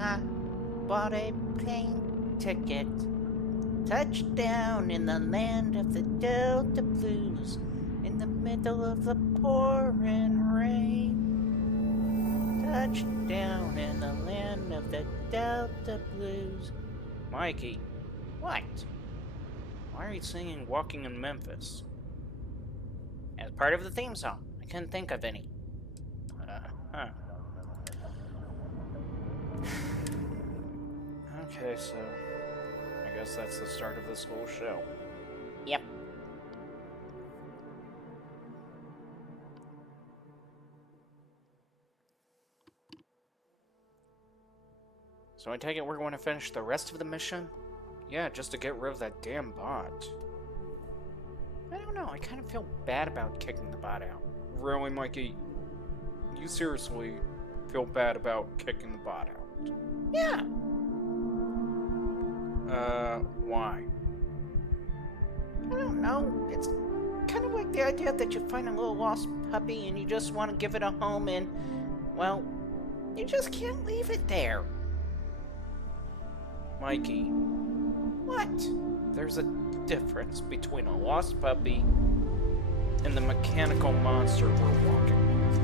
I bought a plane ticket. Touchdown in the land of the Delta Blues, in the middle of the pouring rain. Touchdown in the land of the Delta Blues. Mikey, What? why are you singing Walking in Memphis? As part of the theme song. I couldn't think of any. Huh. Okay, so I guess that's the start of this whole show. Yep. So I take it we're going to finish the rest of the mission? Yeah, just to get rid of that damn bot. I don't know. I kind of feel bad about kicking the bot out. Really, Mikey? You seriously feel bad about kicking the bot out? Yeah. Why? I don't know. It's kind of like the idea that you find a little lost puppy and you just want to give it a home and, well, you just can't leave it there. Mikey, What? there's a difference between a lost puppy and the mechanical monster we're walking with.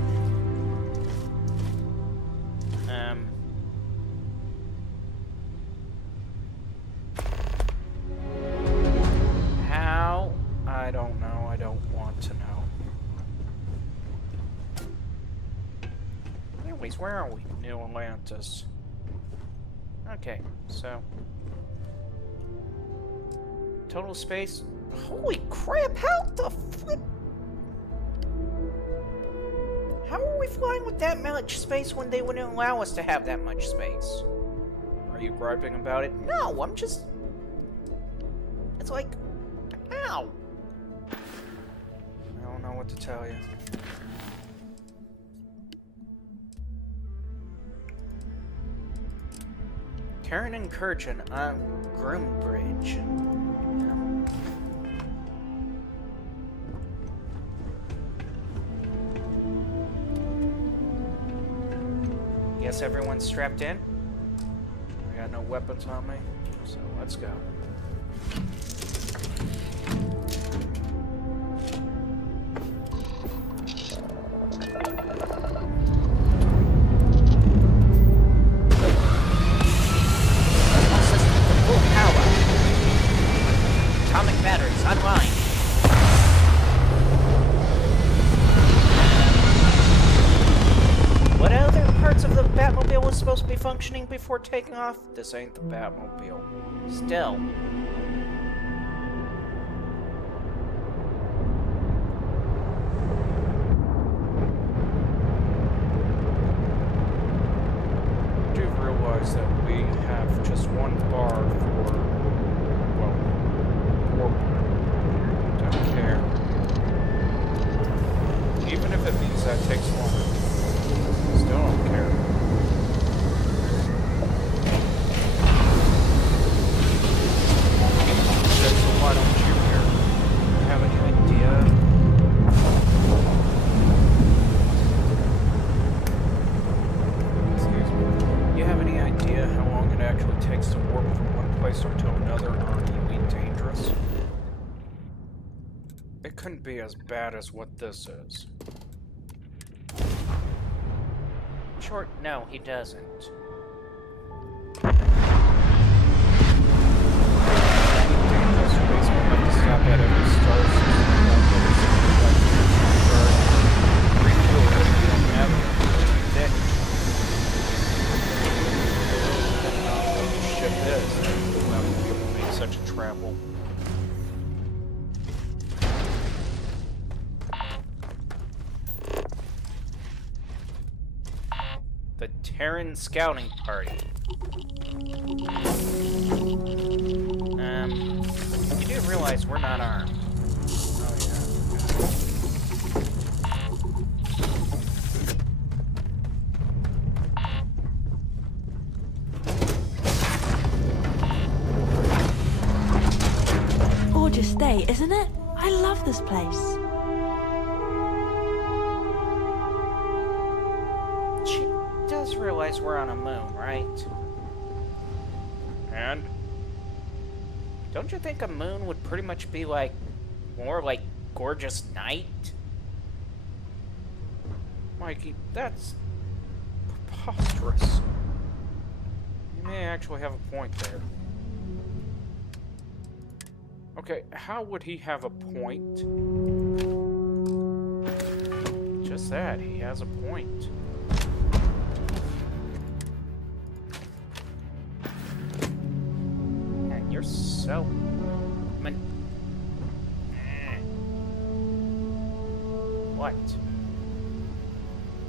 How? I don't know. I don't want to know. Anyways, where are we? New Atlantis. Okay, so total space. Holy crap, how the flip? How are we flying with that much space when they wouldn't allow us to have that much space? Are you griping about it? No, I'm just... It's like... Ow! I don't know what to tell you. Terran incursion on Groombridge. Guess everyone's strapped in? I got no weapons on me, so let's go. Full power! Atomic batteries online! What other parts of the Batmobile was supposed to be functioning before taking off? This ain't the Batmobile. Still. Do realize that we have just one bar for, well, warp. Don't care. Even if it means that takes longer. Still don't care. Okay, so why don't you care? Do you have any idea? Excuse me. You have any idea how long it actually takes to warp from one place or to another on Elite Dangerous? It couldn't be as bad as what this is. Short, no, he doesn't. Dangerous space will have to stop at every star system refuel if you don't have it. What the ship is, then we'll have to be able to make such a travel. The Terran Scouting Party. You do realize we're not armed. Oh yeah. Gorgeous day, isn't it? I love this place. She does realize we're on a moon, right? And? Don't you think a moon would pretty much be like, more like gorgeous night? Mikey, that's preposterous. You may actually have a point there. Okay, how would he have a point? Just that, he has a point. And you're so... What?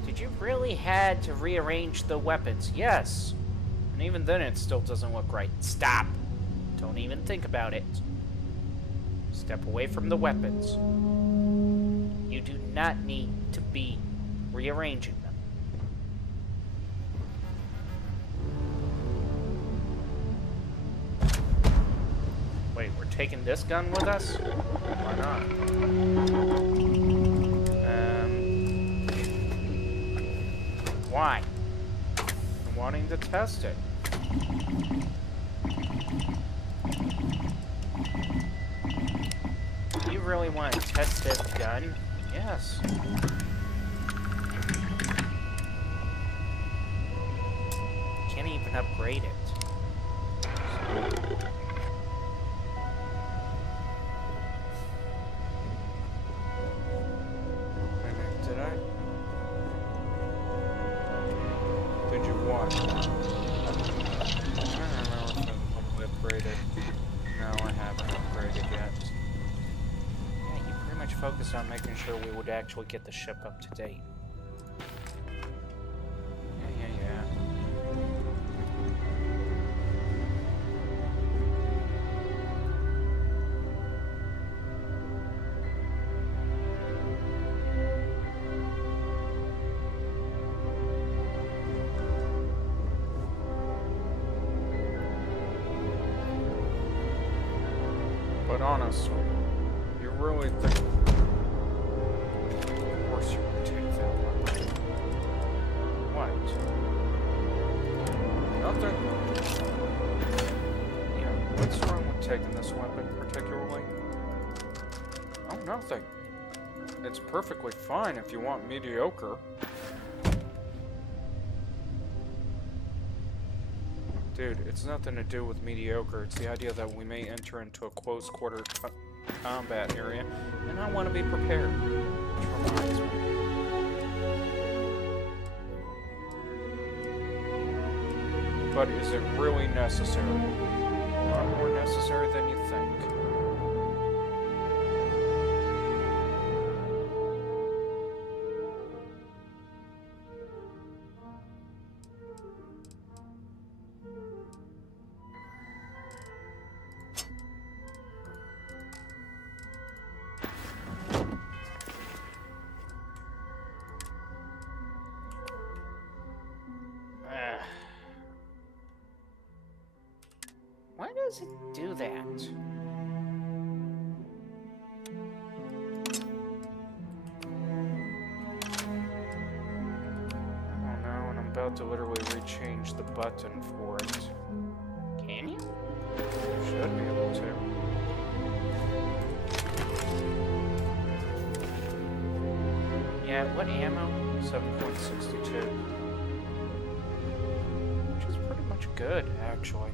Did you really had to rearrange the weapons? Yes. And even then it still doesn't look right. Stop. Don't even think about it. Step away from the weapons. You do not need to be rearranging them. Wait, we're taking this gun with us? Why not? Why? I'm wanting to test it. You really want to test this gun? Yes. Can't even upgrade it. Wait a minute, did I? Did you what? I don't remember if I'm totally upgraded. No, I haven't upgraded yet. Yeah, you pretty much focused on making sure we would actually get the ship up to date. Yeah. But honestly, you really think... Of course you would take that one. What? Nothing? Yeah, what's wrong with taking this weapon particularly? Oh, nothing. It's perfectly fine if you want mediocre. Dude, it's nothing to do with mediocre. It's the idea that we may enter into a close quarter combat area, and I want to be prepared. Which reminds me. But is it really necessary? A lot more necessary than you think. Why does it do that? Oh no, and I'm about to literally rechange the button for it. Can you? Should be able to. Yeah, what ammo? 7.62. Which is pretty much good, actually.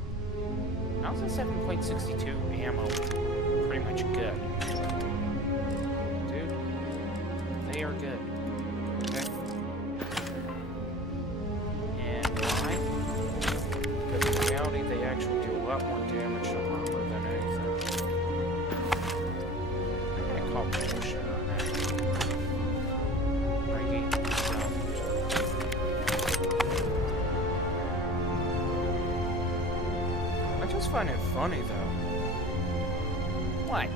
How's a 7.62 ammo pretty much good? Dude, They are good. okay. And why? Because in reality, they actually do a lot more damage to armor than anything. I'm gonna call bullshit on that. Frankie, I just find it funny, though. What?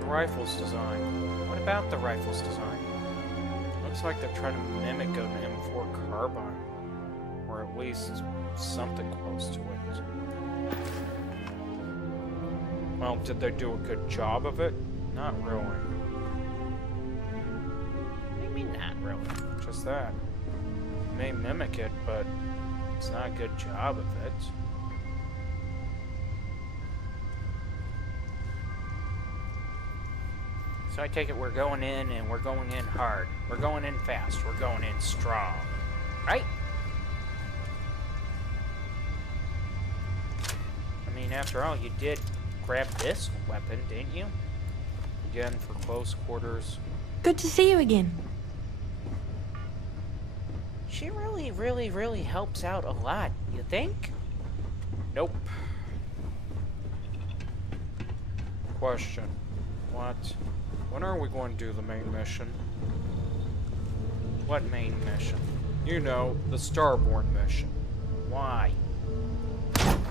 The rifle's design. What about the rifle's design? Looks like they're trying to mimic an M4 carbine. Or at least something close to it. Well, did they do a good job of it? Not really. What do you mean not really? Just that. May mimic it, but it's not a good job of it. So I take it we're going in, and we're going in hard. We're going in fast. We're going in strong. Right? I mean, after all, you did grab this weapon, didn't you? Again, for close quarters. Good to see you again. She really, really, really helps out a lot, you think? Nope. Question. What? When are we going to do the main mission? What main mission? You know, the Starborn mission. Why?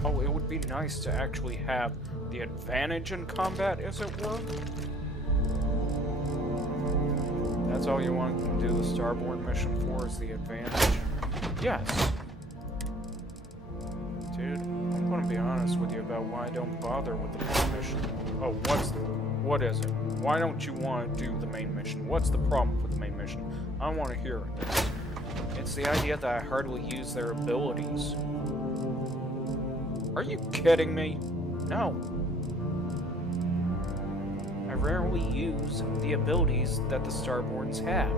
Oh, it would be nice to actually have the advantage in combat, as it were. That's all you want to do the Starborn mission for, is the advantage? Yes. Dude, I'm gonna be honest with you about why I don't bother with the main mission. Oh, what is it? Why don't you want to do the main mission? What's the problem with the main mission? I want to hear it. It's the idea that I hardly use their abilities. Are you kidding me? No. I rarely use the abilities that the Starborns have.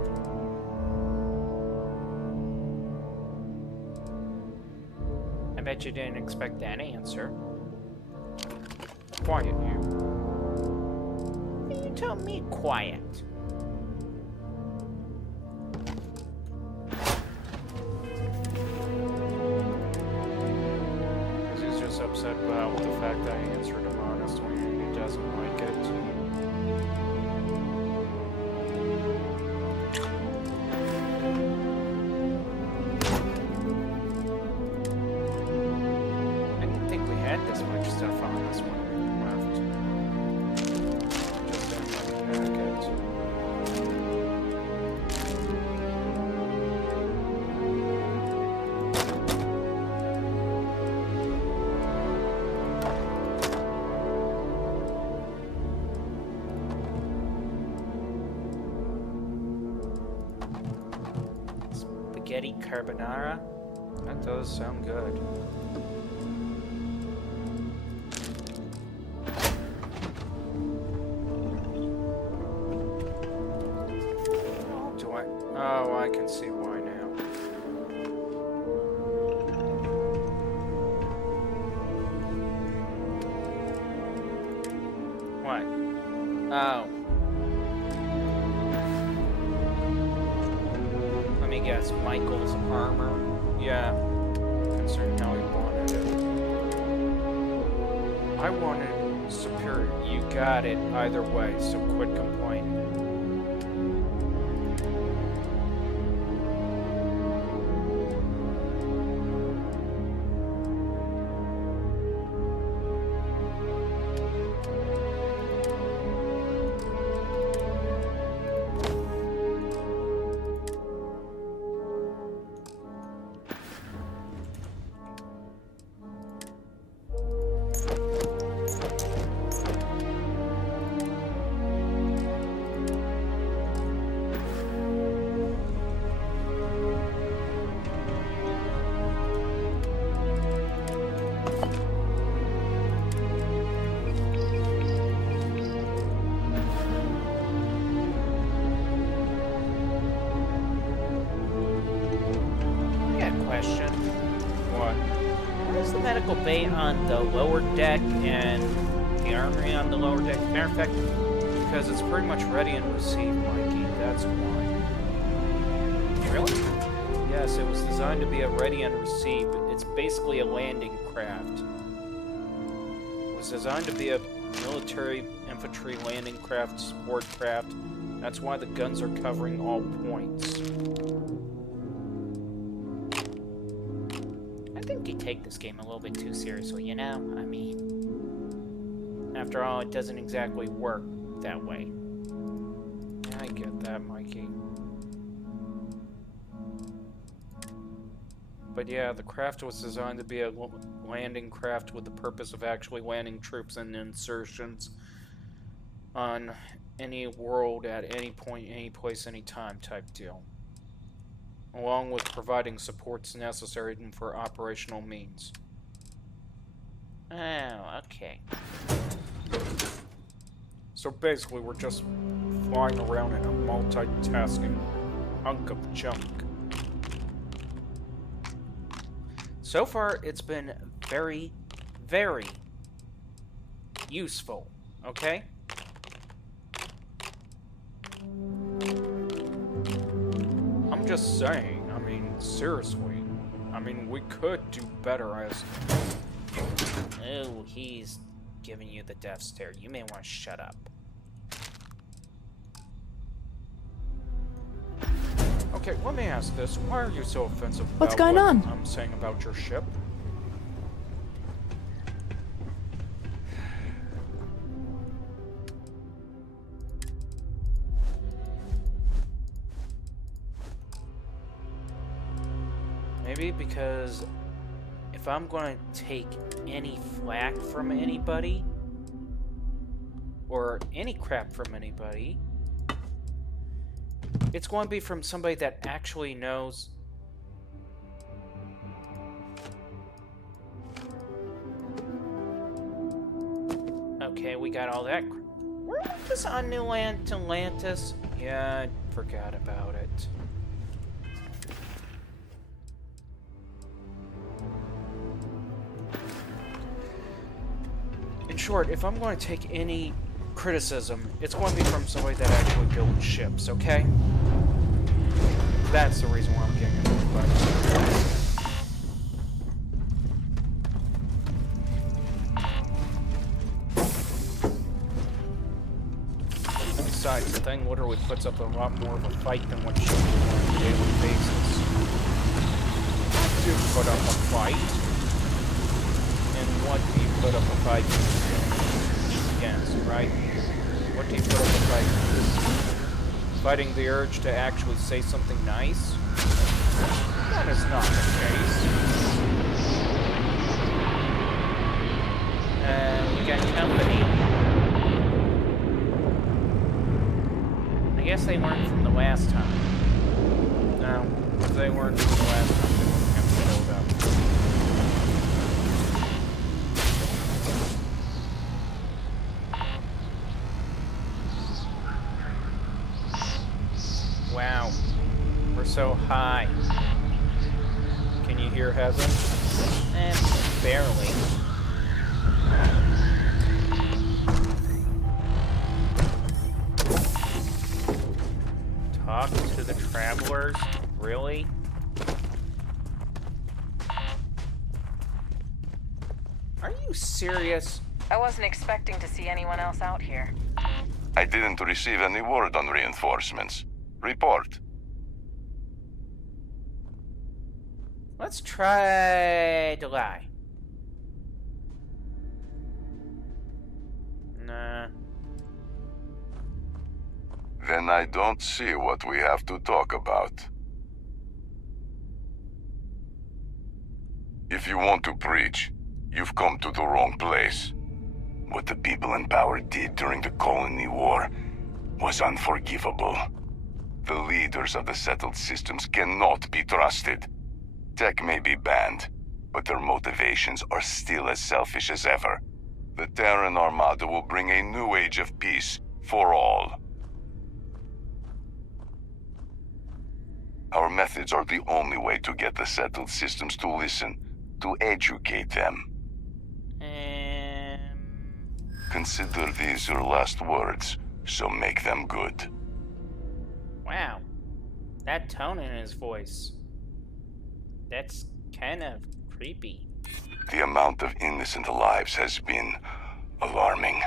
I bet you didn't expect that answer. Quiet, you. You tell me quiet. Because he's just upset about the fact that I answered him honestly and he doesn't like it. I didn't think we had this much stuff on us when we left. Just in my packet. Spaghetti carbonara? That does sound good. Oh, I can see why now. What? Oh. Let me guess, Michael's armor? Yeah, considering how he wanted it. I wanted superior. You got it either way, so quit complaining. Question. What? Where's the medical bay on the lower deck and the armory on the lower deck? Matter of fact, Because it's pretty much ready and received, Mikey. That's why. really? Yes, it was designed to be a ready and received. It's basically a landing craft. It was designed to be a military infantry landing craft, support craft. That's why the guns are covering all points. I think you take this game a little bit too seriously, you know? I mean, after all, it doesn't exactly work that way. I get that, Mikey. But yeah, the craft was designed to be a landing craft with the purpose of actually landing troops and insertions on any world at any point, any place, any time type deal, along with providing supports necessary for operational means. Oh, okay. So basically, we're just flying around in a multitasking hunk of junk. So far, it's been very, very useful, okay? I'm just saying, I mean, seriously. I mean, we could do better as... Oh, he's giving you the death stare. You may want to shut up. Okay, let me ask this. Why are you so offensive What's about going what on? I'm saying about your ship? Maybe because if I'm going to take any flack from anybody, or any crap from anybody, it's going to be from somebody that actually knows. Okay, we got all that. Where was this on New Atlantis? Yeah, I forgot about it. In short, if I'm going to take any criticism, it's going to be from somebody that actually builds ships, okay? That's the reason why I'm getting into the fight. Besides, the thing literally puts up a lot more of a fight than what you do on a daily basis. You put up a fight, and what do you put up a fight with? Yes, right? What do you put up a fight with? Fighting the urge to actually say something nice? That is not the case. We got company. I guess they weren't from the last time. No, if they weren't from the last time, they wouldn't have showed up. Wow, we're so high. Can you hear heaven? Barely. Talk to the travelers? Really? Are you serious? I wasn't expecting to see anyone else out here. I didn't receive any word on reinforcements. Report. Let's try to lie. Nah. Then I don't see what we have to talk about. If you want to preach, you've come to the wrong place. What the people in power did during the Colony War was unforgivable. The leaders of the settled systems cannot be trusted. Tech may be banned, but their motivations are still as selfish as ever. The Terran Armada will bring a new age of peace for all. Our methods are the only way to get the settled systems to listen, to educate them. Consider these your last words, so make them good. Wow. That tone in his voice. That's kind of creepy. The amount of innocent lives has been alarming.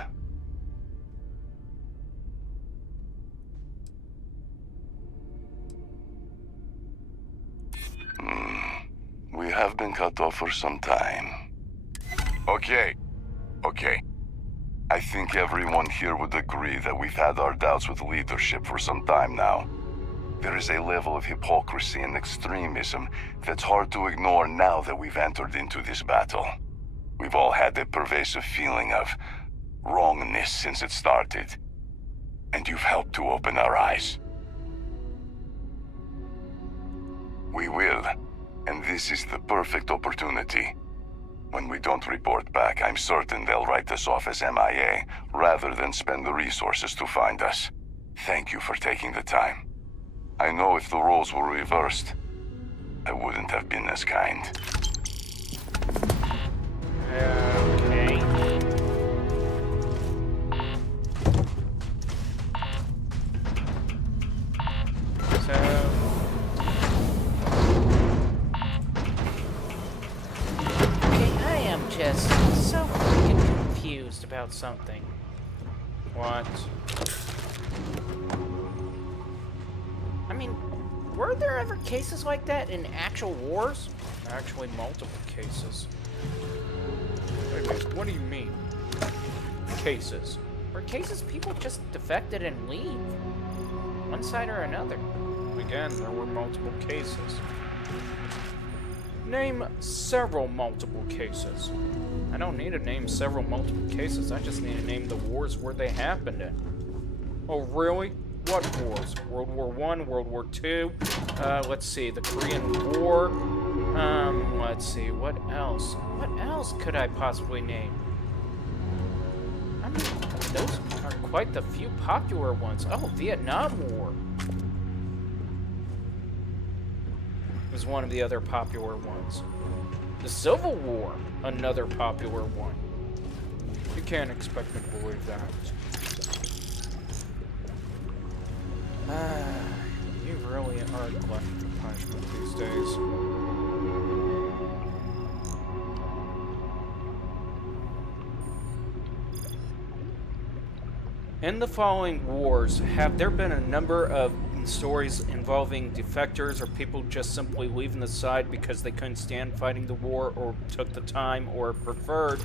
We have been cut off for some time. Okay. I think everyone here would agree that we've had our doubts with leadership for some time now. There is a level of hypocrisy and extremism that's hard to ignore now that we've entered into this battle. We've all had a pervasive feeling of wrongness since it started, and you've helped to open our eyes. We will, and this is the perfect opportunity. When we don't report back, I'm certain they'll write us off as MIA, rather than spend the resources to find us. Thank you for taking the time. I know if the roles were reversed, I wouldn't have been as kind. Okay. So... Okay, I am just so freaking confused about something. What? I mean, were there ever cases like that in actual wars? Actually, multiple cases. Wait a minute, what do you mean? Cases? Were cases people just defected and leave? One side or another? Again, there were multiple cases. Name several multiple cases. I don't need to name several multiple cases, I just need to name the wars where they happened in. Oh, really? What wars? World War I, World War II, let's see, the Korean War, let's see, what else? What else could I possibly name? I mean, those are quite the few popular ones. Oh, Vietnam War was one of the other popular ones. The Civil War, another popular one. You can't expect me to believe that. You really are a glutton for punishment these days. In the following wars, have there been a number of stories involving defectors or people just simply leaving the side because they couldn't stand fighting the war or took the time or preferred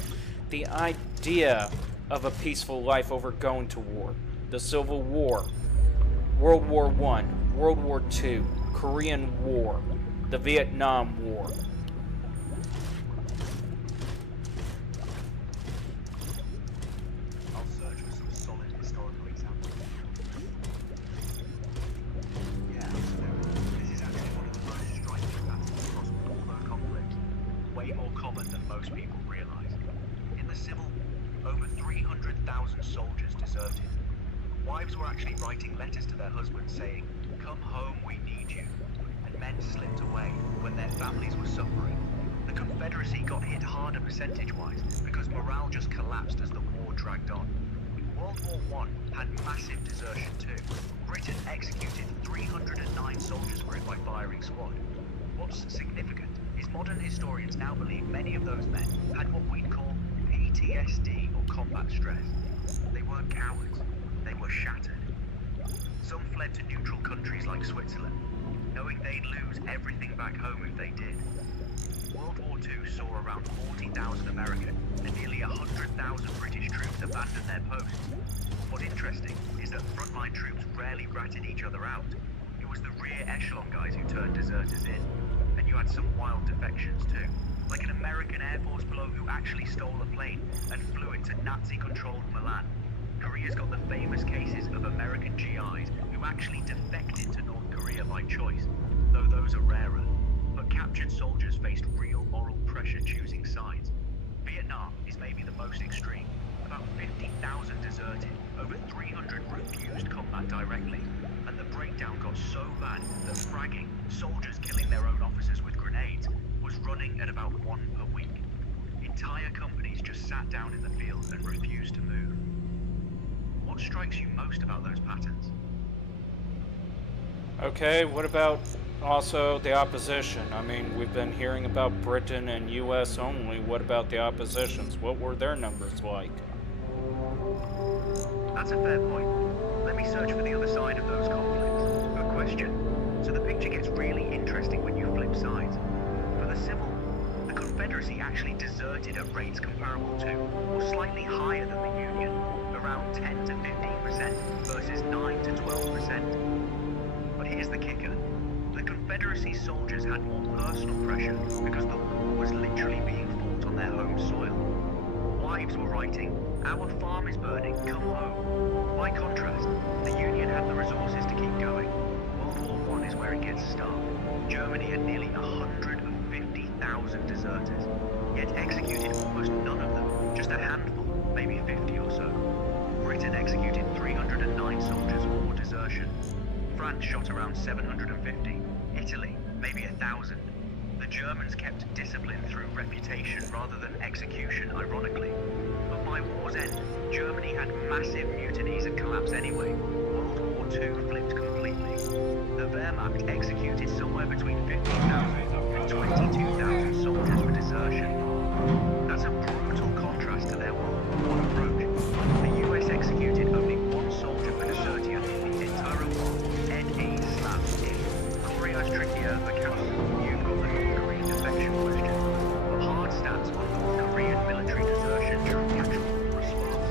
the idea of a peaceful life over going to war? The Civil War, World War I, World War II, Korean War, the Vietnam War. I'll search for some solid historical examples. Yeah, absolutely. This is actually one of the most striking patterns across all those conflicts. Way more common than most people realize. In the Civil, over 300,000 soldiers deserted. Wives were actually writing letters to their husbands saying, "Come home, we need you." And men slipped away when their families were suffering. The Confederacy got hit harder percentage-wise because morale just collapsed as the war dragged on. World War I had massive desertion too. Britain executed 309 soldiers for it by firing squad. What's significant is modern historians now believe many of those men had what we'd call PTSD or combat stress. They weren't cowards. They were shattered. Some fled to neutral countries like Switzerland, knowing they'd lose everything back home if they did. World War II saw around 40,000 American and nearly 100,000 British troops abandon their posts. What's interesting is that frontline troops rarely ratted each other out. It was the rear echelon guys who turned deserters in. And you had some wild defections too, like an American Air Force pilot who actually stole a plane and flew it to Nazi-controlled Milan. Korea's got the famous cases of American GIs who actually defected to North Korea by choice, though those are rarer. But captured soldiers faced real moral pressure choosing sides. Vietnam is maybe the most extreme. About 50,000 deserted, over 300 refused combat directly, and the breakdown got so bad that fragging, soldiers killing their own officers with grenades, was running at about 1 per week. Entire companies just sat down in the field and refused to move. What strikes you most about those patterns? Okay, what about also the opposition? I mean, we've been hearing about Britain and US only. What about the oppositions? What were their numbers like? That's a fair point. Let me search for the other side of those conflicts. Good question. So the picture gets really interesting when you flip sides. For the Civil, the Confederacy actually deserted at rates comparable to, or slightly higher than the Union, around 10 to 15% versus 9 to 12%. But here's the kicker. The Confederacy soldiers had more personal pressure because the war was literally being fought on their home soil. Wives were writing, "Our farm is burning, come home." By contrast, the Union had the resources to keep going. World War I is where it gets stark. Germany had nearly 150,000 deserters, yet executed just a handful, maybe 50 or so. Britain executed 309 soldiers for desertion. France shot around 750. Italy, maybe 1,000. The Germans kept discipline through reputation rather than execution, ironically. But by war's end, Germany had massive mutinies and collapse anyway. World War II flipped completely. The Wehrmacht executed somewhere between 15,000 and 22,000 soldiers for desertion. That's a brutal contrast to their World War I approach. The US executed only one soldier for desertion in the entire war. Ed E. slapped in. Korea's trickier, but you've got the North Korean defection question. The hard stats on North Korean military desertion during the actual war response.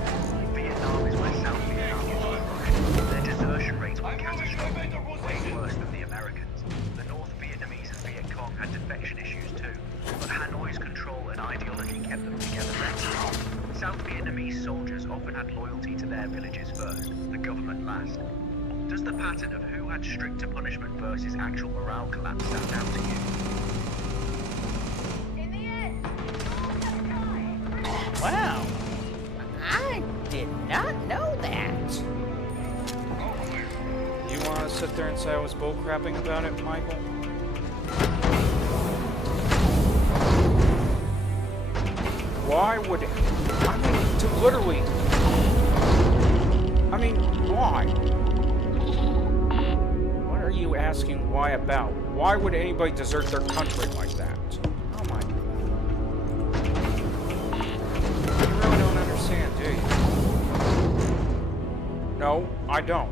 Vietnam is where South Vietnam was crushed. Their desertion rates were catastrophic, way worse than the Americans. The North Vietnamese and Viet Cong had defection issues too, but Hanoi's control and ideology kept them together better. South Vietnamese soldiers often had loyalty to their villages first, the government last. Does the pattern of who had stricter punishment versus actual morale collapse stand out to you? Wow. I did not know that. You want to sit there and say I was bullcrapping about it, Michael? Why would it? I mean, to literally... I mean, why? What are you asking why about? Why would anybody desert their country like that? Oh my... You really don't understand, do you? No, I don't.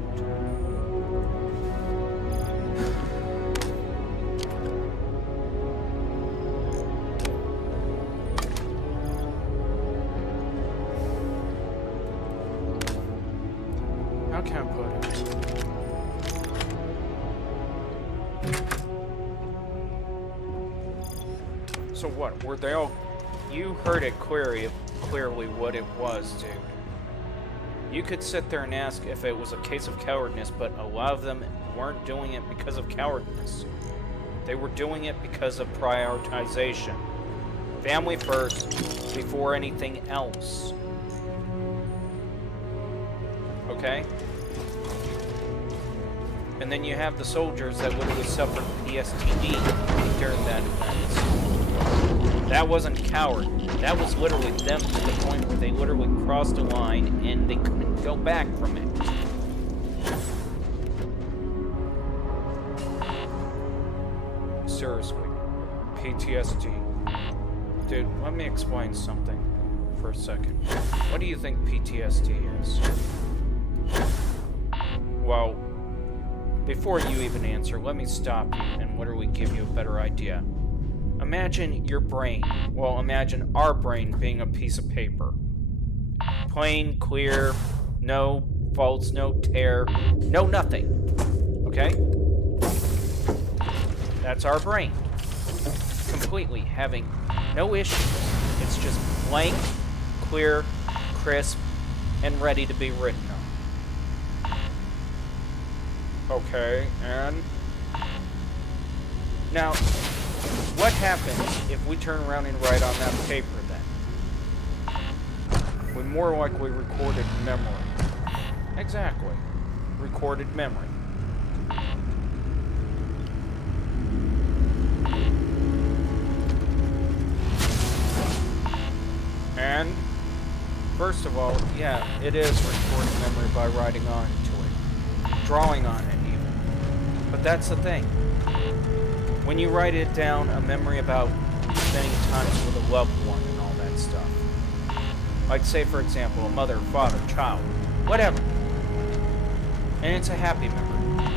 How can I put it? So what? Were they all... You heard it clearly what it was, dude. You could sit there and ask if it was a case of cowardness, but a lot of them weren't doing it because of cowardness. They were doing it because of prioritization. Family first, before anything else. Okay? And then you have the soldiers that literally suffered PTSD during that event. That wasn't coward. That was literally them to the point where they literally crossed a line and they couldn't go back from it. Seriously. PTSD. Dude, let me explain something for a second. What do you think PTSD is? Well, before you even answer, let me stop you and literally give you a better idea. Imagine your brain. Well, imagine our brain being a piece of paper. Plain, clear, no faults, no tear, no nothing. Okay? That's our brain. Completely having no issues. It's just blank, clear, crisp, and ready to be written on. Okay, and... Now, what happens if we turn around and write on that paper then? We more likely recorded memory. Exactly. Recorded memory. And, first of all, yeah, it is recorded memory by writing on to it. Drawing on it, even. But that's the thing. When you write it down, a memory about spending time with a loved one and all that stuff. Like, say, for example, a mother, father, child, whatever. And it's a happy memory.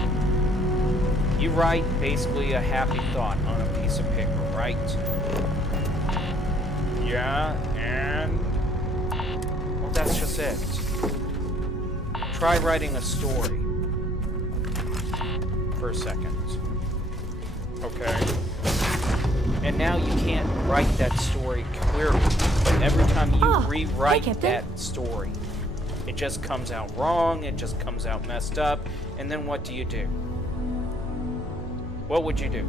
You write basically a happy thought on a piece of paper, right? Yeah, and... Well, that's just it. Try writing a story. For a second. Okay. And now you can't write that story clearly. But every time you rewrite that story, it just comes out wrong, it just comes out messed up, and then what do? What would you do?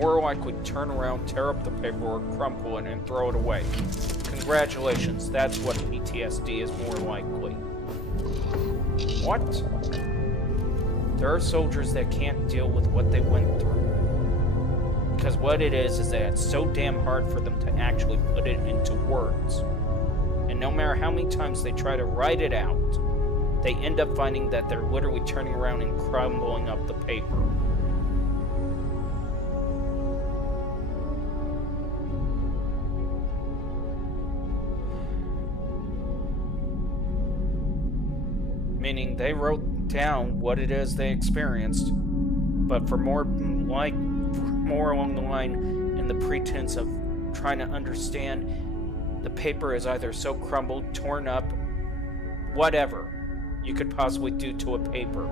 More likely turn around, tear up the paperwork, crumple it, and throw it away. Congratulations, that's what PTSD is more likely. What? There are soldiers that can't deal with what they went through. Because what it is that it's so damn hard for them to actually put it into words. And no matter how many times they try to write it out, they end up finding that they're literally turning around and crumbling up the paper. Meaning they wrote down what it is they experienced, but for more along the line in the pretense of trying to understand, the paper is either so crumbled, torn up, whatever you could possibly do to a paper.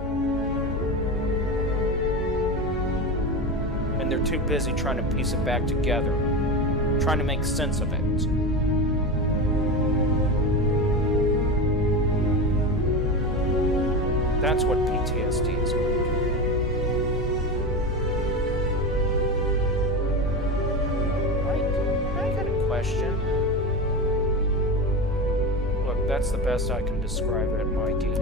And they're too busy trying to piece it back together, trying to make sense of it. That's what PTSD is like. I got a question. Look, that's the best I can describe it, Mikey.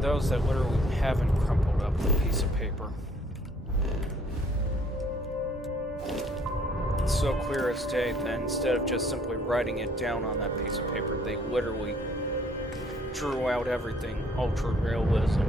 Those that literally haven't crumpled up the piece of paper. It's so clear as day that instead of just simply writing it down on that piece of paper, they literally drew out everything ultra realism.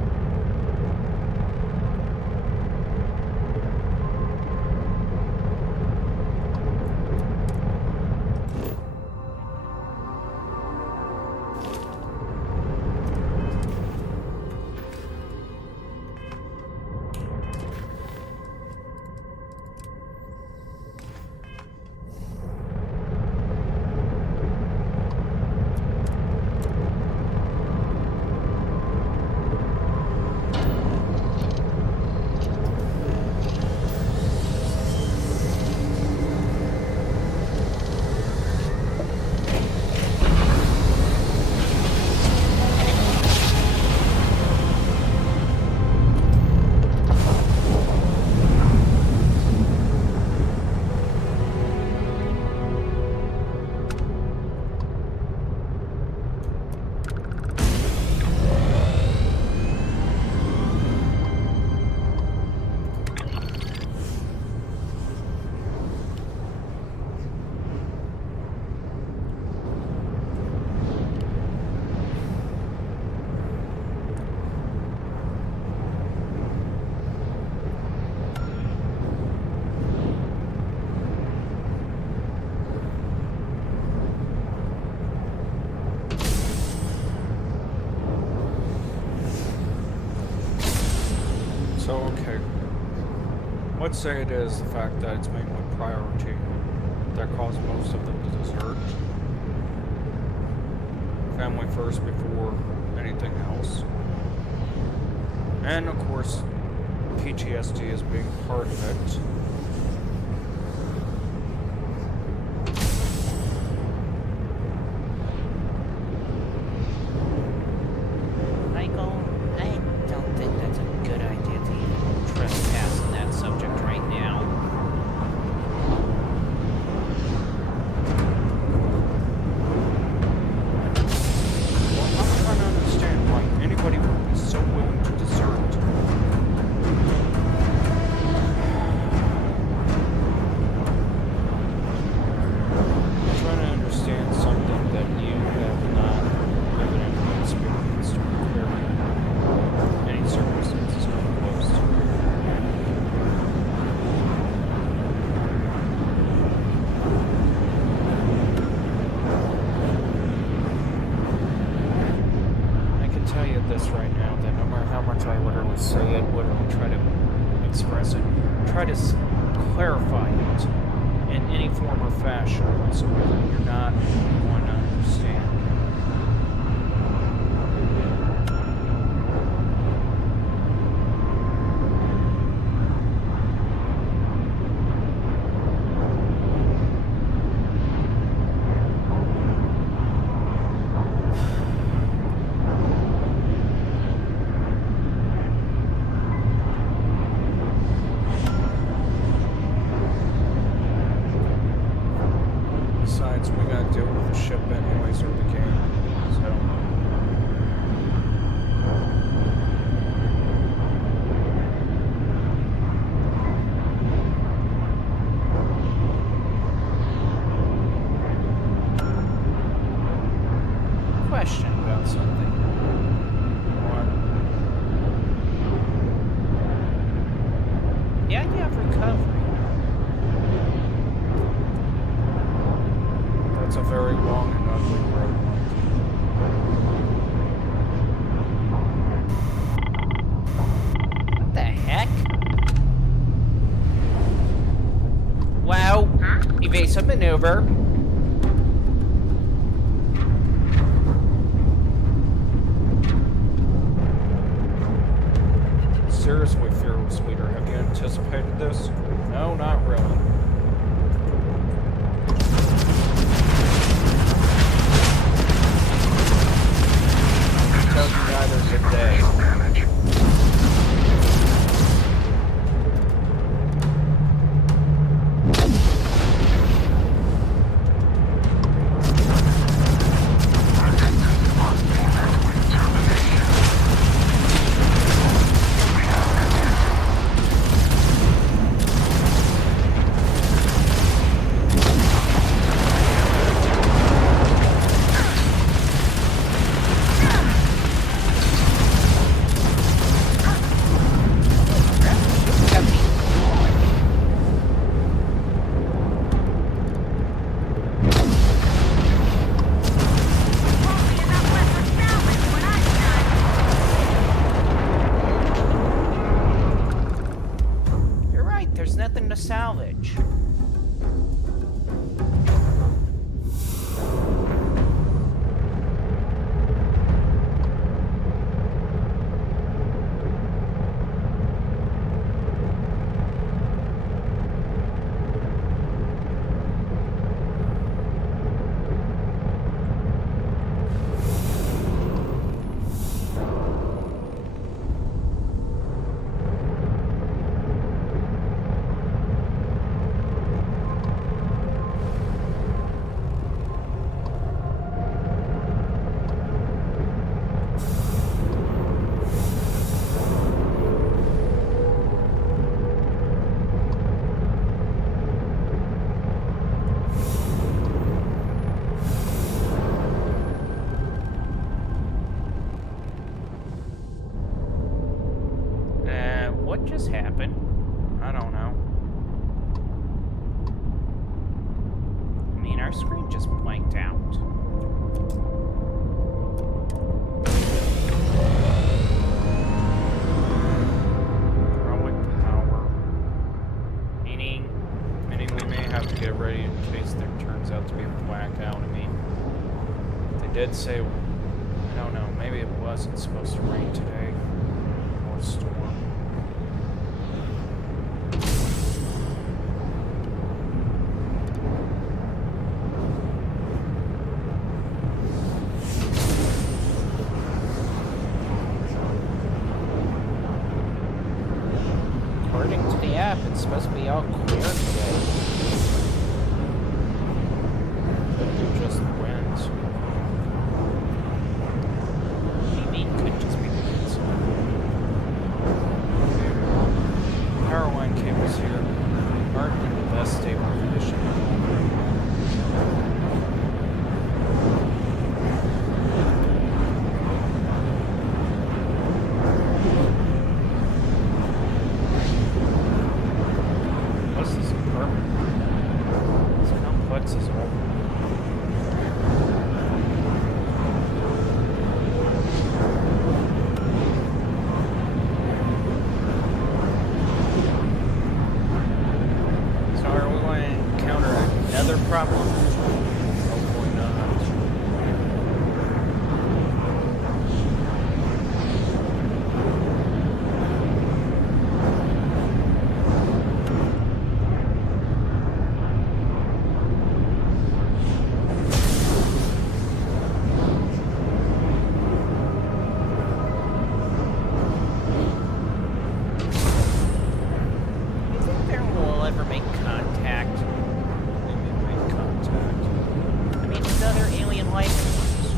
So, okay. Let's say it is the fact that it's mainly priority that caused most of them to desert. Family first before anything else. And of course, PTSD is being part of it. Try to clarify it in any form or fashion whatsoever. You're not Besides, we gotta deal with the ship anyways, or the game. So. Question about something. What? The idea of recovery. That's a very long and ugly road, Mike. What the heck? Wow. Evasive maneuver. Seriously, fearless leader, have you anticipated this? No, not really. Tell you neither did they. There's nothing to salvage. What just happened? I don't know. I mean, our screen just blanked out. Hydraulic power. Meaning we may have to get ready in case there turns out to be a blackout. I mean, they did say, I don't know, maybe it wasn't supposed to rain today. Or storm. According to the app, it's supposed to be all clear today. Could be just the winds. What do you mean, could just be the winds? life forms.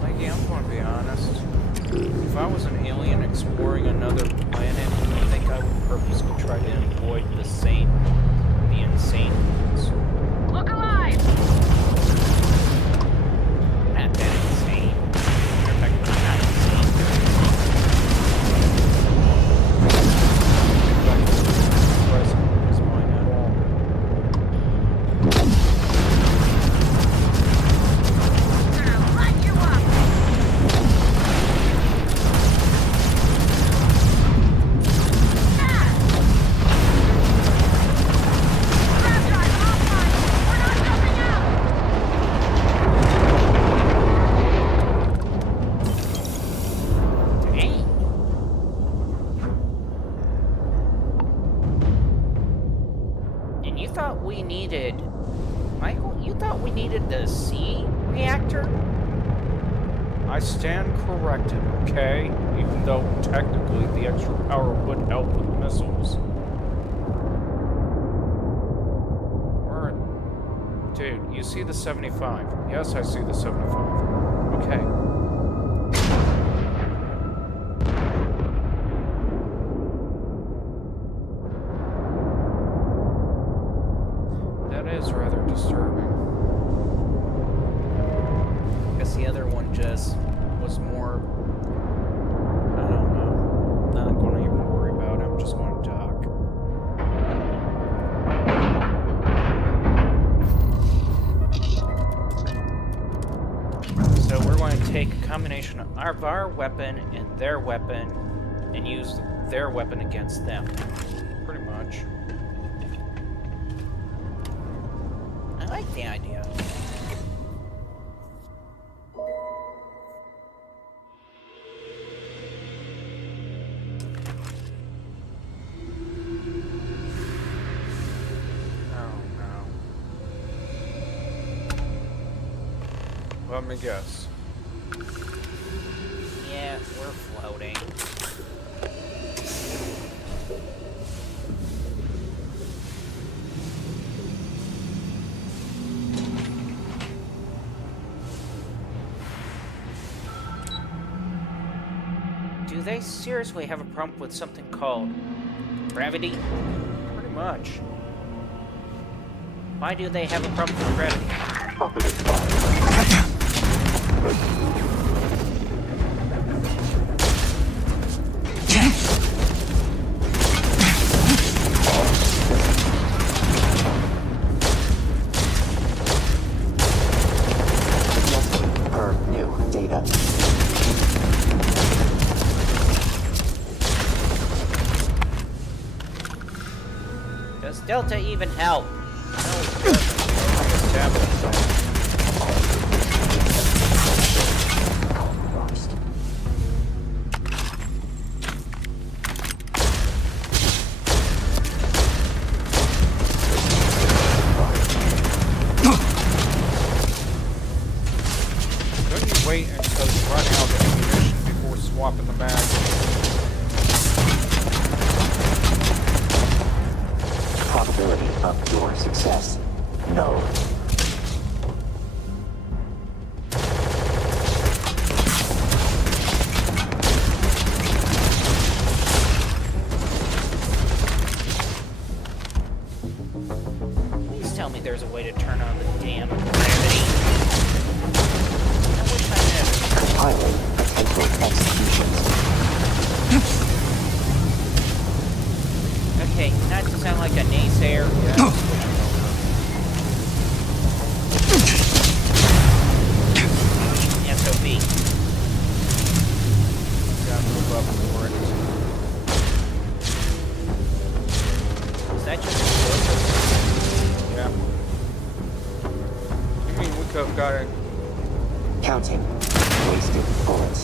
Mikey, I'm going to be honest. If I was an alien exploring another planet, I think I would purposely try to avoid the insane ones. Look alive! Not that insane. In fact, I'm not insane. Present is mine at all. Gonna light you up! Grab drive offline! We're not jumping out! Dang. And you thought we needed... Michael, you thought we needed the C reactor? I stand corrected, okay? Even though technically the extra power would help with missiles. Or... Dude, you see the 75. Yes, I see the 75. Okay. That is rather disturbing. I guess the other one just was more... I don't know. Not going to even worry about it. I'm just going to talk. So we're going to take a combination of our weapon and their weapon and use their weapon against them. Pretty much. I like the idea. Oh no. Let me guess. Yeah, we're floating. Do they seriously have a problem with something called gravity? Pretty much. Why do they have a problem with gravity? Per new data. Does Delta even help? No, it doesn't. Established that. Lost. Don't you wait until you run out of ammunition before swapping the mag? Probability of your success. No. Please tell me there's a way to turn on the damn gravity. I wish I knew. Compiling potential executions. Okay, not to sound like a naysayer. SOB. Gotta move up for it. Is that just explosive? Yeah. You mean we could have got it? Counting. Wasted bullets.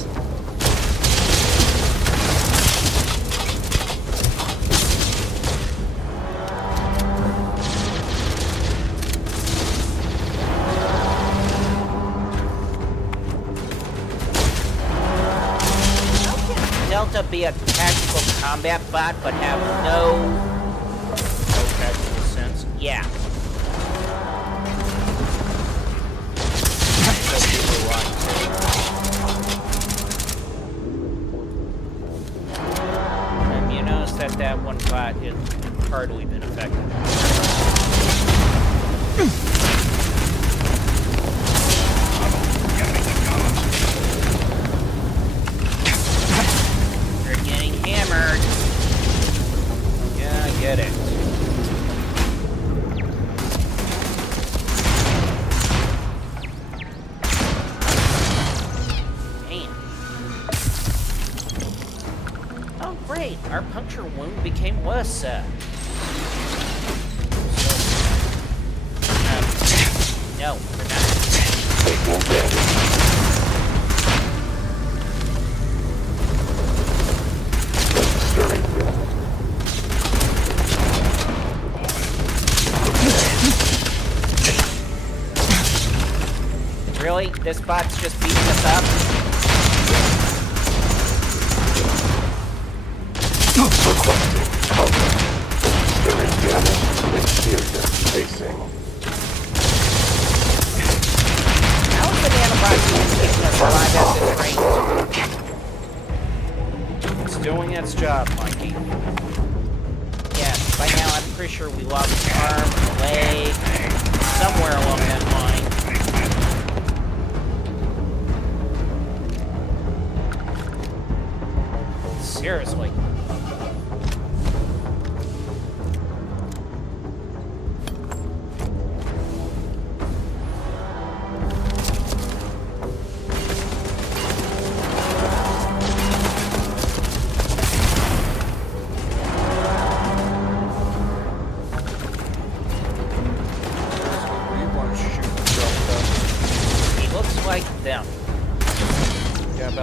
Delta be a tactical combat bot but have no tactical sense? Yeah. hardly been affected. You're getting hammered. Yeah, I get it. Great, our puncture wound became worse. No, we're not. Really? This bot's just beating us up? How is the nanobot keeping us alive at this rate? It's doing its job, Mikey. Yeah, by now I'm pretty sure we lost an arm, a leg, somewhere along that line. Seriously.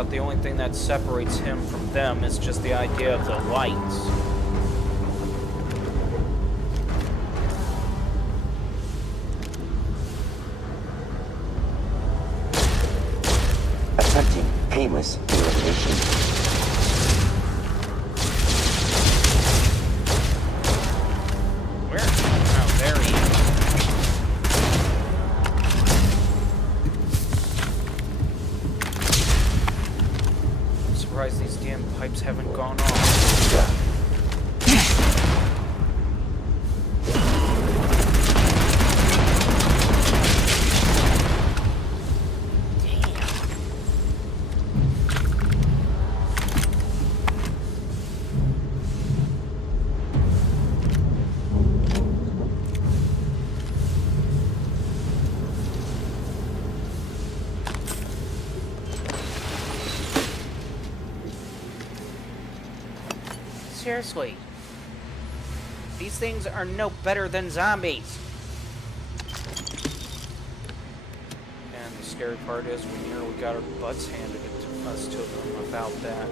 The only thing that separates him from them is just the idea of the lights. Attempting painless elimination. Where? Oh, there he is. These damn pipes haven't gone off. Seriously. These things are no better than zombies. And the scary part is we nearly got our butts handed to us to them about that.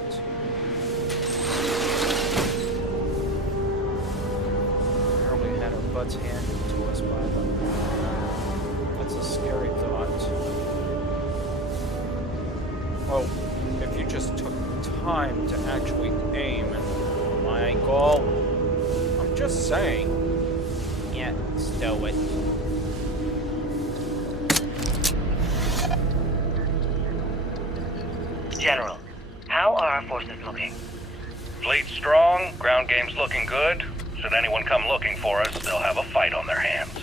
We nearly had our butts handed to us by them. That's a scary thought. Well, if you just took time to actually aim and my goal. I'm just saying. Yeah, stow it. General, how are our forces looking? Fleet strong, ground game's looking good. Should anyone come looking for us, they'll have a fight on their hands.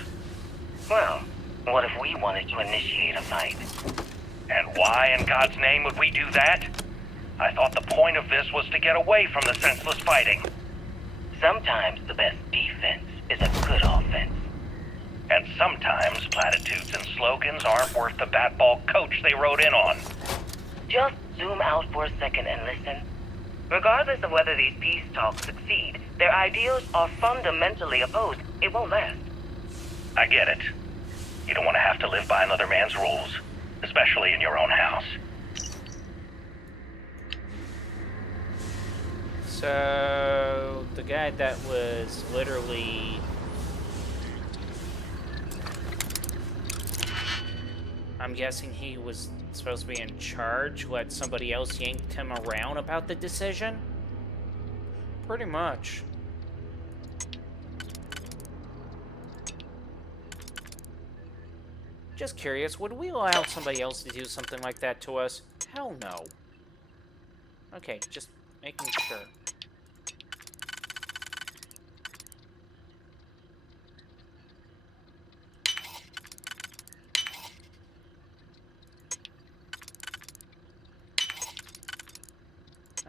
Well, what if we wanted to initiate a fight? And why in God's name would we do that? I thought the point of this was to get away from the senseless fighting. Sometimes the best defense is a good offense. And sometimes platitudes and slogans aren't worth the batball coach they rode in on. Just zoom out for a second and listen. Regardless of whether these peace talks succeed, their ideals are fundamentally opposed. It won't last. I get it. You don't want to have to live by another man's rules, especially in your own house. So, the guy that was literally... I'm guessing he was supposed to be in charge, let somebody else yank him around about the decision? Pretty much. Just curious, would we allow somebody else to do something like that to us? Hell no. Okay, just making sure.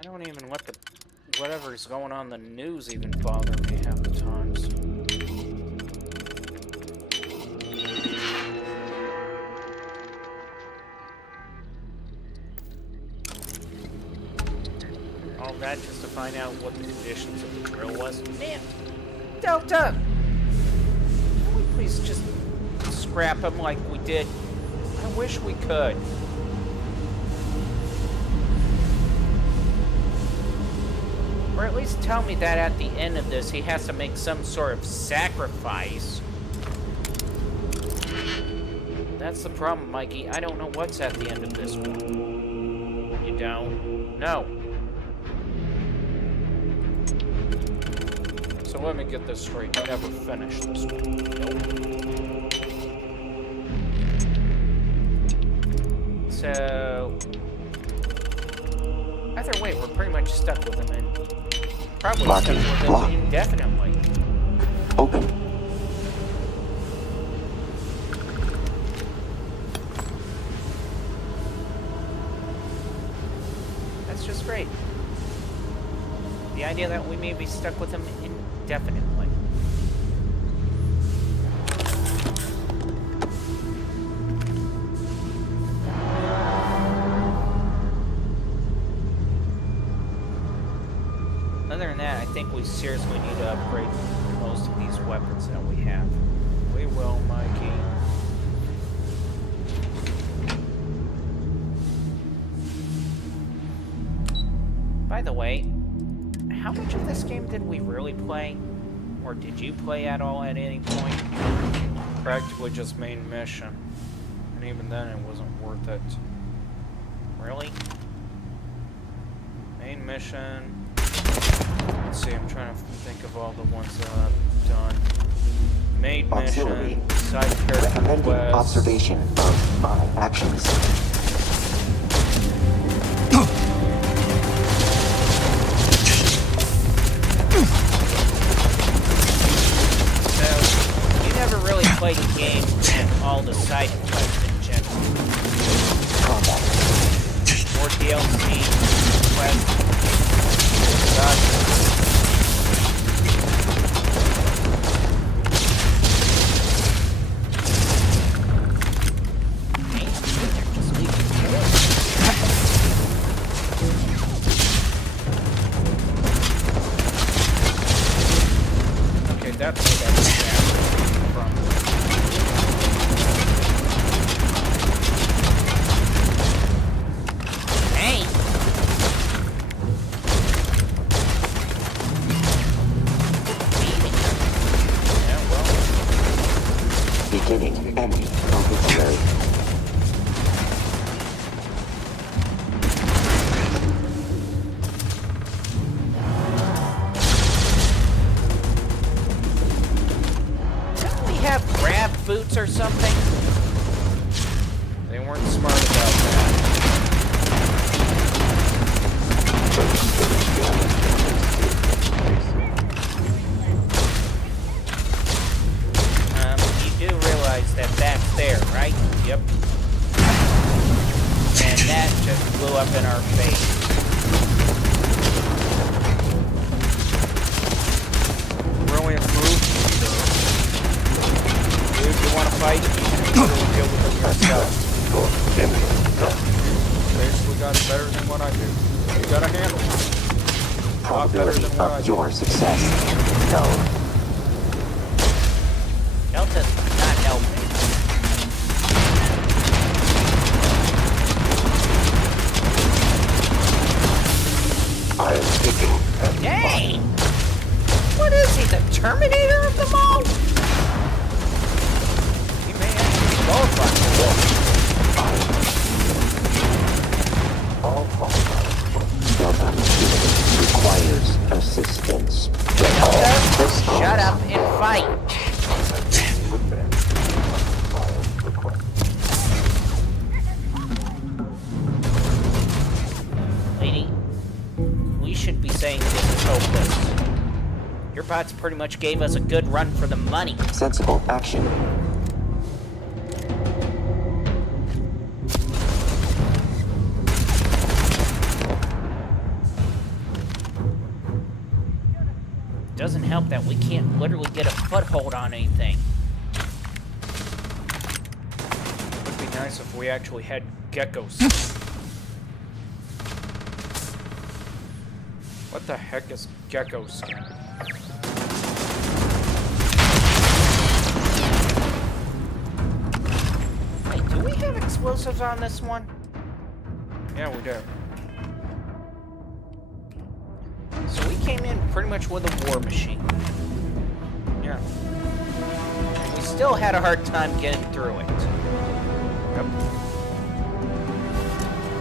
don't even let the whatever's going on in the news even bother me half the times. All that just to find out what the conditions of the drill was. Man, Delta! Can we please just scrap him like we did? I wish we could. Or at least tell me that at the end of this he has to make some sort of sacrifice. That's the problem, Mikey. I don't know what's at the end of this one. You don't? No. So let me get this straight. You never finished this one. Nope. So... either way, we're pretty much stuck with him and probably stuck with him indefinitely. Open. That's just great. The idea that we may be stuck with him indefinitely. Other than that, I think we seriously need to upgrade most of these weapons that we have. We will, Mikey. By the way, how much of this game did we really play? Or did you play at all at any point? Practically just main mission. And even then it wasn't worth it. Really? Main mission. Let's see, I'm trying to think of all the ones that I've done. Main Auxiliary. mission, side character Recommended quest. observation of my actions. So, you never really played the game and all the side quests in general. Combat. More DLC, quests. Gotcha. That's what that was from. Hey! Yeah, well. Beginning enemy obituary. Boots or something? They weren't smart about that. You do realize that that's there, right? Yep. And that just blew up in our face. Brilliant move. If you want to fight, you can totally deal with it yourself. Basically got it better than what I do. You got a handle. A lot better Probability than what I of do. your success. No. Delta's not helping. I am speaking. Dang! What is he, the Terminator of them all? He may actually qualify for Delta requires assistance. Delta, shut up and fight. Lady, we should be saying this is hopeless. Your bots pretty much gave us a good run for the money. Sensible action. help that we can't literally get a foothold on anything. It would be nice if we actually had geckos. What the heck is gecko skin? Wait, do we have explosives on this one? Yeah, we do. So we came in pretty much with a war machine. Yeah. And we still had a hard time getting through it. Yep.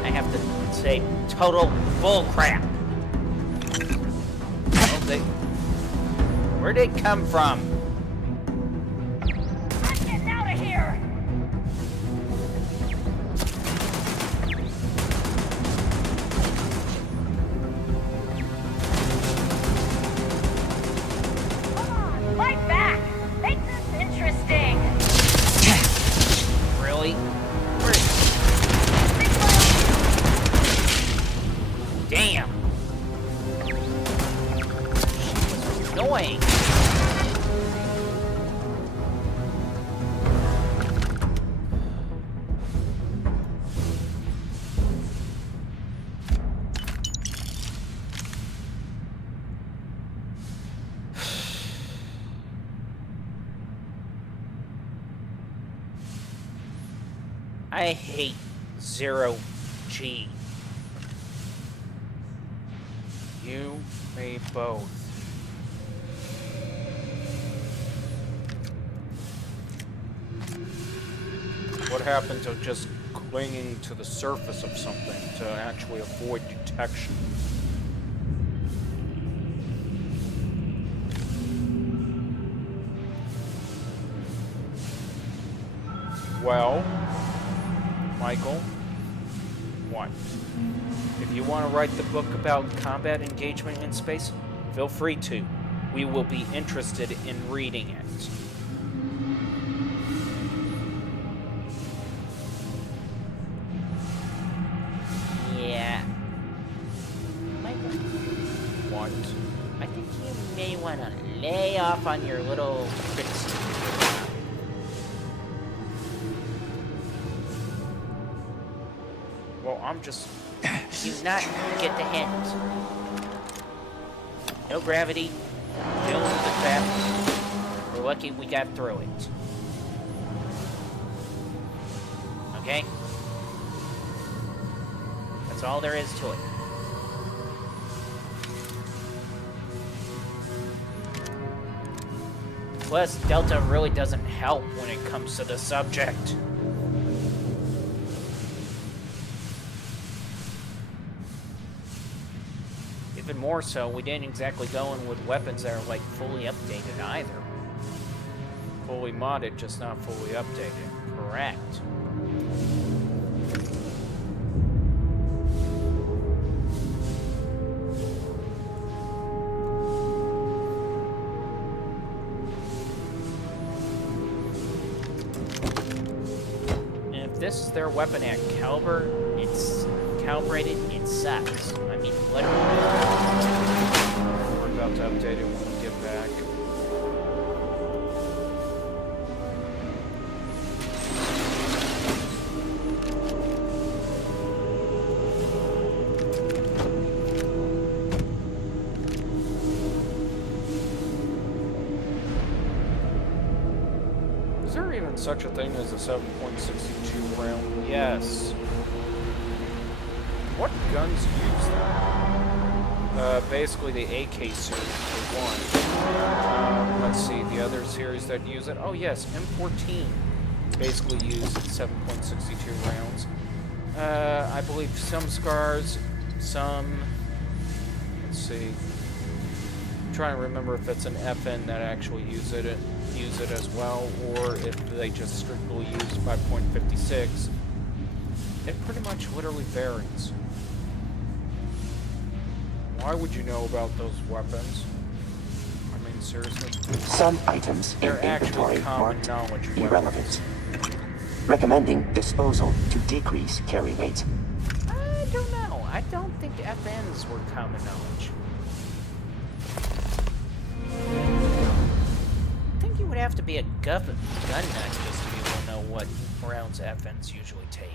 I have to say, total bullcrap. Oh, where'd they come from? I'm getting out of here! Come on, fight back! Make this interesting! Really? Damn! She was annoying. I hate 0G. You may both. What happened to just clinging to the surface of something to actually avoid detection? Well, Michael, what? If you want to write the book about combat engagement in space, feel free to. We will be interested in reading it. Yeah. Michael, What? I think you may want to lay off on your little criticism. Well, I'm just... Do you not get the hint? No gravity, no the trap. We're lucky we got through it. Okay? That's all there is to it. Plus, Delta really doesn't help when it comes to the subject. Even more so, we didn't exactly go in with weapons that are like fully updated either. fully modded, just not fully updated. Correct. And if this is their weapon at caliber, it's calibrated, it sucks. I mean, literally. We're about to update it when we get back. Is there even such a thing as a 7.62 round? Yes. What guns use that? Basically the AK series for one. Let's see, the other series that use it. Oh yes, M14 basically use 7.62 rounds. I believe some SCARs, some... Let's see. I'm trying to remember if it's an FN that actually use it as well, or if they just strictly use 5.56. It pretty much literally varies. Why would you know about those weapons? I mean, seriously? Some items in They're actually inventory common marked knowledge irrelevant. weapons. Recommending disposal to decrease carry weight. I don't know. I don't think FNs were common knowledge. would have to be a gun nut just to be able to know what rounds FNs usually take.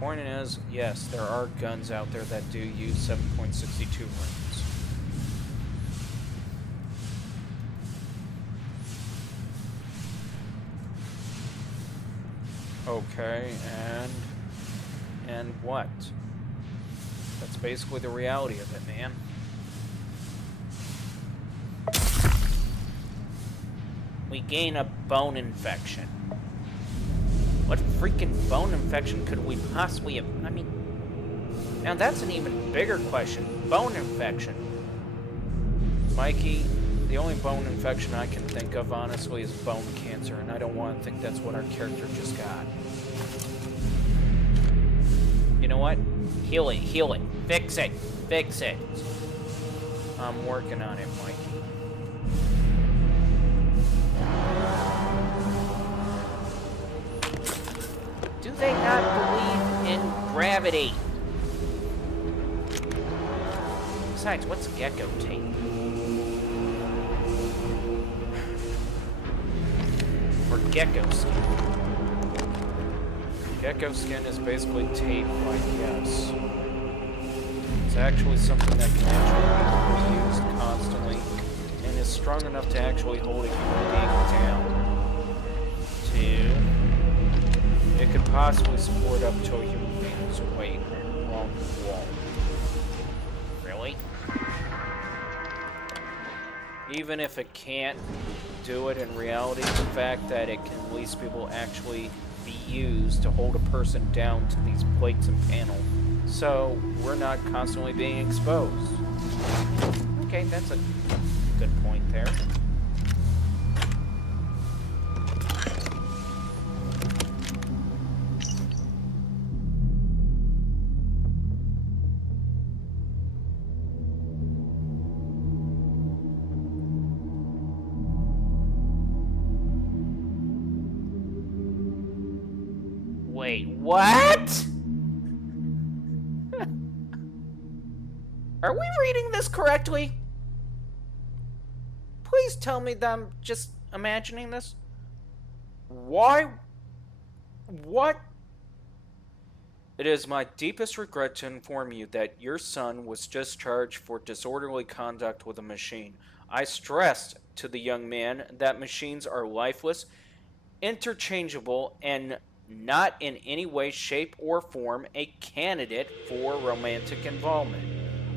Point is, yes, there are guns out there that do use 7.62 rounds. Okay, and what? That's basically the reality of it, man. We gain a bone infection. What freaking bone infection could we possibly have? I mean, now that's an even bigger question. Bone infection. Mikey, the only bone infection I can think of, honestly, is bone cancer, and I don't want to think that's what our character just got. You know what? Heal it, fix it, fix it. I'm working on it, Mikey. Do they not believe in gravity? Besides, what's gecko tape? Or gecko skin? Gecko skin is basically tape, I guess. It's actually something that can actually be used constantly and is strong enough to actually hold a human being down. 2. It could possibly support up to a human being's weight along the wall. Really? Even if it can't do it in reality, the fact that it can at least be able to actually be used to hold a person down to these plates and panels, so we're not constantly being exposed. Okay, that's a good point there. Wait, what? Are we reading this correctly? Please tell me that I'm just imagining this. Why? What? It is my deepest regret to inform you that your son was discharged for disorderly conduct with a machine. I stressed to the young man that machines are lifeless, interchangeable, and not in any way, shape, or form a candidate for romantic involvement.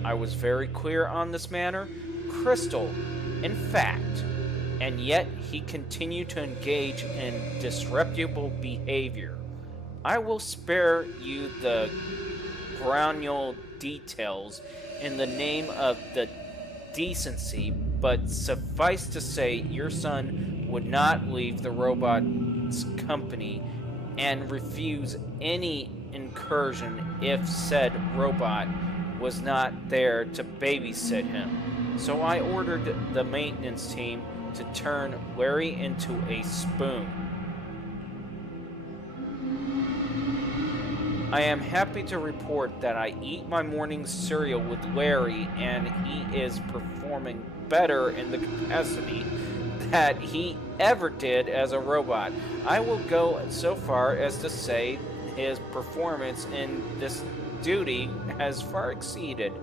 I was very clear on this matter, crystal, in fact, and yet he continued to engage in disreputable behavior. I will spare you the granular details in the name of the decency, but suffice to say, your son would not leave the robot's company and refuse any incursion if said robot was not there to babysit him. So I ordered the maintenance team to turn Larry into a spoon. I am happy to report that I eat my morning cereal with Larry, and he is performing better in the capacity that he ever did as a robot. I will go so far as to say his performance in this duty has far exceeded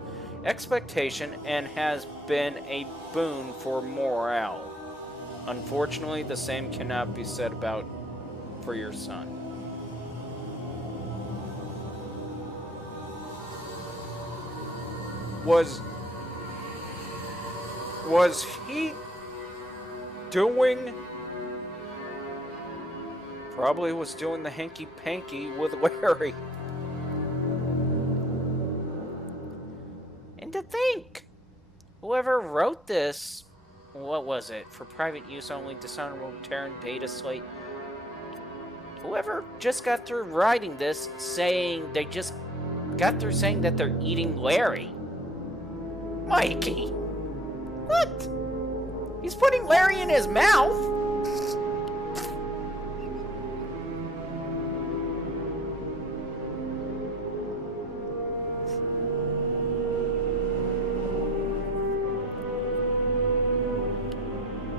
expectation and has been a boon for morale. Unfortunately, the same cannot be said for your son. Was he doing? Probably was doing the hanky-panky with Larry. And to think, whoever wrote this, what was it, for private use only, dishonorable Terran data slate, whoever just got through writing this saying they just got through saying that they're eating Larry. Mikey! What? He's putting Larry in his mouth?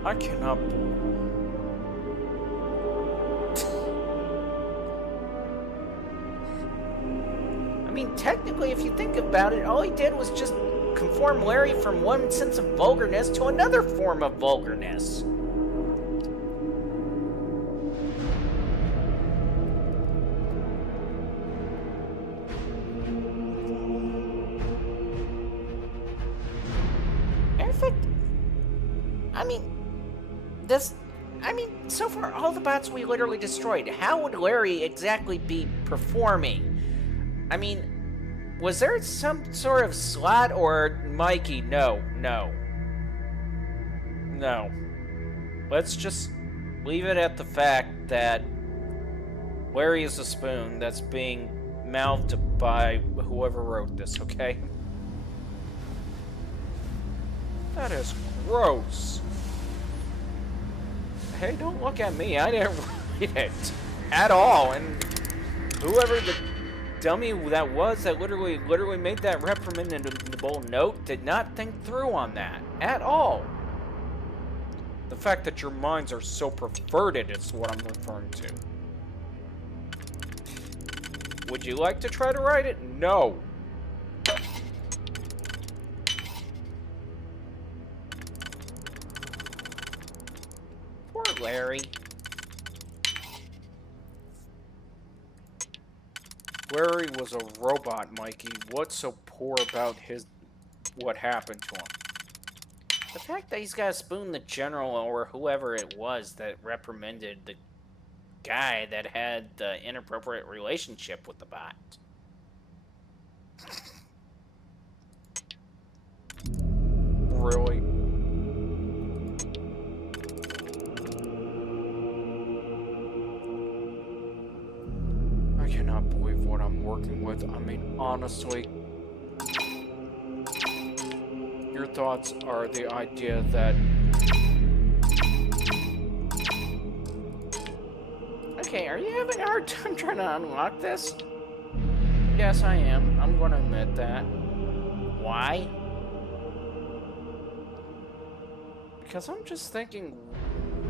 I cannot... I mean, technically, if you think about it, all he did was just conform Larry from one sense of vulgarness to another form of vulgarness. So far, all the bots we literally destroyed, how would Larry exactly be performing? I mean, was there some sort of slot or Mikey? No. Let's just leave it at the fact that Larry is a spoon that's being mouthed by whoever wrote this, okay? That is gross. Hey, don't look at me. I didn't read it at all. And whoever the dummy that was that literally made that reprimandable note did not think through on that at all. The fact that your minds are so perverted is what I'm referring to. Would you like to try to write it? No. Poor Larry. Larry was a robot, Mikey. What's so poor about what happened to him? The fact that he's got to spoon the general or whoever it was that reprimanded the guy that had the inappropriate relationship with the bot. Really? I cannot believe what I'm working with. I mean, honestly, your thoughts are the idea that... Okay, are you having a hard time trying to unlock this? Yes, I am. I'm going to admit that. Why? Because I'm just thinking,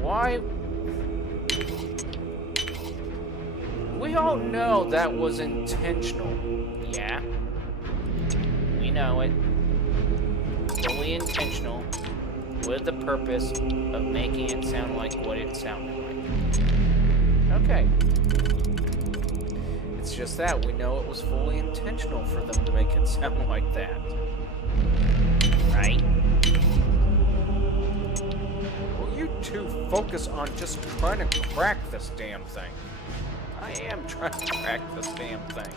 why... We all know that was intentional. Yeah. We know it. Fully intentional. With the purpose of making it sound like what it sounded like. Okay. It's just that we know it was fully intentional for them to make it sound like that. Right? Will you two focus on just trying to crack this damn thing? I am trying to crack this damn thing.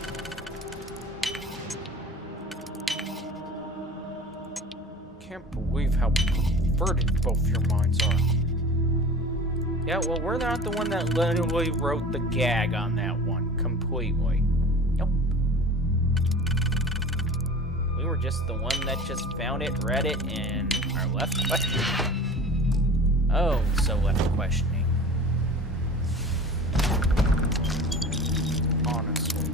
Can't believe how perverted both your minds are. Yeah, well, we're not the one that literally wrote the gag on that one, completely. Nope. We were just the one that just found it, read it, and are left questioning. Oh, so left questioning. Honestly.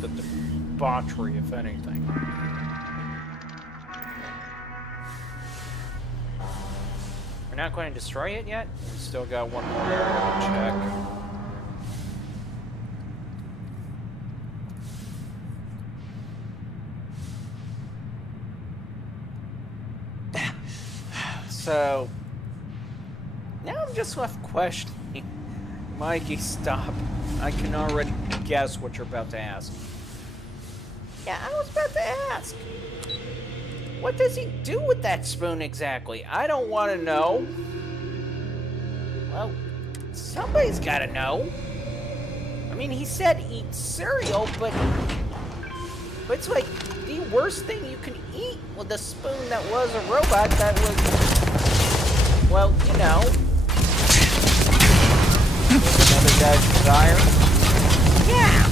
The debauchery, if anything. We're not going to destroy it yet? We still got one more area to check. So, now I'm just left questioning. Mikey, stop. I can already guess what you're about to ask. Yeah, I was about to ask. What does he do with that spoon exactly? I don't want to know. Well, somebody's got to know. I mean, he said eat cereal, but it's like the worst thing you can eat with a spoon that was a robot that was, well, you know, another guy's desire. Yeah.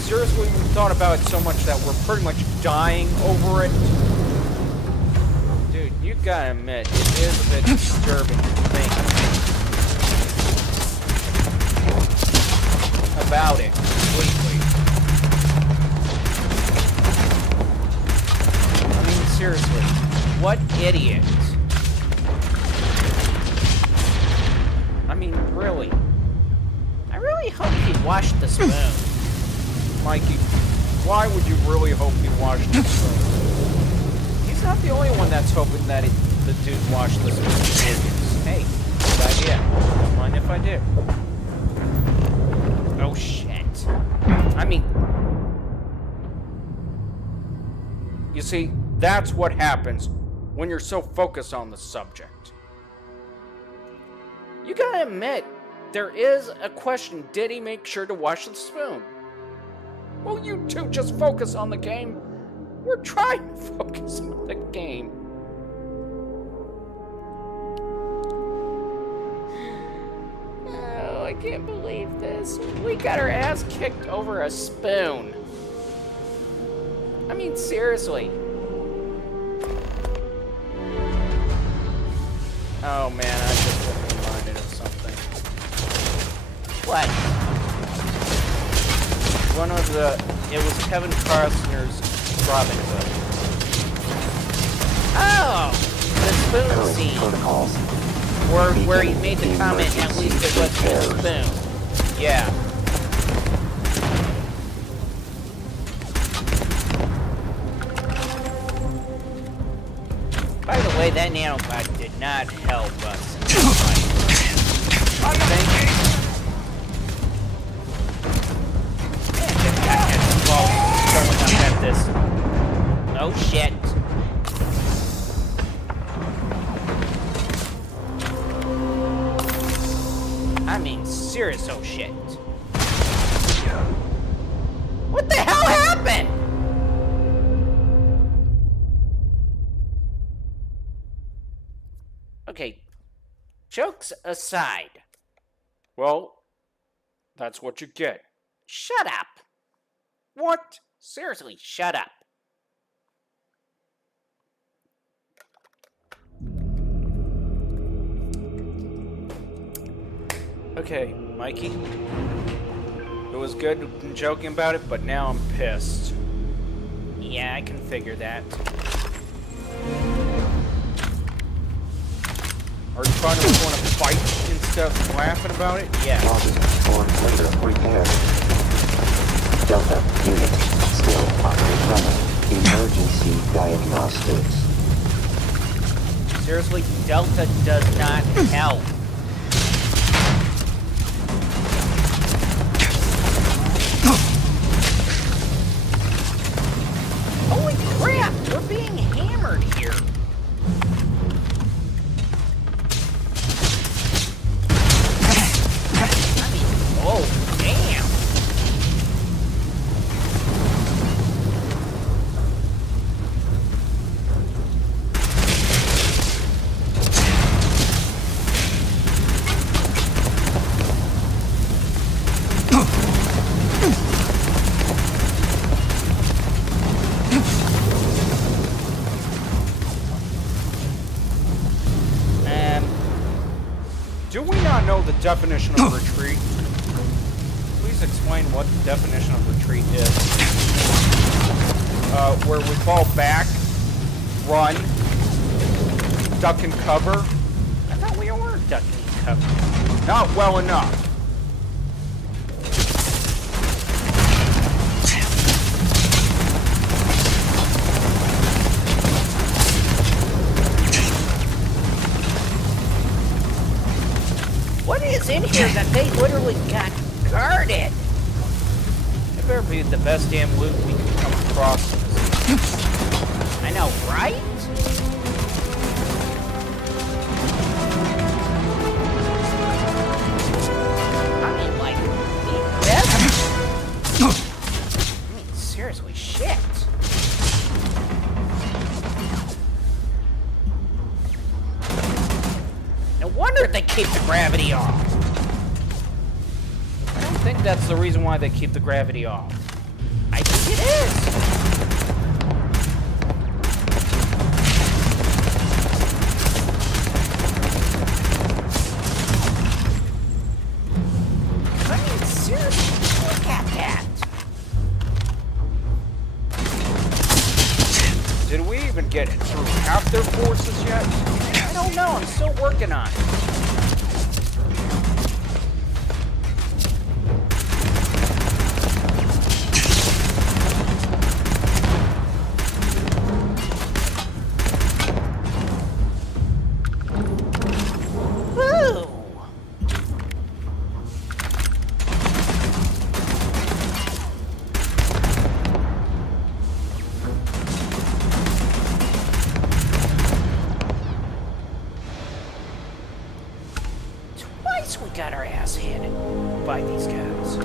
Seriously, we thought about it so much that we're pretty much dying over it. Dude, you gotta admit, it is a bit disturbing to think idiot. I mean, really. I really hope he washed the spoon. Mikey, why would you really hope he washed the spoon? He's not the only one that's hoping that the dude washed the spoon. Hey, good idea. Don't mind if I do. Oh, shit. I mean... You see, that's what happens when you're so focused on the subject. You gotta admit, there is a question. Did he make sure to wash the spoon? Well, you two just focus on the game. We're trying to focus on the game. Oh, I can't believe this. We got our ass kicked over a spoon. I mean, seriously. Oh man, I just got reminded of something. What? It was Kevin Costner's Robin Hood. Oh! The spoon Current scene. protocols. Where he made the comment, at least it was the spoon. Yeah. By the way, that nanobot did not help us in this fight. Oh shit. I mean, serious oh shit. What the hell happened? Okay, jokes aside. Well, that's what you get. Shut up. What? Seriously, shut up. Okay, Mikey. It was good joking about it, but now I'm pissed. Yeah, I can figure that. Are you trying to want to fight instead of laughing about it? Yeah. Login for later repair. Delta unit still running. Emergency diagnostics. Seriously, Delta does not help. Holy crap, we're being hammered here. I mean, oh, damn. Do we not know the definition of retreat? Please explain what the definition of retreat is. Where we fall back, run, duck and cover. I thought we were ducking and cover. Not well enough. What is in here that they literally got guarded? It better be the best damn loot we can come across. I know, right? I mean, like, the best. I mean, seriously, shit. No wonder they keep the gravity off. I don't think that's the reason why they keep the gravity off. I think it is. I mean, seriously, look at that. Did we even get through half their forces course we got our ass handed by these guys.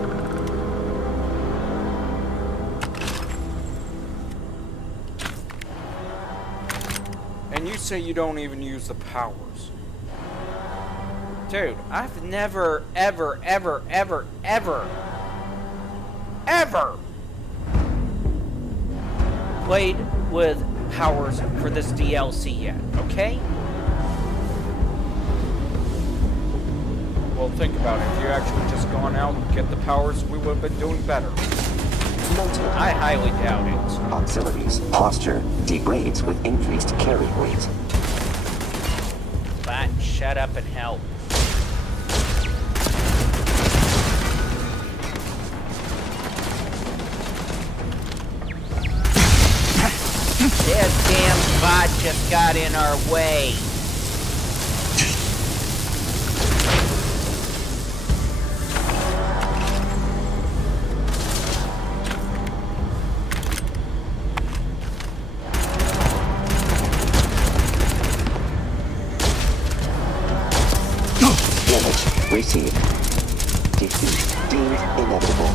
And you say you don't even use the powers. Dude, I've never, ever played with powers for this DLC yet, okay? Well, think about it. If you actually just gone out and get the powers, we would have been doing better. I highly doubt it. Auxiliaries. Posture degrades with increased carry weight. But shut up and help. This damn bot just got in our way. Damage received. Defeat deemed inevitable.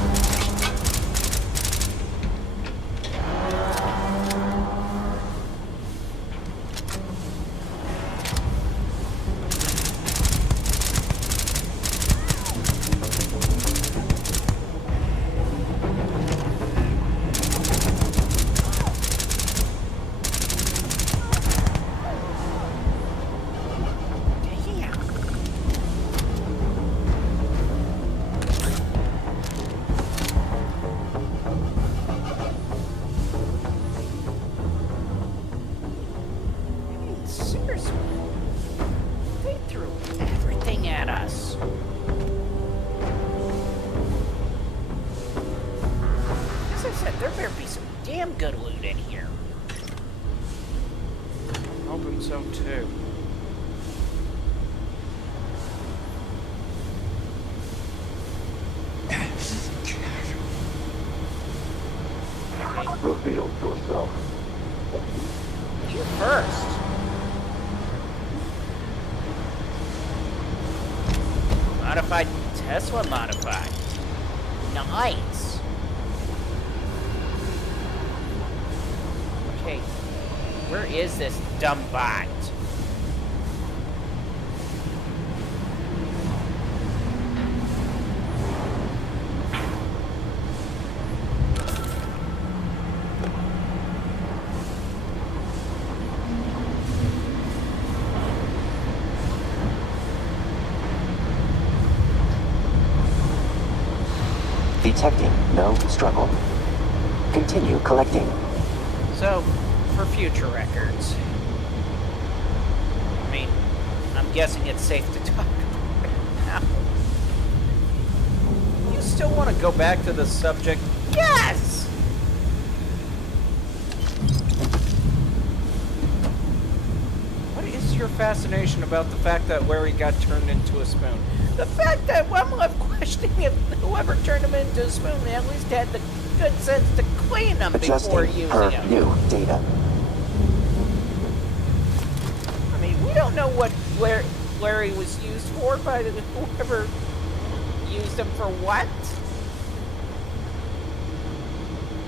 Seriously, they threw everything at us. As I said, there better be some damn good loot in here. I'm hoping so too. Reveal yourself. You first. Modified Tesla modified. Nice. Okay, where is this dumb bot? Detecting no struggle. Continue collecting. So, for future records, I mean, I'm guessing it's safe to talk about it now. You still want to go back to the subject? Yes! What is your fascination about the fact that Larry got turned into a spoon? The fact that I'm left questioning if whoever turned him into a spoon at least had the good sense to clean them before Adjusting using per them. new data. I mean, we don't know what Larry was used for by whoever used him for what.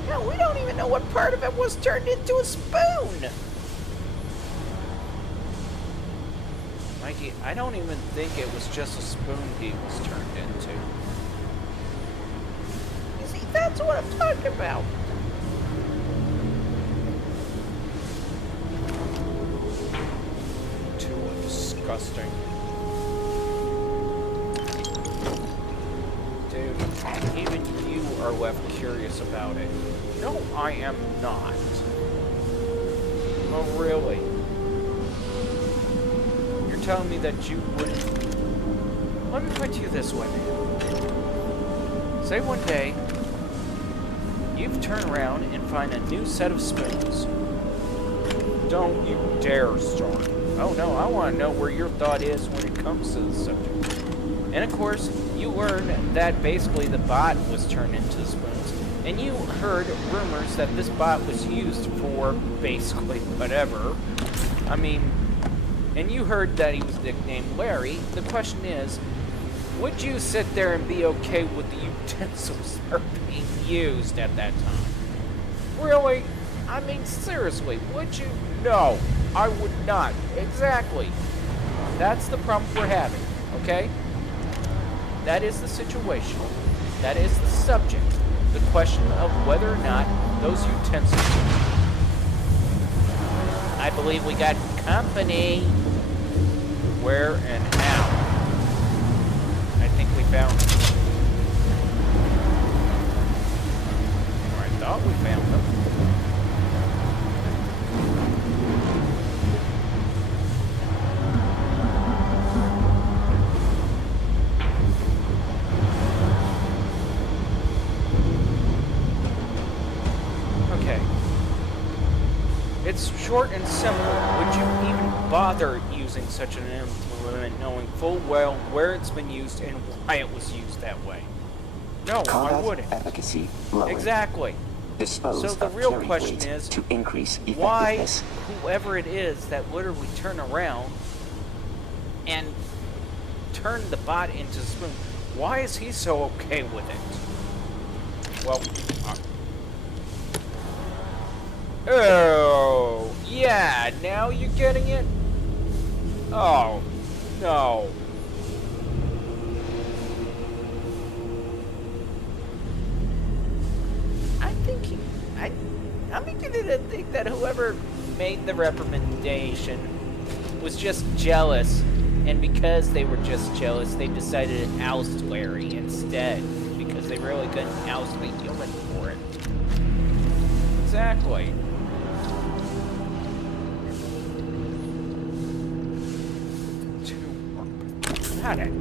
No, we don't even know what part of it was turned into a spoon. Mikey, I don't even think it was just a spoon he was turned into. You see, that's what I'm talking about. Too disgusting. Dude, even you are left curious about it. No, I am not. Oh, really? You're telling me that you wouldn't... Let me put you this way, man. Say one day, you've turned around and find a new set of spoons. Don't you dare start. Oh no, I want to know where your thought is when it comes to the subject. And of course, you learned that basically the bot was turned into spoons. And you heard rumors that this bot was used for basically whatever. I mean, and you heard that he was nicknamed Larry. The question is, would you sit there and be okay with the utensils that are being used at that time? Really? I mean, seriously, would you? No, I would not. Exactly. That's the problem we're having, okay? That is the situation. That is the subject. The question of whether or not those utensils... I believe we got company. Where and how? I think we found them. Or I thought we found them. Okay. It's short and simple. Would you even bother using such an implement knowing full well where it's been used and why it was used that way? No, I wouldn't. Efficacy lowered. Exactly. Dispose So the of real carry question weight is, to increase why effectiveness. whoever it is that literally turned around and turned the bot into a spoon, why is he so okay with it? Well, oh, yeah, now you're getting it? Oh, no. I'm beginning to think that whoever made the recommendation was just jealous, and because they were just jealous, they decided to oust Larry instead, because they really couldn't oust the human for it. Exactly. Pathetic.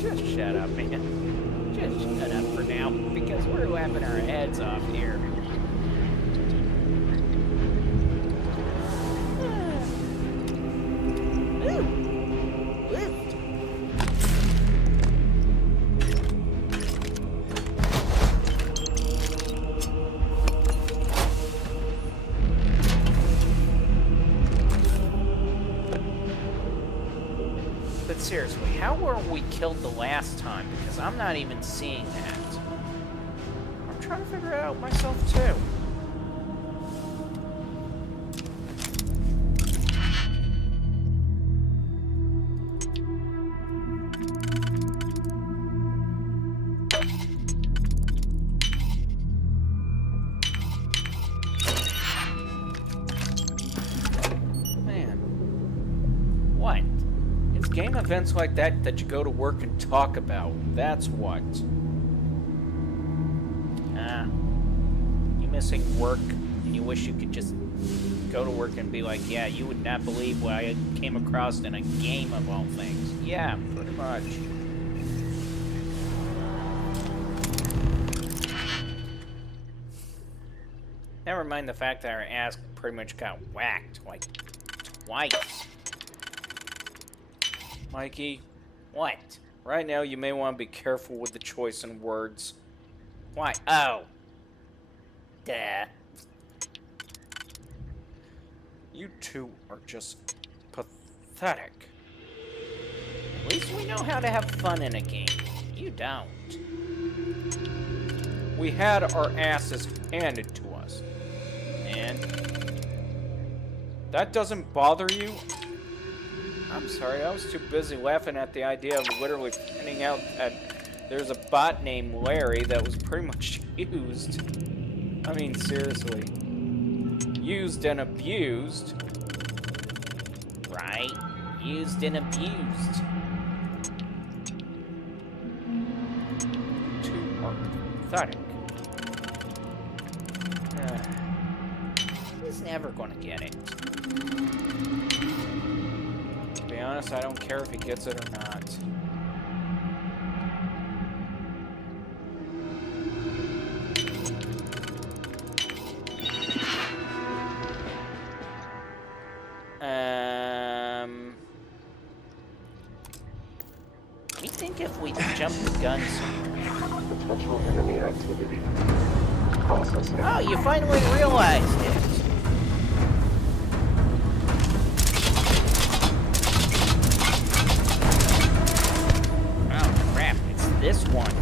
Just shut up, man. Just shut up for now, because we're laughing our heads off here. But seriously, how were we killed the last time? Because I'm not even seeing that. I'm trying to figure it out myself too. Man. What? It's game events like that you go to work and talk about. That's what. You missing work and you wish you could just go to work and be like, yeah, you would not believe what I came across in a game of all things. Yeah, pretty much. Never mind the fact that our ass pretty much got whacked, like, twice. Mikey, what? Right now, you may want to be careful with the choice in words. Why? Oh. Duh. You two are just pathetic. At least we know how to have fun in a game. You don't. We had our asses handed to us. And that doesn't bother you? I'm sorry, I was too busy laughing at the idea of literally finding out that there's a bot named Larry that was pretty much used. I mean, seriously. Used and abused. Right? Used and abused. Two are pathetic. He's never gonna get it. To be honest, I don't care if he gets it or not. We think if we jump the gun somewhere. Potential enemy activity. Processing. Oh, you finally realized it. this one.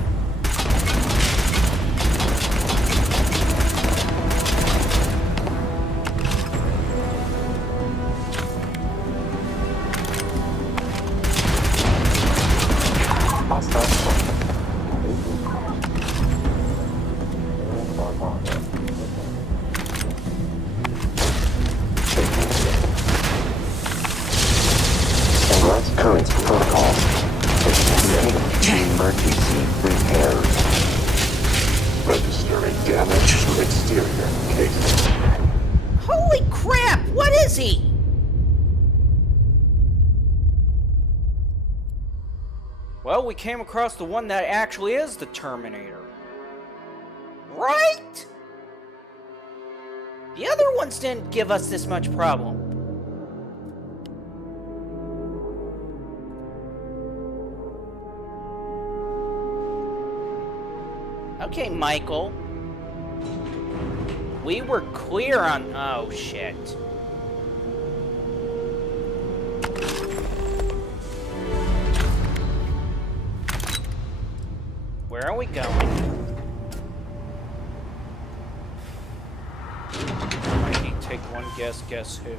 Current protocol. Emergency repairs. Registering damage to exterior casing. Holy crap! What is he? Well, we came across the one that actually is the Terminator. Right? The other ones didn't give us this much problem. Okay, Michael. We were clear on... Oh, shit. Where are we going? I need to take one guess. Guess who?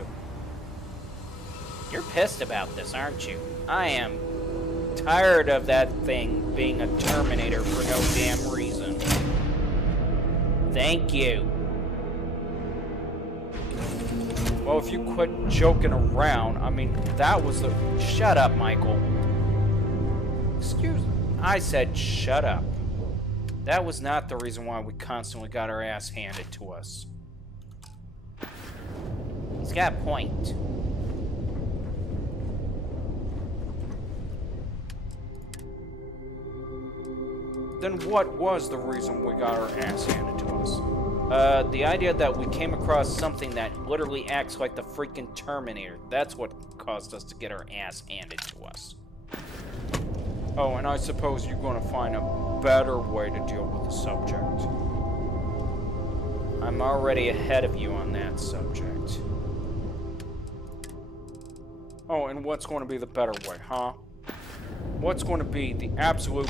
You're pissed about this, aren't you? I am tired of that thing being a Terminator for no damn reason. Thank you. Well, if you quit joking around, I mean, that was the... Shut up, Michael. Excuse me. I said shut up. That was not the reason why we constantly got our ass handed to us. He's got a point. Then what was the reason we got our ass handed to us? The idea that we came across something that literally acts like the freaking Terminator. That's what caused us to get our ass handed to us. Oh, and I suppose you're going to find a better way to deal with the subject. I'm already ahead of you on that subject. Oh, and what's going to be the better way, huh? What's going to be the absolute...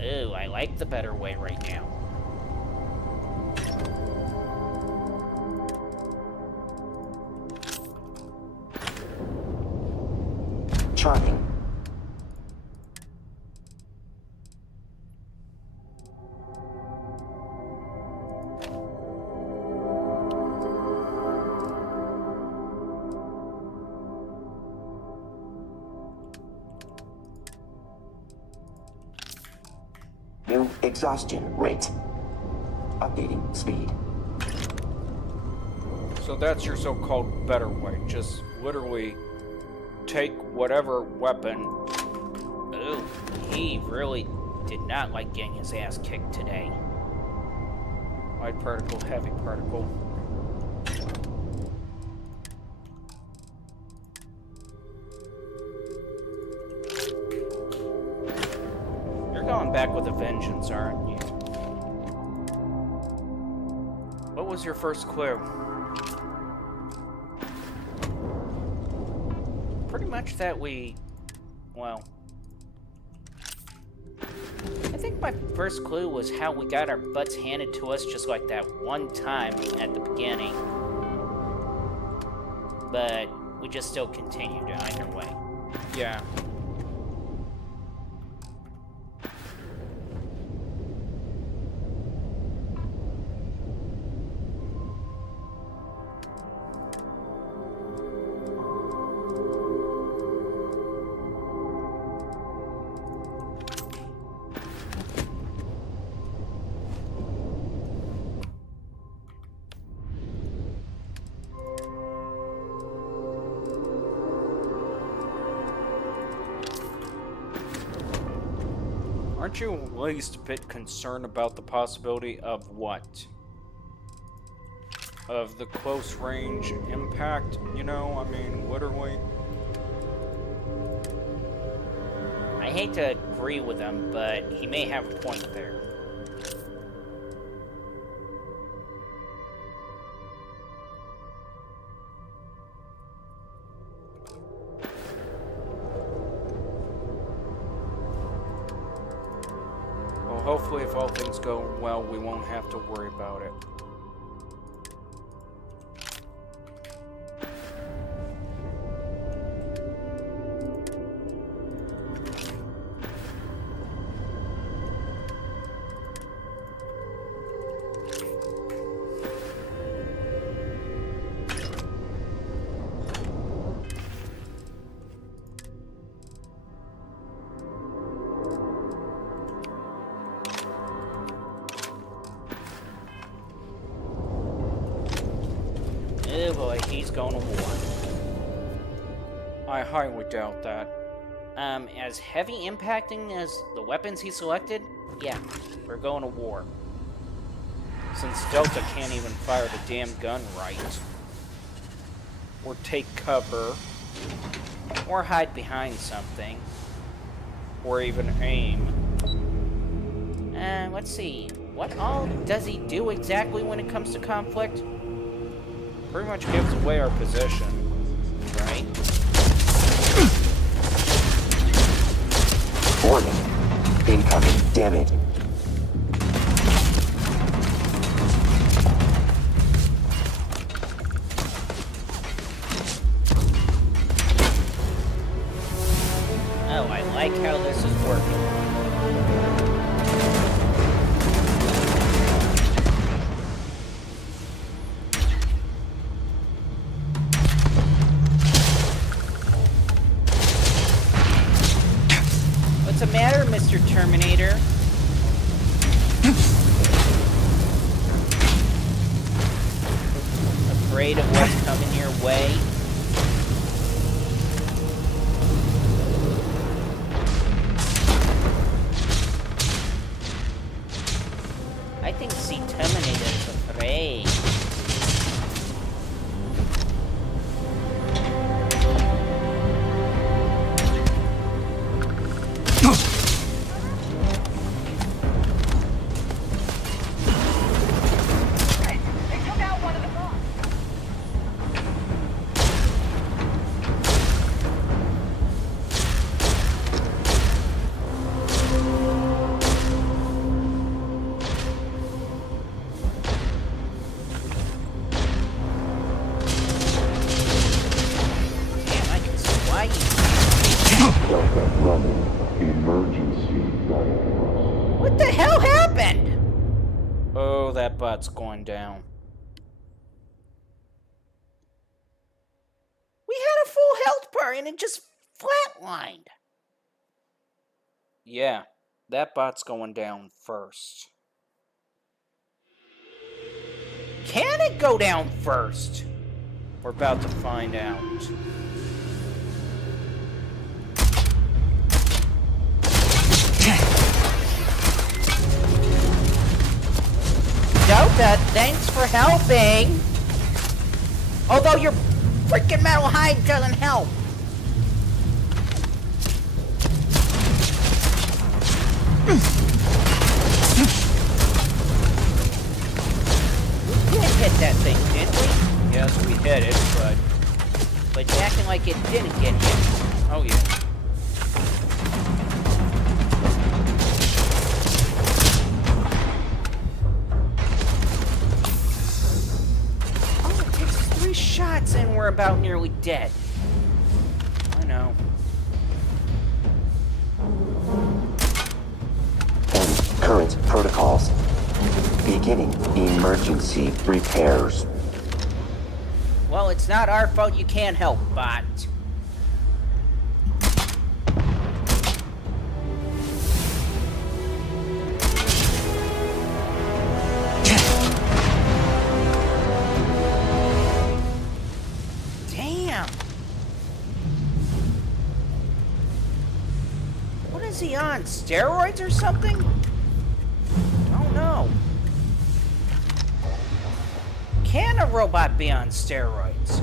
Ooh, I like the better way right now. Charting. New exhaustion rate. Updating speed. So that's your so-called better way. Just literally take whatever weapon... Ooh, he really did not like getting his ass kicked today. Light particle, heavy particle. You're going back with a vengeance, aren't you? What was your first clue? Pretty much that we... well... I think my first clue was how we got our butts handed to us just like that one time at the beginning. But we just still continued either way. Yeah. Aren't you at least a bit concerned about the possibility of what? Of the close range impact, you know? I mean, literally. I hate to agree with him, but he may have a point there. Hopefully, if all things go well, we won't have to worry about it. Oh boy, he's going to war. I highly doubt that. As heavy impacting as the weapons he selected, yeah, we're going to war. Since Delta can't even fire the damn gun right. Or take cover. Or hide behind something. Or even aim. Let's see. What all does he do exactly when it comes to conflict? Pretty much gives away our position. Right? Warning. Incoming damage. Oh, I like how this is working. What's the matter, Mr. Terminator? Afraid of what's coming your way? I think the Terminator is afraid. They took out one of the bombs. Damn, I can see why you... Delta running emergency diagnosis. What the hell happened? Oh, that bot's going down. We had a full health bar and it just flatlined. Yeah, that bot's going down first. Can it go down first? We're about to find out. Delta, thanks for helping. Although your freaking metal hide doesn't help. We did hit that thing, didn't we? Yes, we hit it, But it's acting like it didn't get hit. oh yeah. Oh, it takes 3 shots and we're about nearly dead. I know. And current protocols. Beginning emergency repairs. Well, it's not our fault you can't help, bot. Damn. What is he on? Steroids or something? Don't know. Can a robot be on steroids?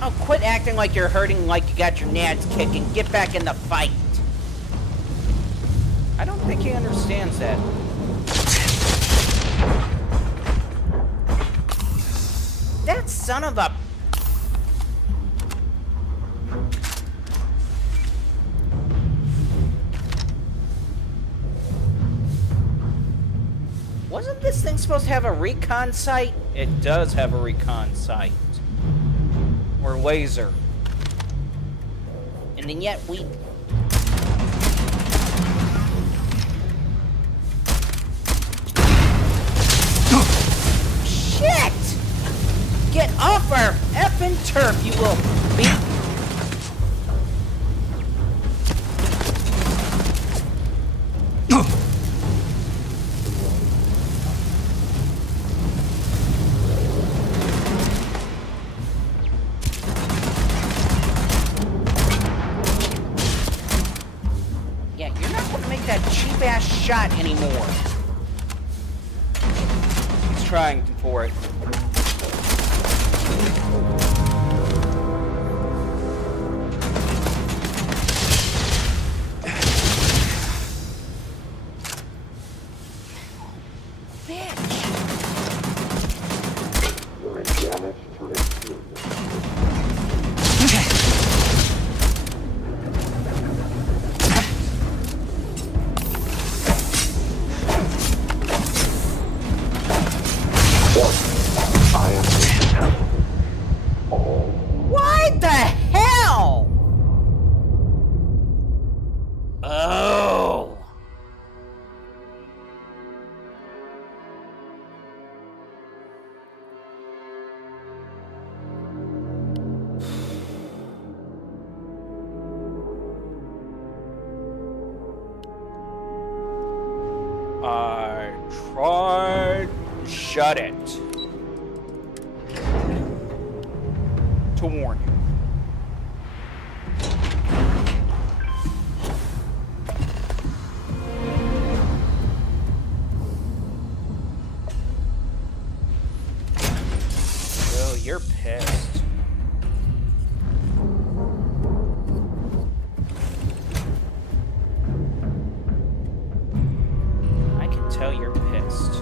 Oh, quit acting like you're hurting like you got your nads kicking. Get back in the fight. I don't think he understands that. son of a... Wasn't this thing supposed to have a recon sight? It does have a recon sight. Or laser. And then yet we... Shit! Get off our effing turf, you little beat! Yeah, you're not gonna make that cheap-ass shot anymore. He's trying for it. What the hell? Oh. I tried to shut it. To warn you. Oh, you're pissed. I can tell you're pissed.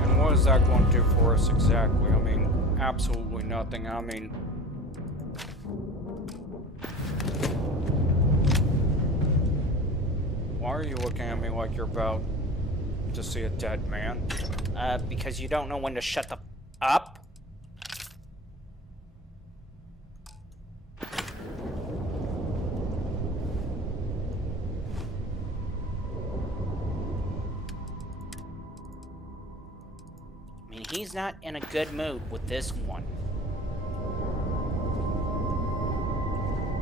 And what is that going to do for us exactly? I mean, absolutely nothing. I mean... Why are you looking at me like you're about to see a dead man? Because you don't know when to shut the f up? I mean, he's not in a good mood with this one.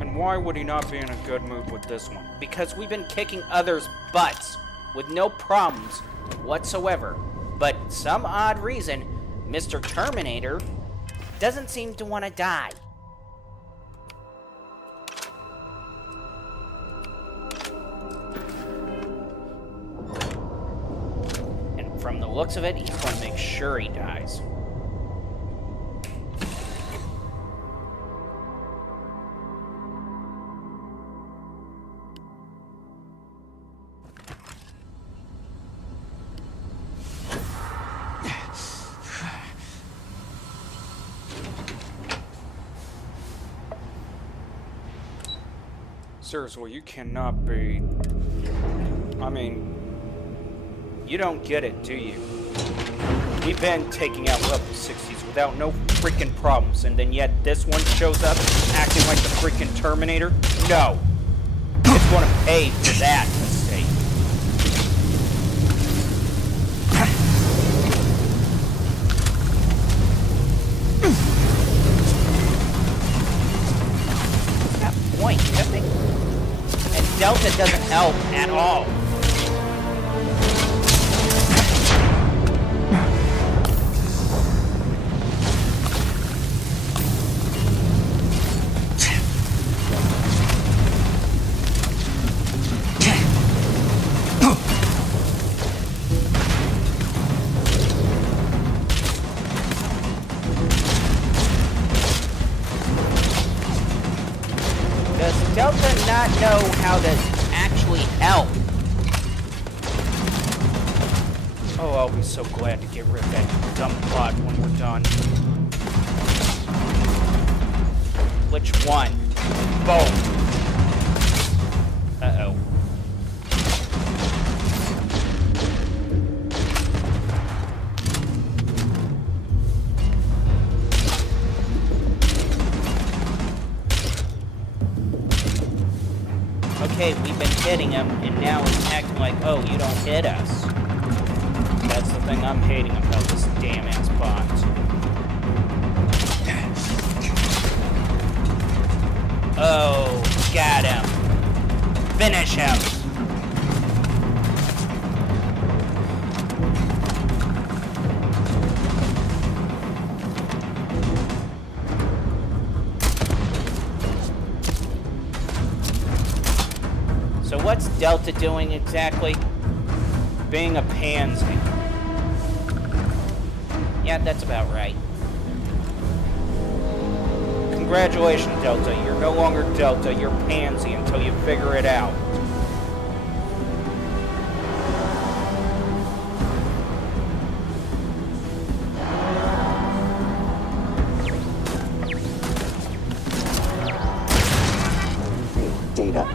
And why would he not be in a good mood with this one? Because we've been kicking others' butts with no problems whatsoever. But some odd reason, Mr. Terminator doesn't seem to want to die. And from the looks of it, he's going to make sure he dies. Seriously, you cannot be... I mean... You don't get it, do you? We've been taking out level 60s without no freaking problems, and then yet this one shows up acting like the freaking Terminator? No! It's gonna pay for that mistake. What's that point, Tipping? And Delta doesn't help at all. Does Delta not know how to actually help? Oh, I'll be so glad to get rid of that dumb plot when we're done. Which one? Both. Uh-oh. Okay, we've been hitting him, and now he's acting like, oh, you don't hit us. That's the thing I'm hating about this damn-ass bot. Oh, got him. Finish him. So what's Delta doing exactly? Being a pansy. Yeah, that's about right. Congratulations, Delta. You're no longer Delta, you're Pansy until you figure it out. Data.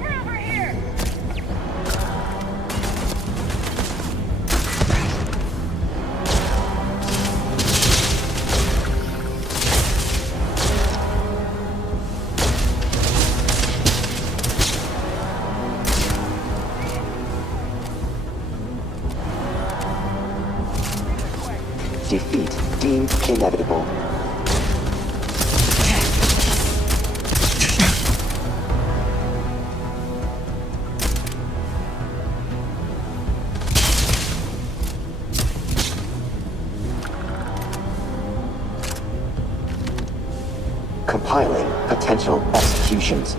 Defeat deemed inevitable. Compiling potential executions.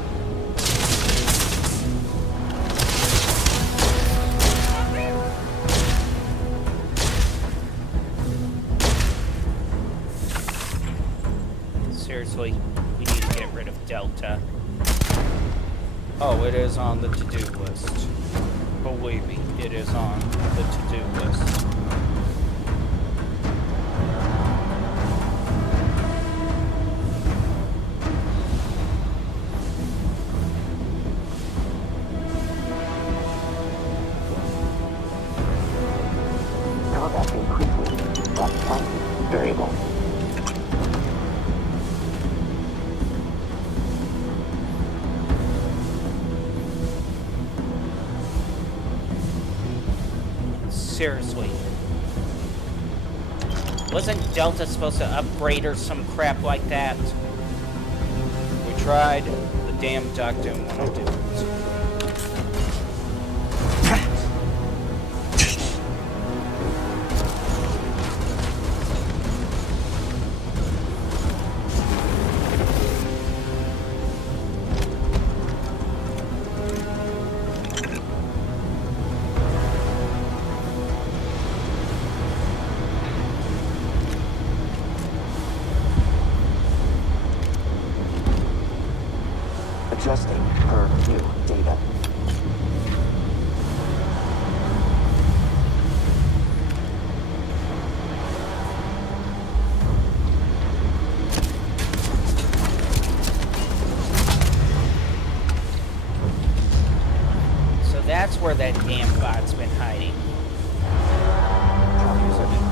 Seriously, we need to get rid of Delta. Oh, it is on the to-do list. Believe me, it is on the to-do list. Combat increasing. But finding variable. Seriously. Wasn't Delta supposed to upgrade or some crap like that? We tried. The damn duck didn't want to do it. Adjusting per new data. So that's where that damn bot's been hiding.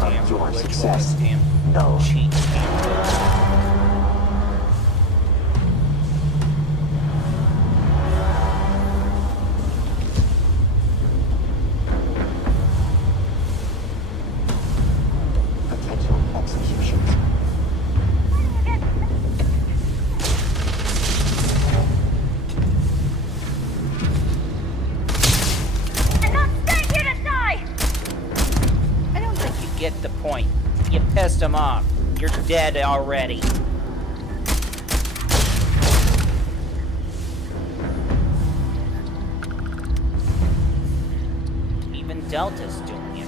Of your success. Damn No. cheat. Potential executions. I'm not staying here to die! I don't think you get the point. You pissed him off. You're dead already. Even Delta's doing it.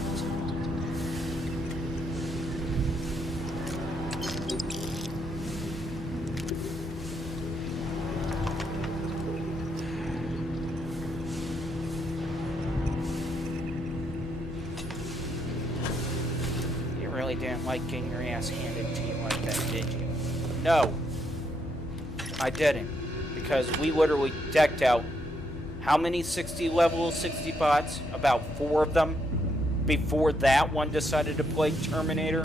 really didn't like getting your ass handed to you like that, did you? No. I didn't. Because we literally decked out how many 60 level 60 bots? About 4 of them. Before that one decided to play Terminator.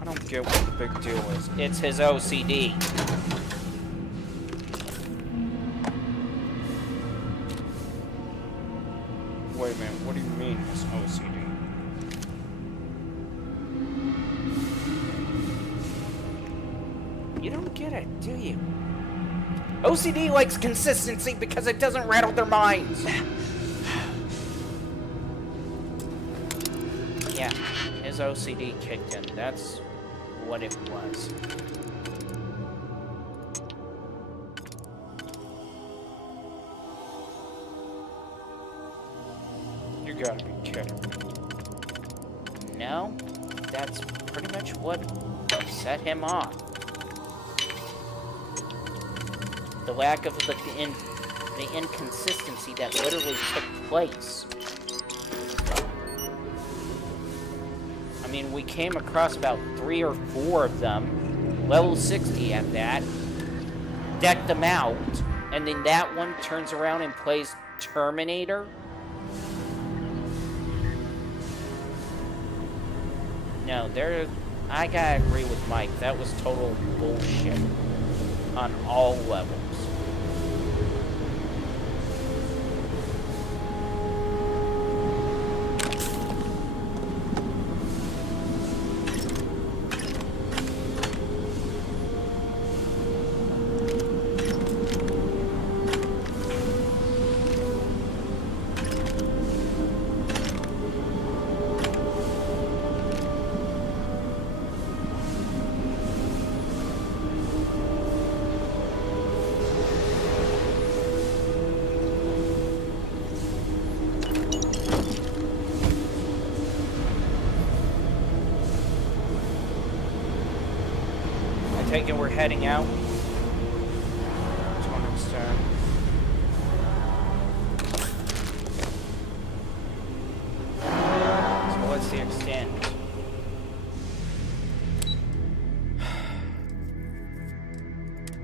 I don't get what the big deal is. It's his OCD. Wait a minute, what do you mean his OCD? You don't get it, do you? OCD likes consistency because it doesn't rattle their minds. Yeah, his OCD kicked in. That's what it was. You gotta be kidding me. No, that's pretty much what set him off. The lack of the inconsistency that literally took place. I mean, we came across about 3 or 4 of them, level 60 at that, decked them out, and then that one turns around and plays Terminator? No, I gotta agree with Mike, that was total bullshit on all levels. Take it we're heading out. To an extent. So what's the extent?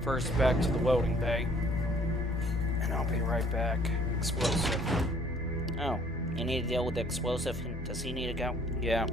First back to the loading bay. And I'll be right back. Explosive. Oh, you need to deal with the explosive? Does he need to go? Yeah.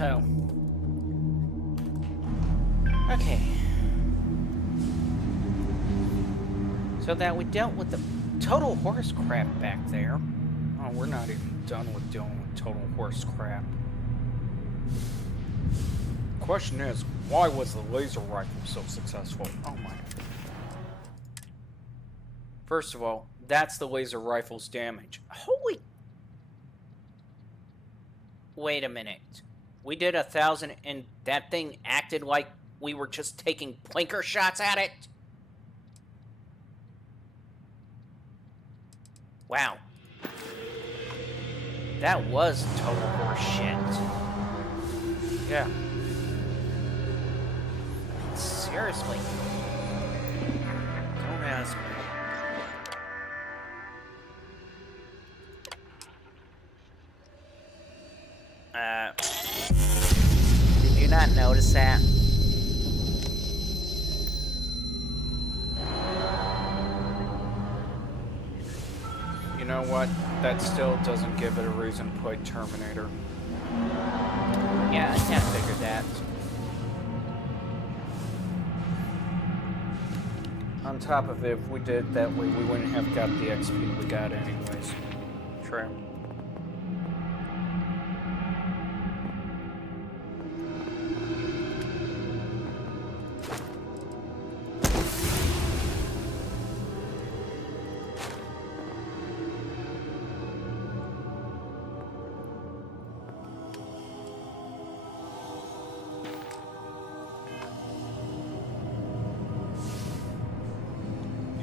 So. Okay. So that we dealt with the total horse crap back there. Oh, we're not even done with dealing with total horse crap. Question is, why was the laser rifle so successful? Oh my. First of all, that's the laser rifle's damage. Holy. Wait a minute. We did 1,000 and that thing acted like we were just taking blinker shots at it? Wow. That was total horseshit. Yeah. Seriously. Don't ask me. Did you not notice that? You know what? That still doesn't give it a reason to play Terminator. Yeah, I can't figure that. On top of it, if we did it that way, we wouldn't have got the XP we got anyways. True.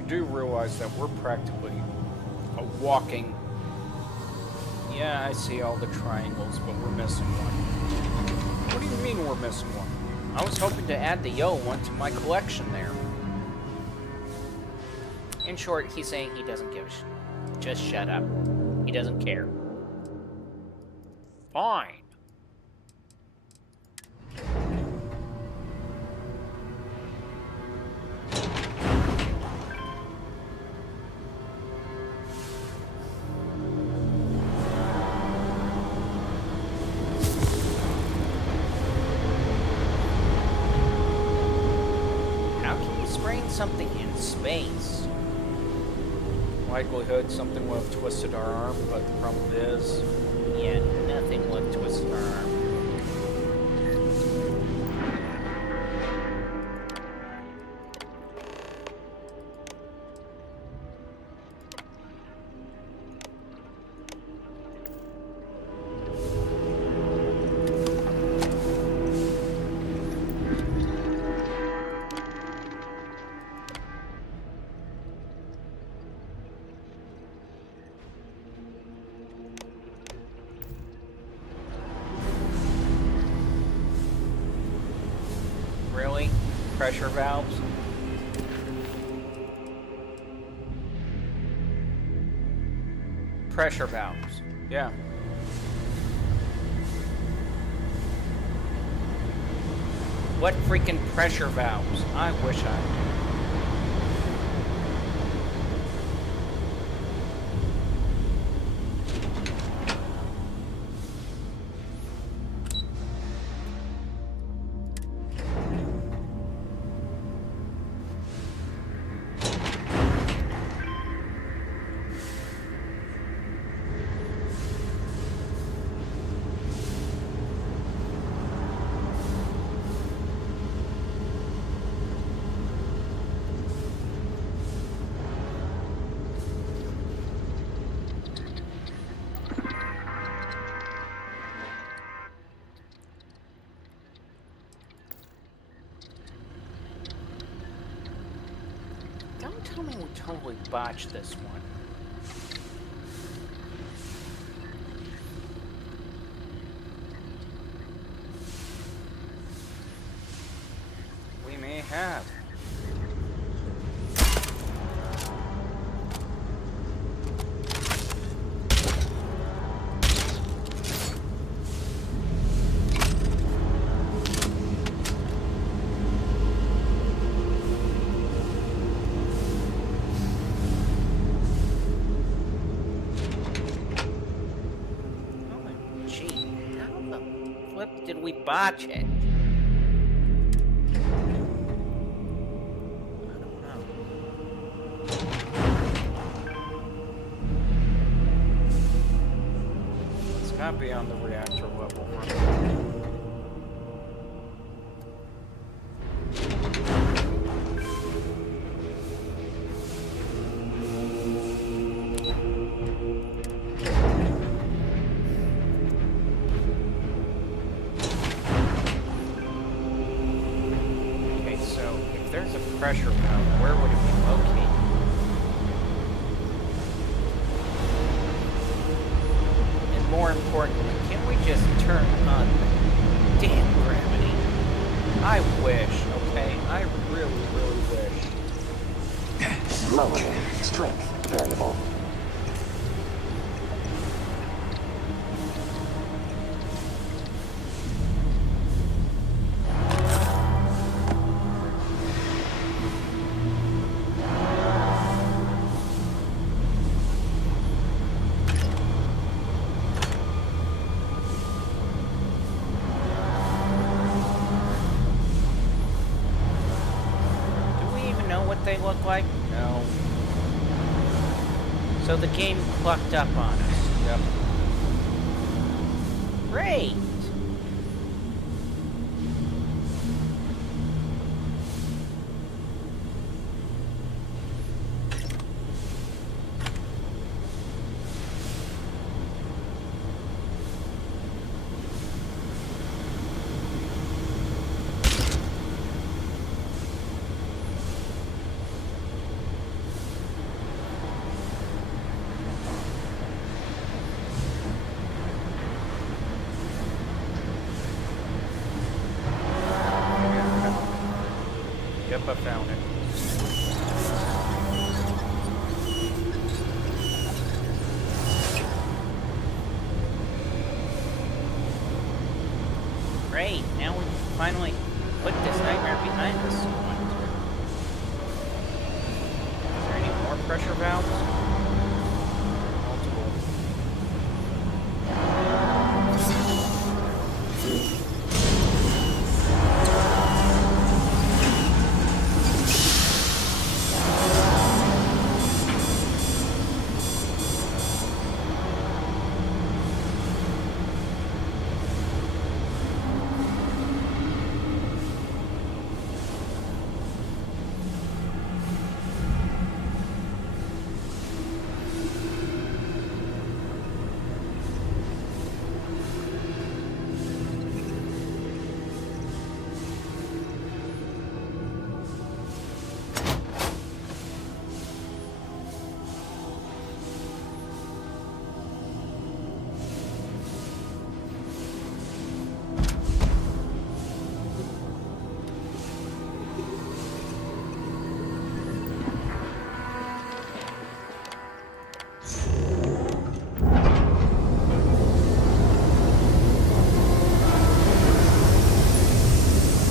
Do realize that we're practically a walking... Yeah, I see all the triangles, but we're missing one. What do you mean we're missing one? I was hoping to add the yellow one to my collection there. In short, he's saying he doesn't give a shit. Just shut up. He doesn't care. Fine. Something in space. Likelihood something will have twisted our arm, but the problem is, yeah, nothing will have twisted our arm. Really? Pressure valves? Pressure valves. Yeah. What freaking pressure valves? I wish I knew. Don't tell me we totally botched this one. We may have. botch it. It's gotta be on the reactor level, right? Pressure valve, where would it be located? And more importantly, can we just turn on damn gravity? I wish, okay? I really, really wish. Lower. Strength variable. They look like? No. So the game clucked up on us. Yep. Great. Yep, I found it. Great, now we can finally put this nightmare behind us. Is there any more pressure valves? Multiple.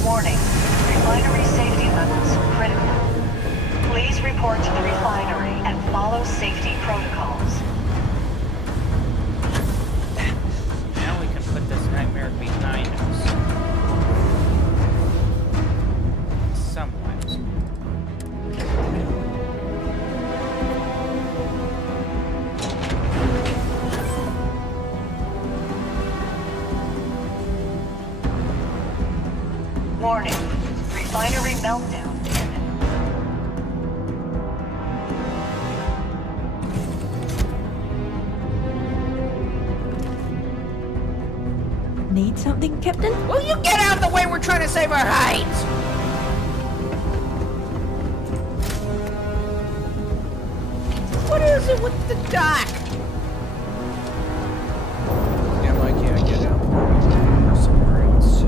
Warning. Refinery safety levels critical. Please report to the refinery and follow safety protocols. Now we can put this nightmare behind us. Somewhat. Warning. Refinery meltdown imminent. Need something, Captain? Will you get out of the way? We're trying to save our hides! What is it with the dock? Damn, I can't get out. Somewhere else.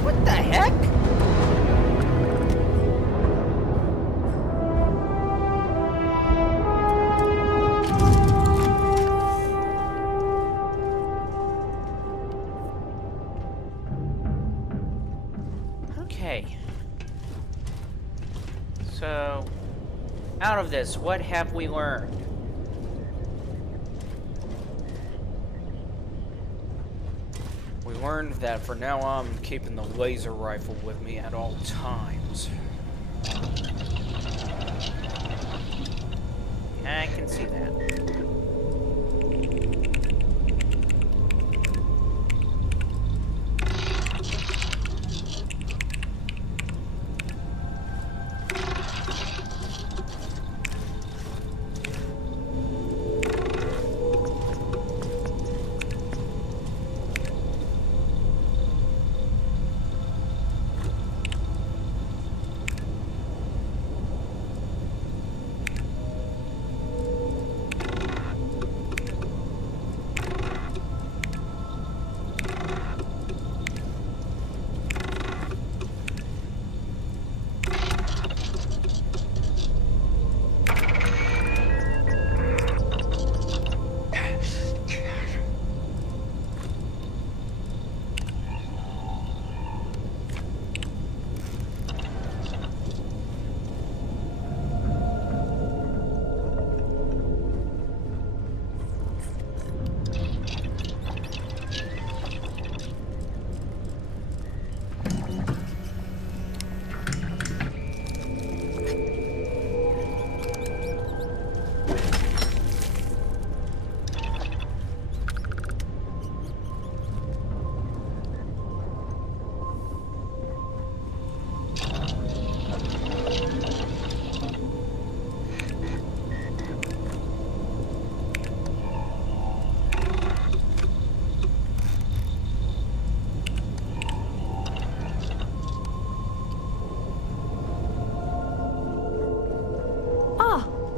What the Okay. So, out of this, what have we learned? We learned that for now on, I'm keeping the laser rifle with me at all times. I can see that.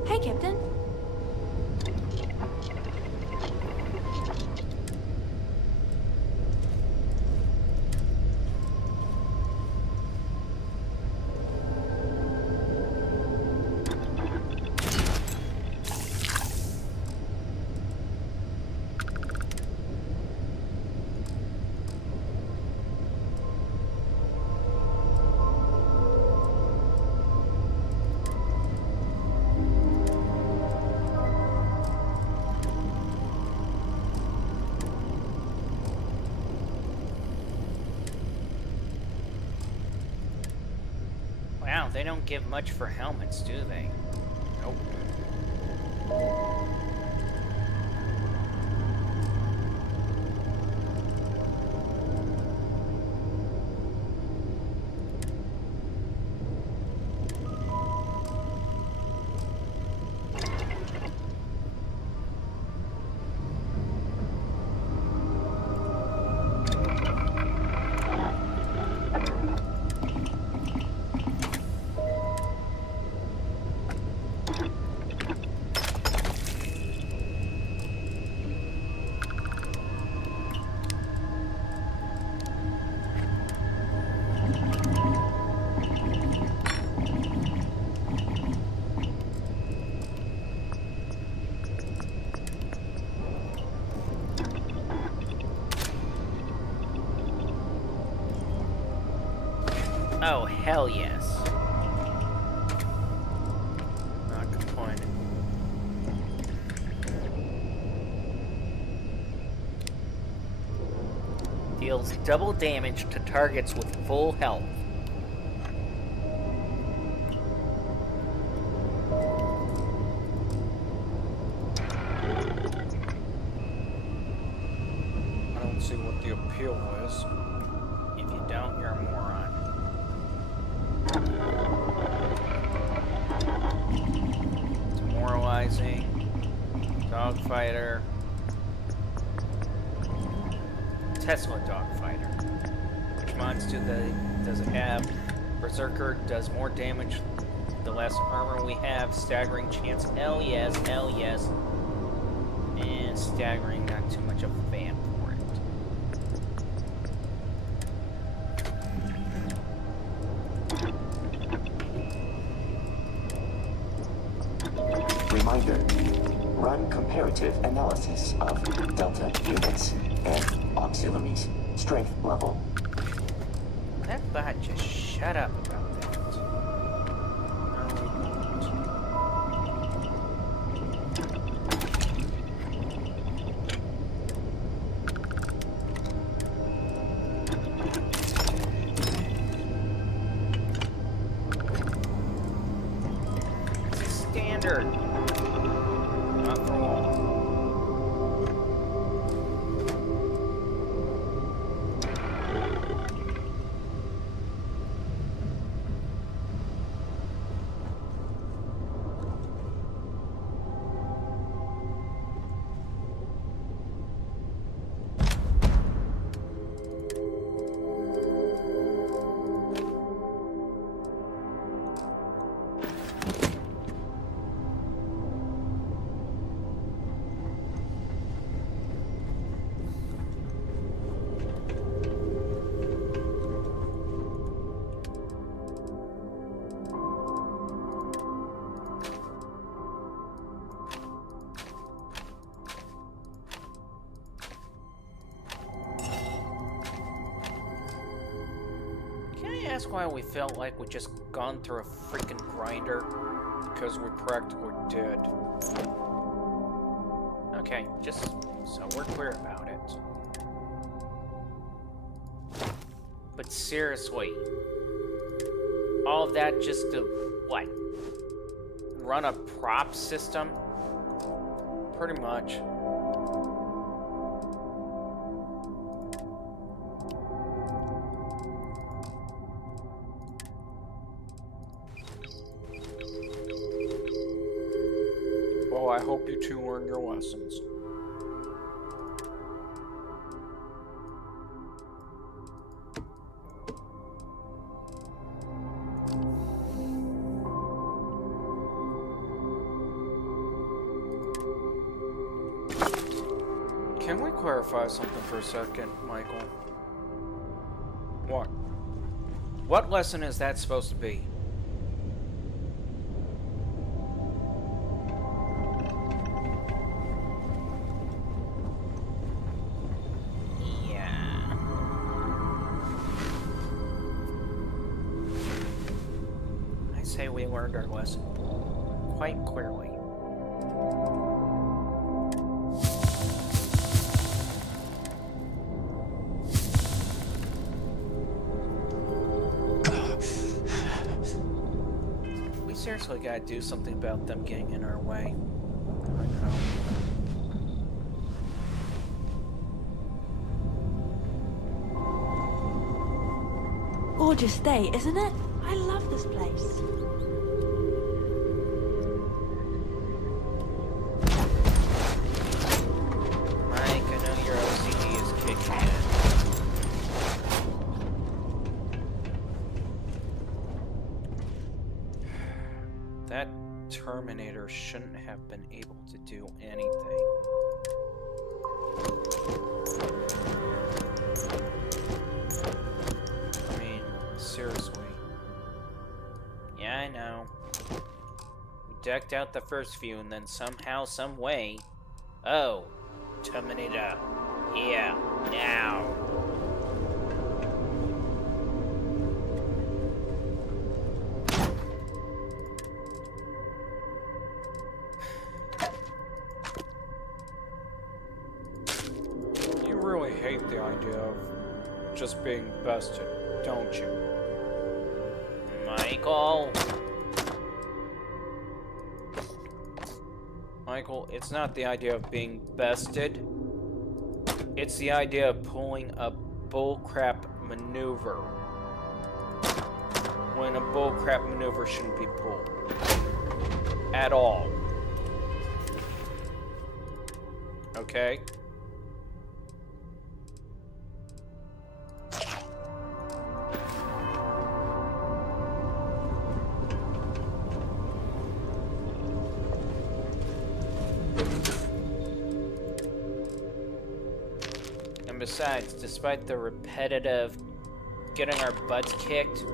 Hey, Captain. Wow, they don't give much for helmets, do they? Nope. Oh, hell yes. Not complaining. Deals double damage to targets with full health. I don't see what the appeal is. If you don't, you're a moron. Demoralizing, dogfighter, Tesla dogfighter. Which mods does it have? Berserker does more damage the less armor we have. Staggering chance, hell yes, hell yes. And staggering, not too much of a fan for it. Reminder, run comparative analysis of Delta units and auxiliaries. Strength level. That bot just Shut up about that. No, we won't. It's a standard. Not for long. That's why we felt like we just gone through a freaking grinder, because we're practically dead. Okay, just so we're clear about it. But seriously, all of that just to, what, run a prop system? Pretty much. I hope you two learn your lessons. Can we clarify something for a second, Michael? What? What lesson is that supposed to be? We learned our lesson quite clearly. We seriously gotta do something about them getting in our way. I know. Gorgeous day, isn't it? I love this place. That Terminator shouldn't have been able to do anything. I mean, seriously. Yeah, I know. We decked out the first few and then somehow, some way... Oh, Terminator. Here, now. Hate the idea of just being bested, don't you? Michael? Michael, it's not the idea of being bested. It's the idea of pulling a bullcrap maneuver. When a bullcrap maneuver shouldn't be pulled. At all. Okay? Besides, despite the repetitive getting our butts kicked,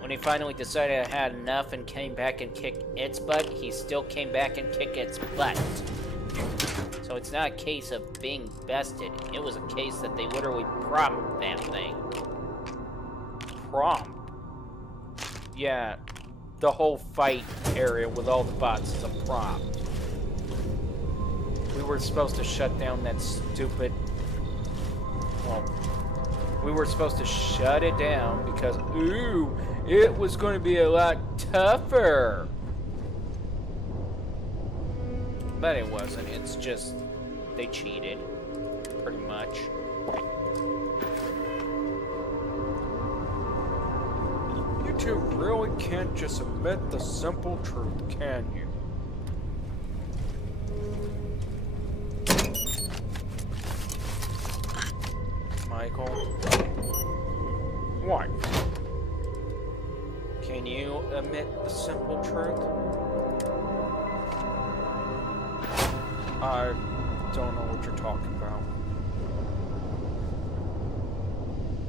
when he finally decided I had enough and came back and kicked its butt, he still came back and kicked its butt. So it's not a case of being bested, it was a case that they literally propped that thing. prompt. Yeah, the whole fight area with all the bots is a prompt. We were supposed to shut down that stupid... Well, we were supposed to shut it down because, ooh, it was going to be a lot tougher. But it wasn't. It's just they cheated, pretty much. You two really can't just admit the simple truth, can you? Michael? What? Can you admit the simple truth? I don't know what you're talking about.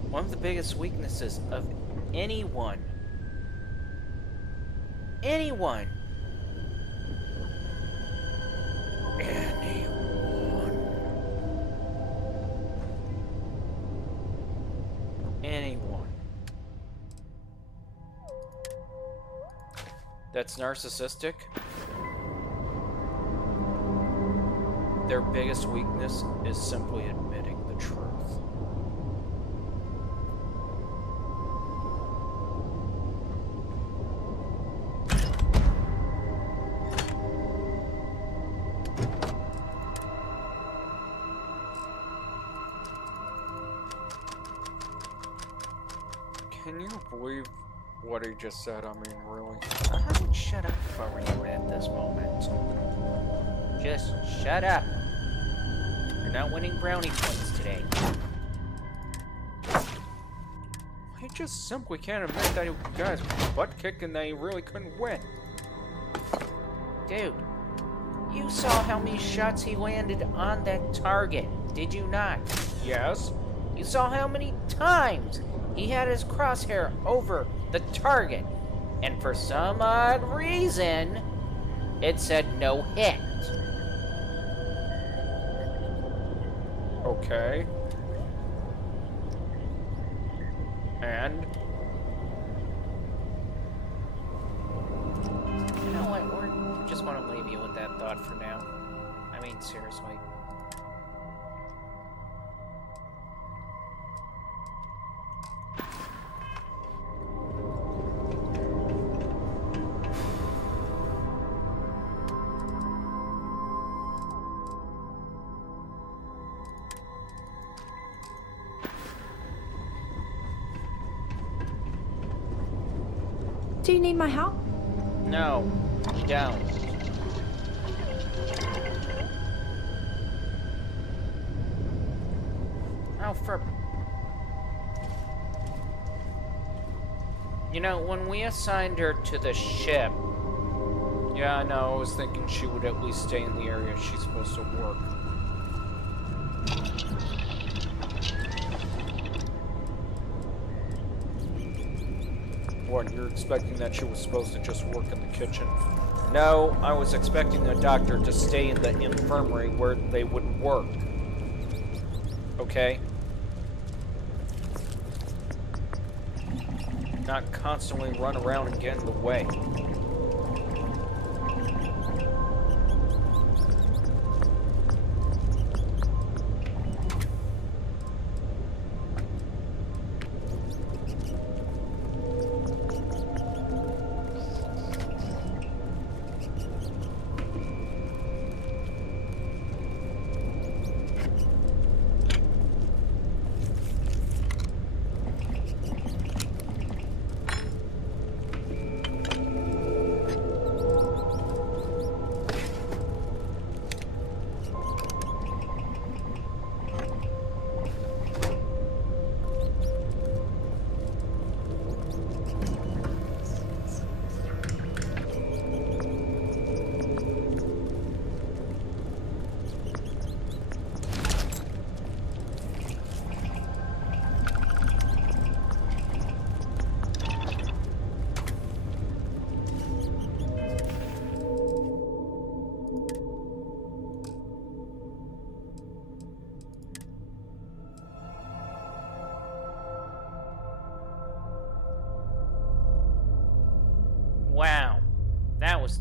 One of the biggest weaknesses of anyone. Anyone. That's narcissistic. Their biggest weakness is simply admitting the truth. Can you believe what he just said? I mean, really? I would shut up if I were you at this moment. Just shut up. You're not winning brownie points today. He just simply can't admit that you guys butt kicking that he really couldn't win. Dude, you saw how many shots he landed on that target, did you not? Yes. You saw how many times he had his crosshair over the target, and for some odd reason, it said no hit. Okay. And? You know what, we're just going to leave you with that thought for now. I mean, seriously. Do you need my help? No, you don't. Oh, for... You know, when we assigned her to the ship... Yeah, I know, I was thinking she would at least stay in the area she's supposed to work. What, you're expecting that she was supposed to just work in the kitchen? No, I was expecting the doctor to stay in the infirmary where they would work. Okay? Not constantly run around and get in the way.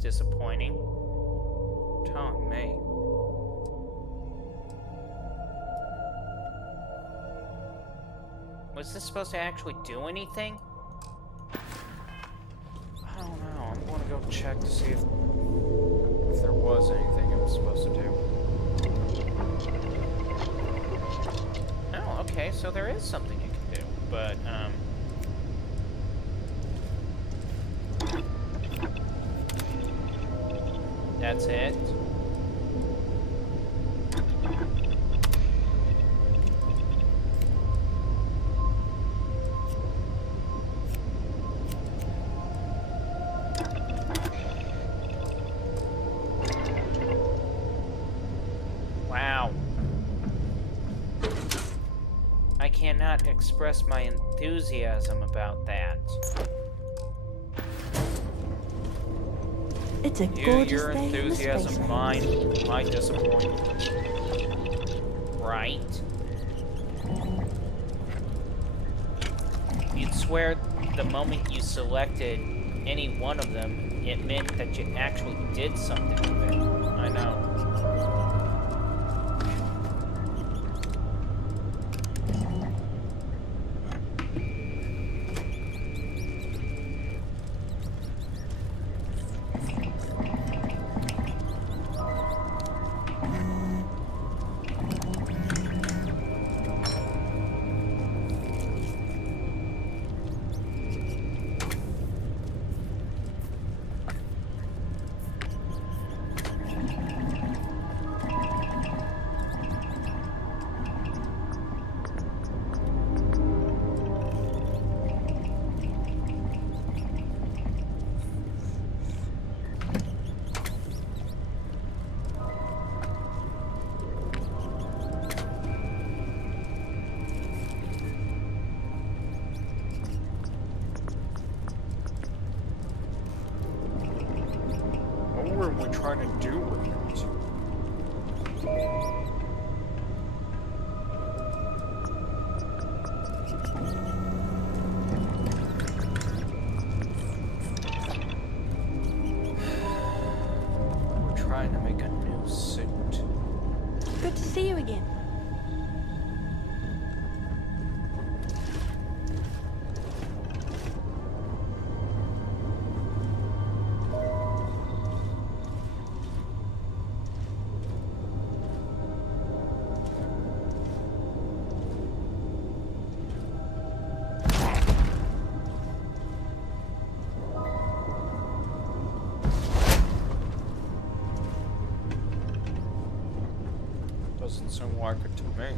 disappointing. Telling me. Was this supposed to actually do anything? I don't know. I'm gonna go check to see if there was anything it was supposed to do. Oh, okay, so there is something it can do, but, that's it. Wow. I cannot express my enthusiasm about that. It's a gorgeous Your day in the enthusiasm, space mine, my disappointment. Right? You'd swear the moment you selected any one of them, it meant that you actually did something with it. I know. What were we trying to do with it? We're trying to make a new suit. Good to see you again. Doesn't seem like it to me.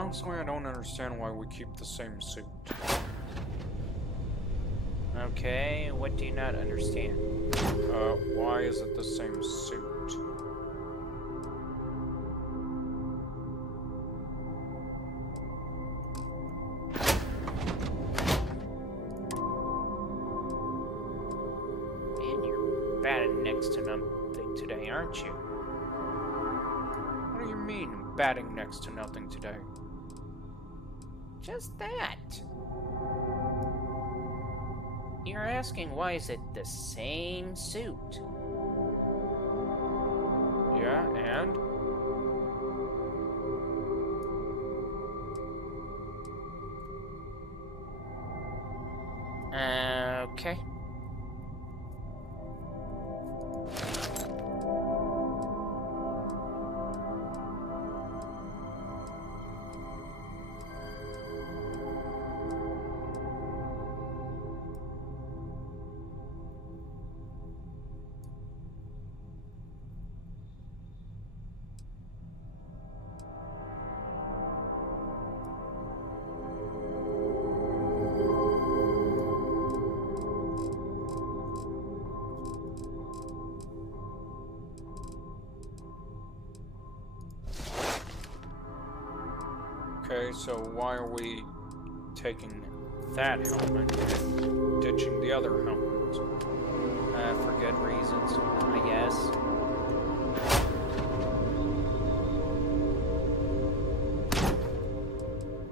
Honestly, I don't understand why we keep the same suit. Okay, what do you not understand? Why is it the same suit? Man, you're batting next to nothing today, aren't you? What do you mean, batting next to nothing today? Just that. You're asking why is it the same suit? Yeah, and? Okay. Okay, so why are we taking that helmet and ditching the other helmet? For good reasons, I guess.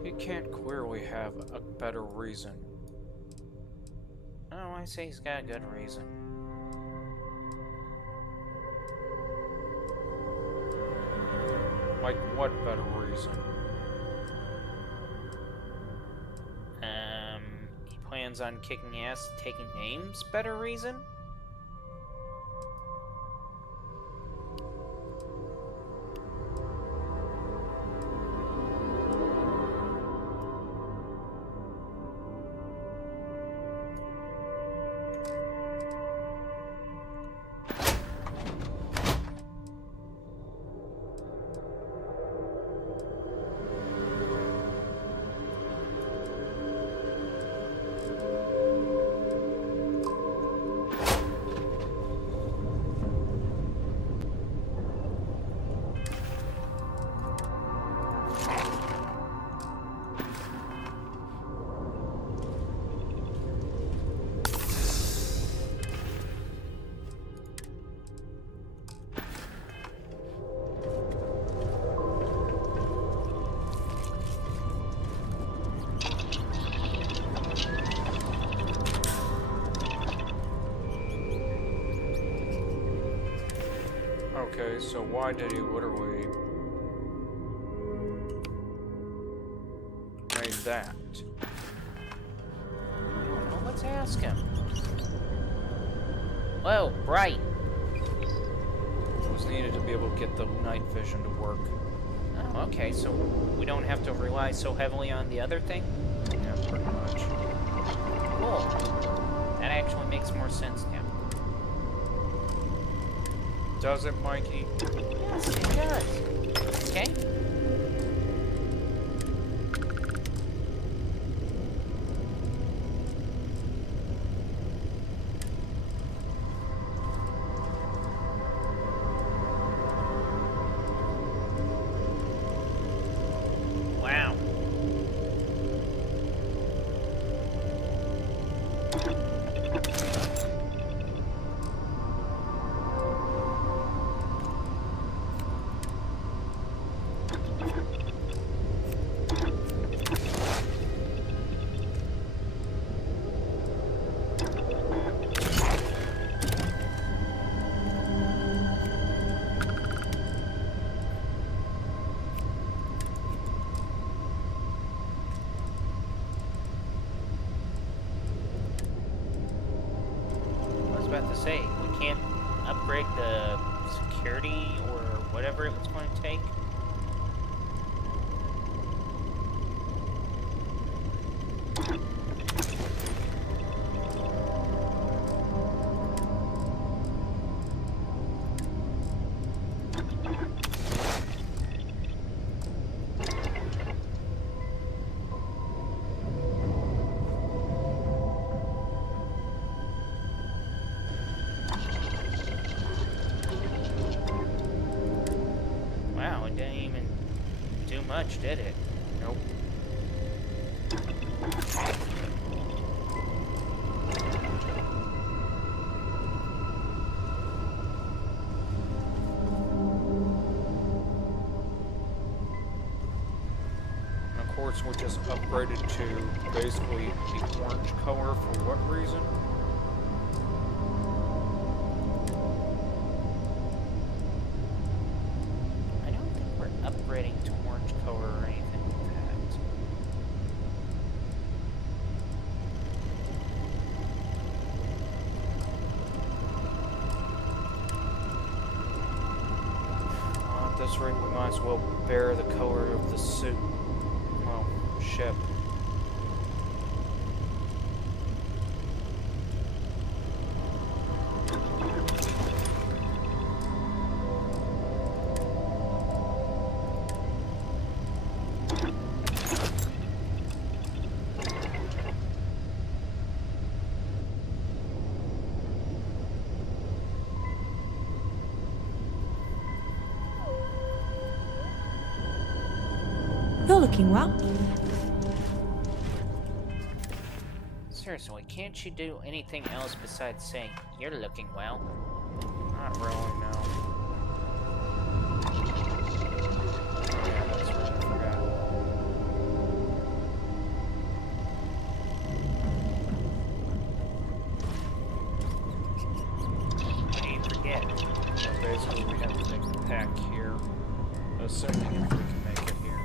You can't clearly have a better reason. Oh, I say he's got a good reason. Like, what better reason? He plans on kicking ass, taking names? Better reason? Okay, so why did he literally made that? Well, let's ask him. Whoa, bright. It was needed to be able to get the night vision to work. Oh, okay, so we don't have to rely so heavily on the other thing? Yeah, pretty much. Cool. That actually makes more sense now. Does it, Mikey? Yes, it does. Okay. Wow. About to say, we can't upgrade the security or whatever it was going to take. much, did it? Nope. And of course, we're just upgraded to basically the orange color for what reason? I don't think we're upgrading to orange color or anything like that. At this rate, we might as well bear the color of the suit. Well, ship. You're looking well. Seriously, can't you do anything else besides saying, "You're looking well"? Not really, no. Oh yeah, that's right, I forgot. What do you forget? So basically, we have to make the pack here. Assuming if we can make it here.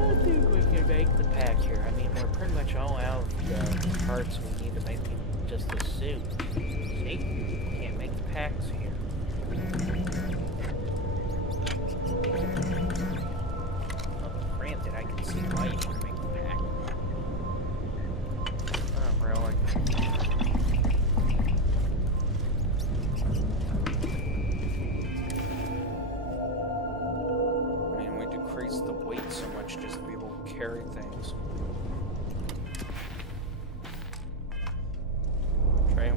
I think we can make the pack here. I mean, we're pretty much all out of the parts we need to make just the suit. See? We can't make the packs here. Well, granted, I can see why you want to make the pack. Not really. I mean, we decrease the weight so much just to be able to carry things. Trail.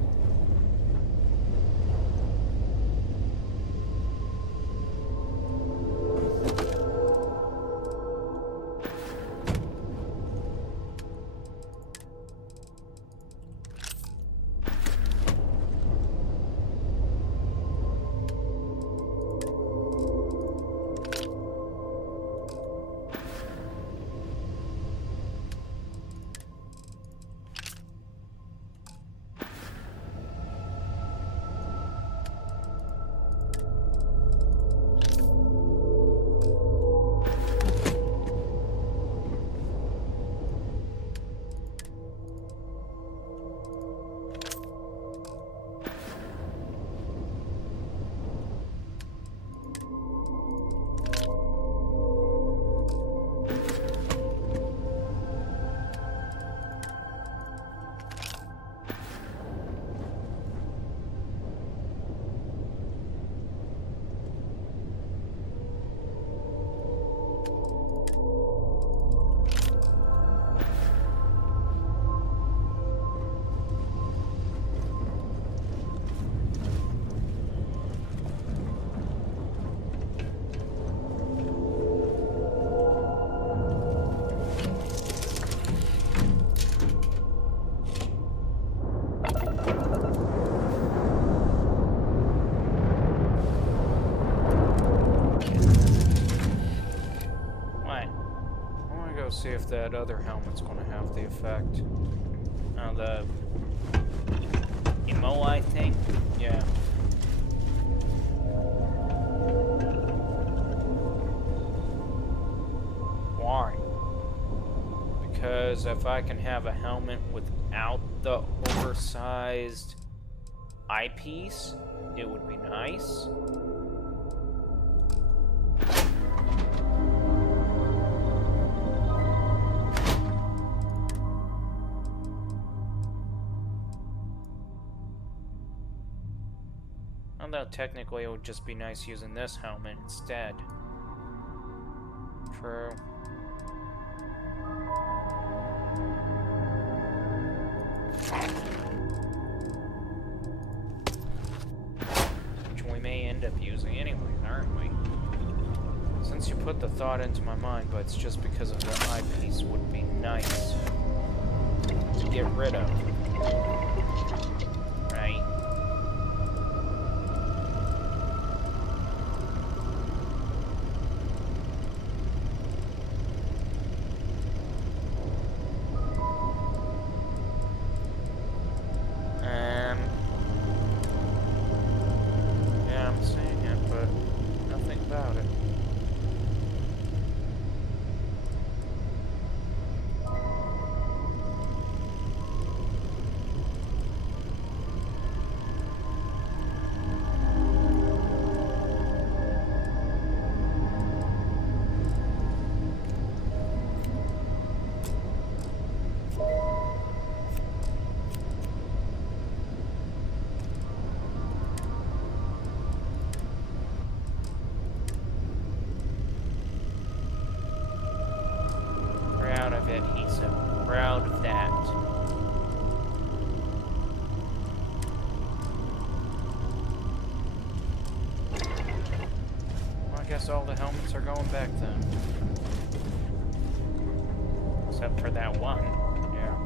See if that other helmet's going to have the effect. The Imoi thing? Yeah. Why? Because if I can have a helmet without the oversized eyepiece, it would be nice. Although technically it would just be nice using this helmet instead. True. end up using anyways, aren't we? Since you put the thought into my mind, but it's just because of the eyepiece would be nice to get rid of. Right? Yeah, I'm seeing it, but nothing about it. Proud of it, he's so proud of that. Well, I guess all the helmets are going back then. Except for that one. Yeah.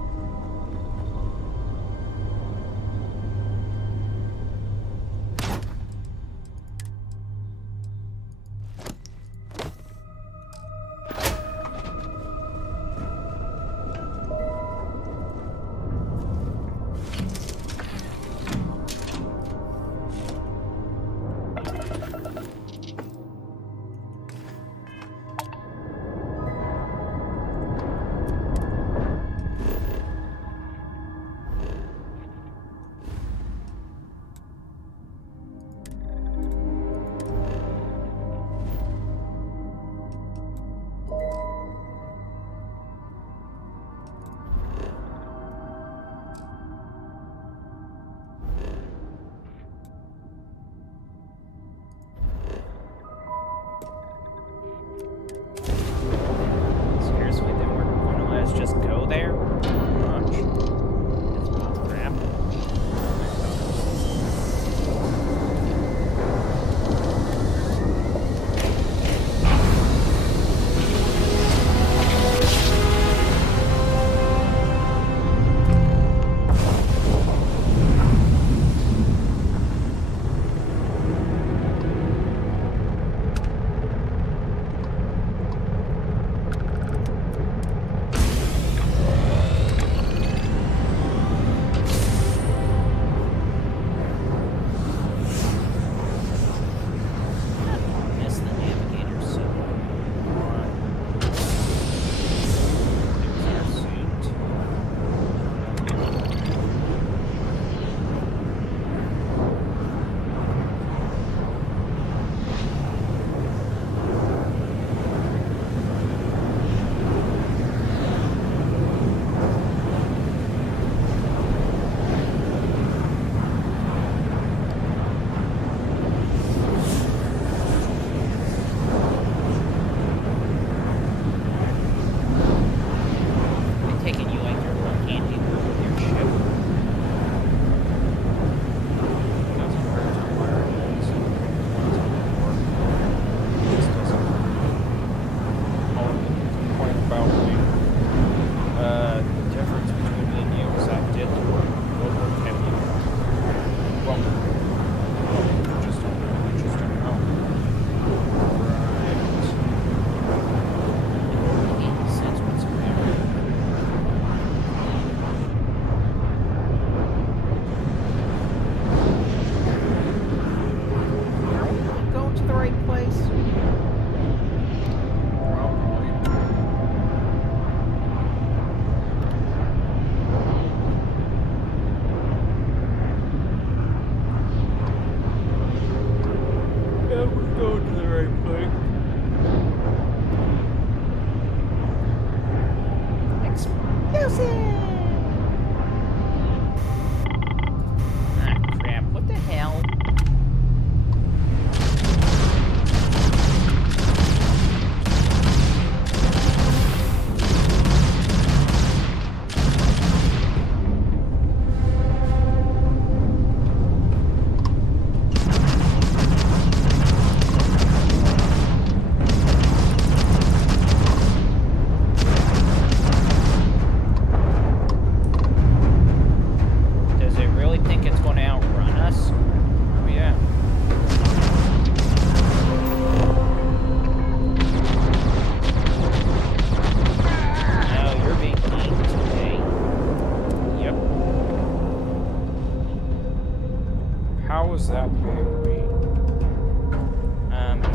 does that being mean?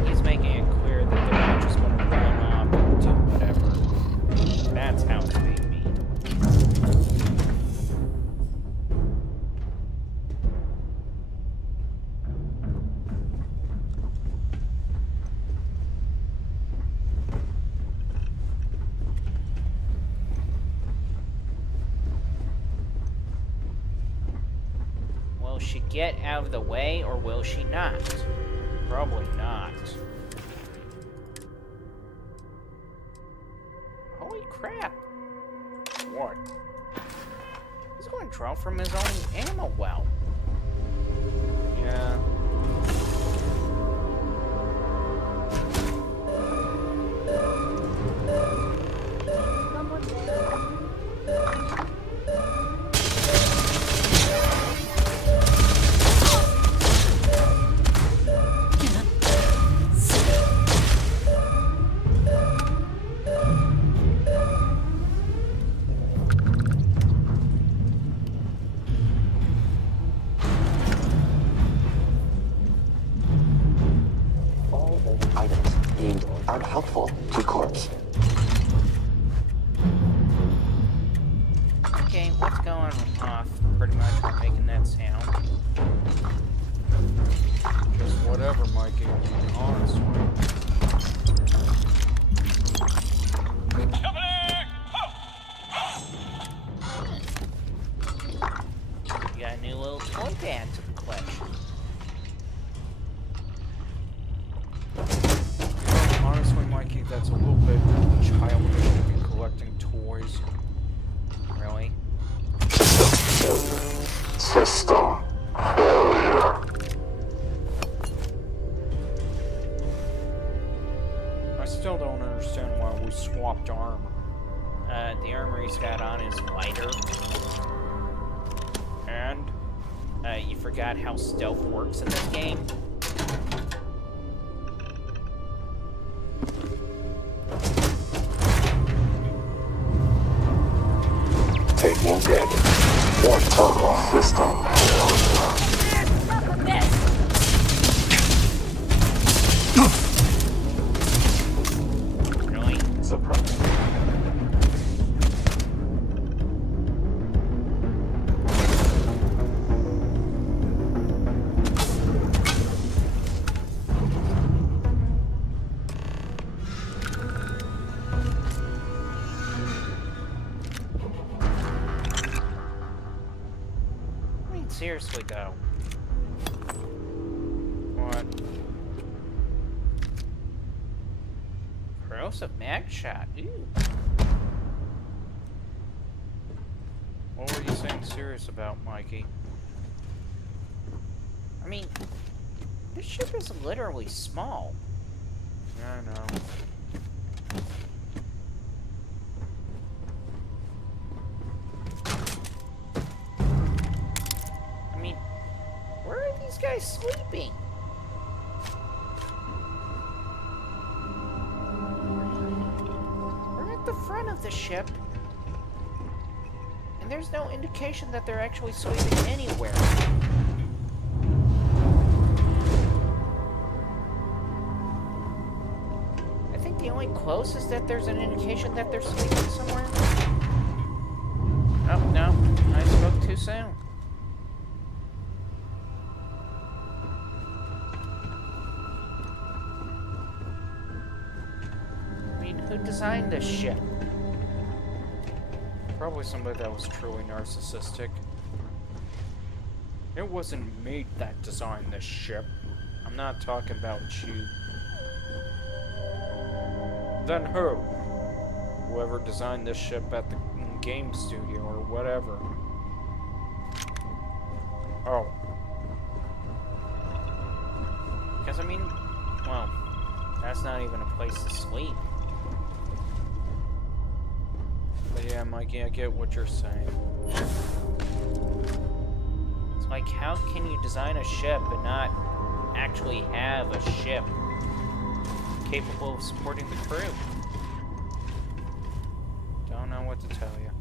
He's making it clear that they're not just going to run off and do whatever. That's how it's being mean. Will she get out of the way, or will she not? Probably not. Holy crap. What? He's going to draw from his own ammo well. Yeah. Items deemed unhelpful to corpse. Okay, what's going off pretty much for making that sound? Just whatever, Mikey. Honestly. You got a new little toy band to the collection. Honestly, Mikey, that's a little bit childish to be collecting toys. Really? System failure. I still don't understand why we swapped armor. The armor he's got on is lighter. And? You forgot how stealth works in this game? Taking dead. One total system failure. Really? Surprise. I mean, seriously though. What? Corrosive mag shot. Ooh. What were you saying serious about, Mikey? I mean, this ship is literally small. Yeah, I know. I mean, where are these guys sleeping? We're at the front of the ship, and there's no indication that they're actually sleeping anywhere. I think the only close is that there's an indication that they're sleeping somewhere. Oh, no. I spoke too soon. I mean, who designed this ship? Probably somebody that was truly narcissistic. It wasn't me that designed this ship. I'm not talking about you. Then who? Whoever designed this ship at the game studio or whatever. Oh. Because, I mean, well, that's not even a place to sleep. But yeah, Mikey, I get what you're saying. It's like, how can you design a ship and not actually have a ship capable of supporting the crew? Don't know what to tell you.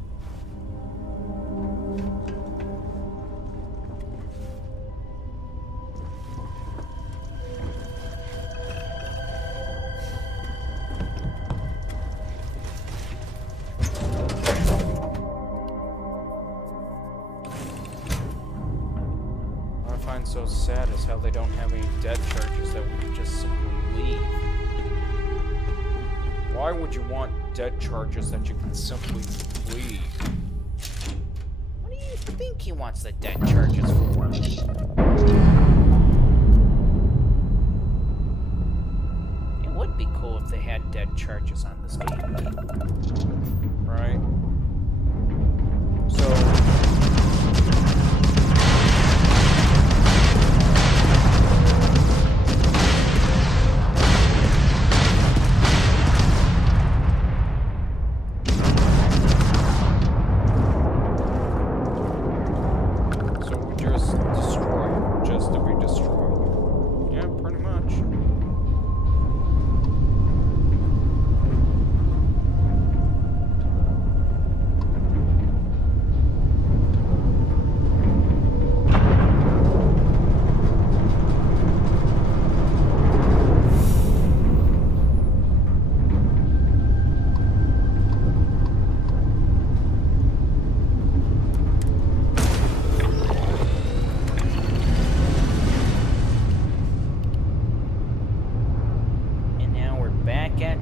find so sad is how they don't have any dead charges that we can just simply leave. Why would you want dead charges that you can simply leave? What do you think he wants the dead charges for? It would be cool if they had dead charges on this game. Right? So...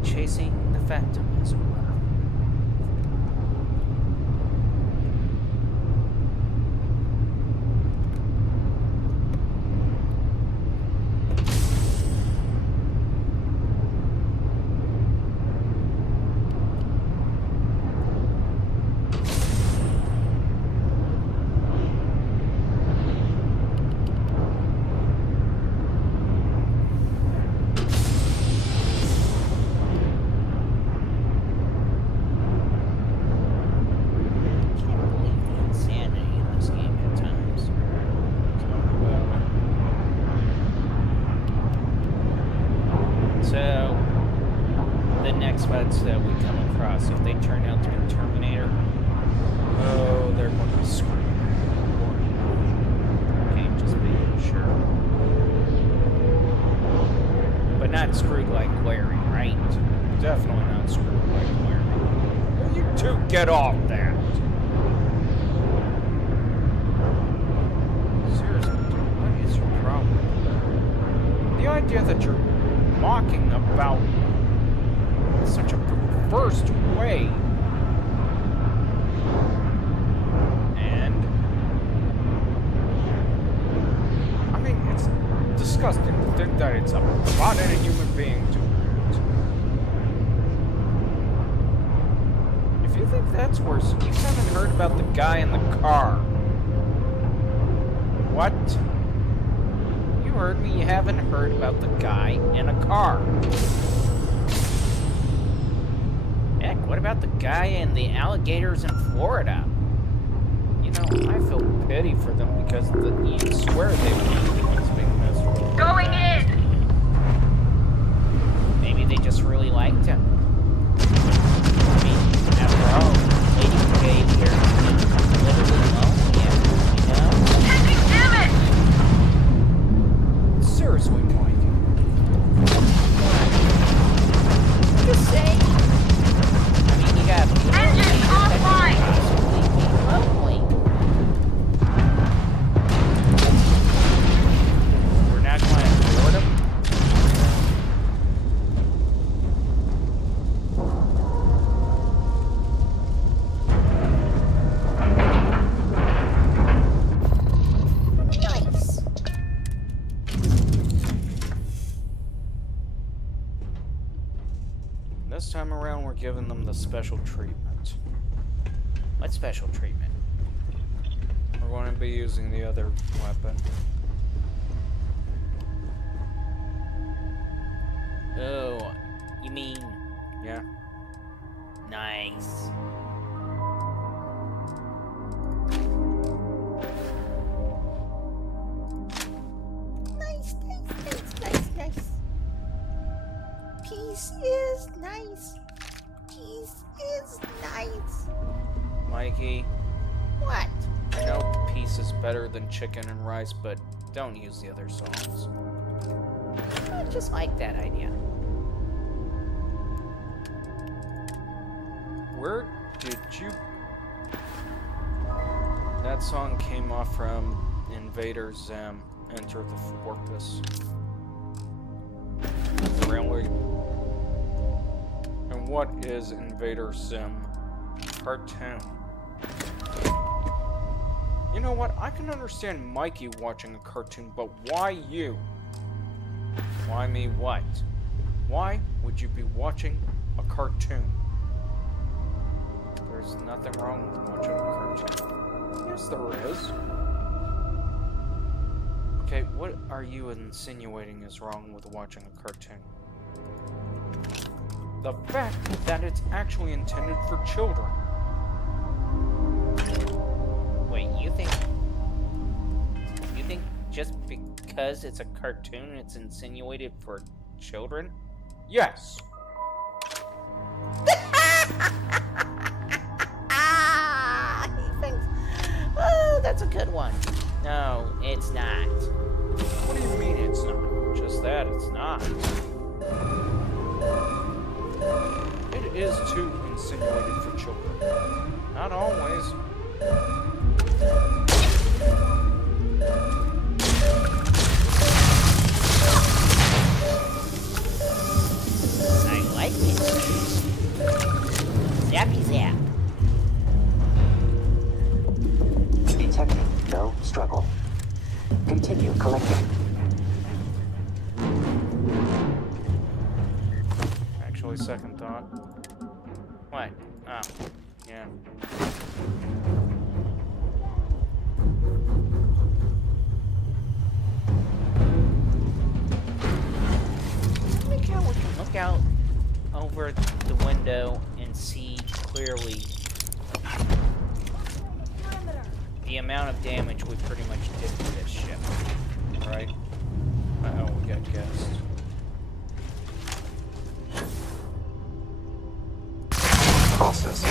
Chasing the Phantom, as it were. That we come across, if they turn out to be Terminator, oh, they're going to be screwed. Okay, just making sure. But not screwed like Larry, right? Definitely not screwed like Larry. Will you two get off that? Seriously, dude, what is your problem? The idea that you're mocking about such a perverse way. And I mean, it's disgusting to think that it's about any human being doing it. If you think that's worse, you haven't heard about the guy in the car. What? You heard me, you haven't heard about the guy in a car. What about the guy and the alligators in Florida? You know, I feel pity for them because you swear they were the ones being miserable. Going in! Maybe they just really liked him. I mean, after all, Lady Cave here is literally lonely, you know? Taking damage! Seriously, Mike. Just saying. Engine offline! We're not going to board them? Nice. This time around, we're giving them the special treatment. What special treatment? We're going to be using the other weapon. Oh, you mean... Yeah. Nice. Nice. Peace is nice. Peace is nice. Mikey. What? I know peace is better than chicken and rice, but don't use the other songs. I just like that idea. Where did you... That song came off from Invader Zim. enter the fortress. Really? And what is Invader Sim? Cartoon. You know what? I can understand Mikey watching a cartoon, but why you? Why me what? Why would you be watching a cartoon? There's nothing wrong with watching a cartoon. Yes, there is. Okay, what are you insinuating is wrong with watching a cartoon? The fact that it's actually intended for children. Wait, you think just because it's a cartoon, it's insinuated for children? Yes. He thinks, oh, that's a good one. No, it's not. What do you mean it's not? Just that it's not. It is too insinuated for children. Not always. I like it. Zappy zap. Detecting no struggle. Continue collecting. Actually, second thought. What? Oh. Yeah. We can look out over the window and see clearly the amount of damage we pretty much did to this ship. Right. Uh-oh, we got guessed. Process.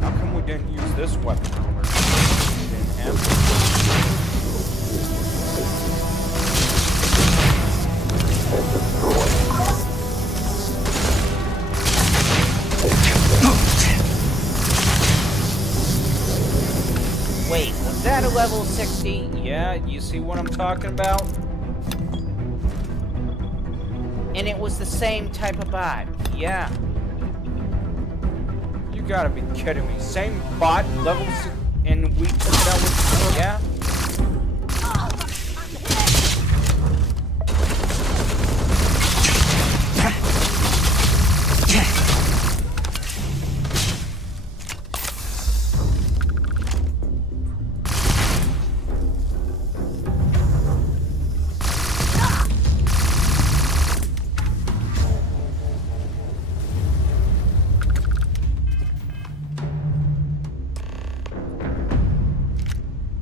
How come we didn't use this weapon earlier? We didn't have to. Wait, was that a level 60? Yeah, you see what I'm talking about? And it was the same type of bot. Yeah. You gotta be kidding me. Same bot, level 6, and we took it out with... Yeah?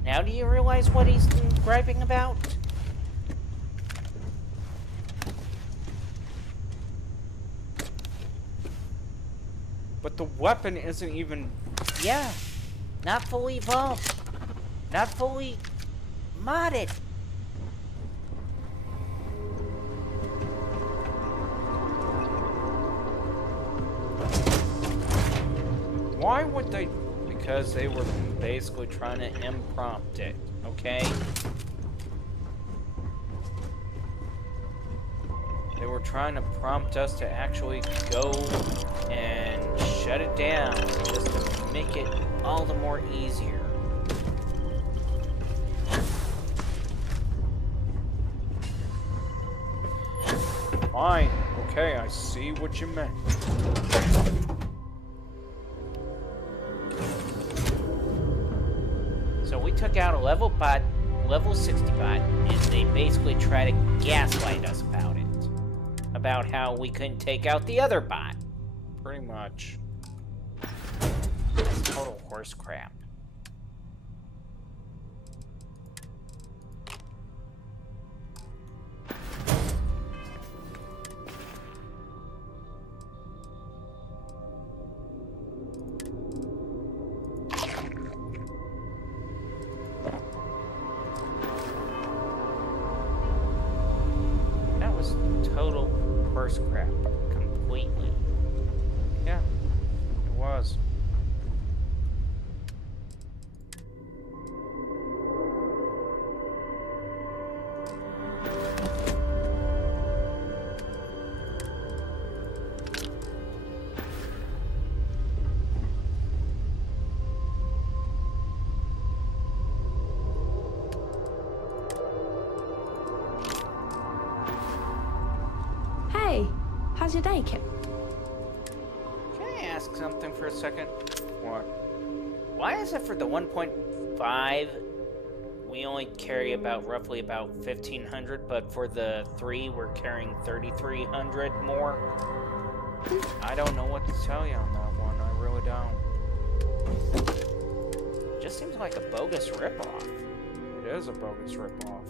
Now do you realize what he's griping about? But the weapon isn't even... Yeah, not fully evolved. Not fully modded. Why would they... Because they were basically trying to imprompt it, okay? They were trying to prompt us to actually go and shut it down, just to make it all the more easier. Fine, okay, I see what you meant. So we took out a level 60 bot, and they basically try to gaslight us about it. About how we couldn't take out the other bot. Pretty much. That's total horse crap. total horse crap. Completely. Yeah, it was. Hey, how's your day, Kip? Can I ask something for a second? What? Why is it for the 1.5 we only carry roughly about 1,500, but for the 3 we're carrying 3,300 more? I don't know what to tell you on that one. I really don't. It just seems like a bogus ripoff. It is a bogus ripoff.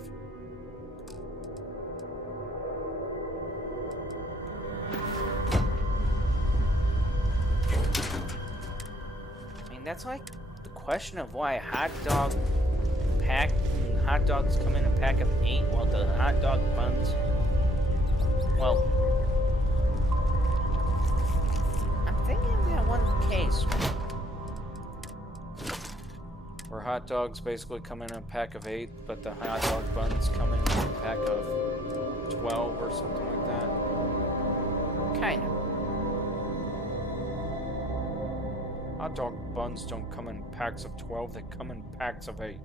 That's like the question of why hot dogs come in a pack of 8 while the hot dog buns, well, I'm thinking of that one case where hot dogs basically come in a pack of 8, but the hot dog buns come in a pack of 12 or something like that. Kind of. Hot dog buns don't come in packs of 12, they come in packs of 8.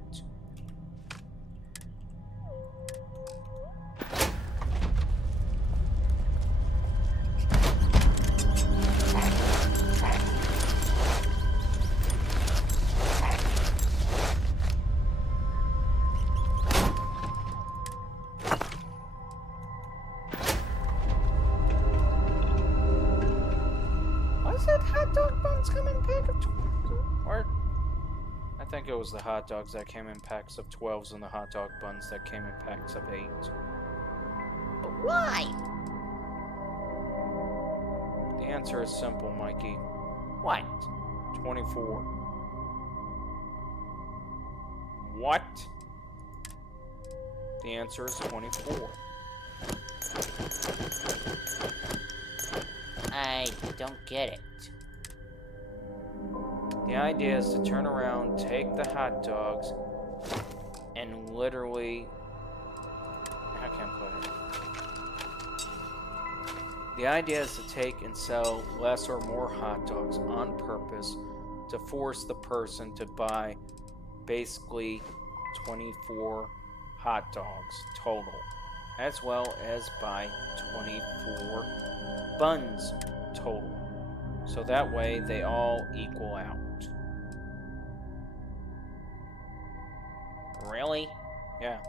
Hot dog buns come in pack of 12? Or I think it was the hot dogs that came in packs of 12s and the hot dog buns that came in packs of 8. But why? The answer is simple, Mikey. What? 24. What? The answer is 24. I don't get it. The idea is to turn around, take the hot dogs, and literally... How can I put it? The idea is to take and sell less or more hot dogs on purpose to force the person to buy basically 24 hot dogs total, as well as buy 24 buns total. So that way they all equal out. Really? Yeah.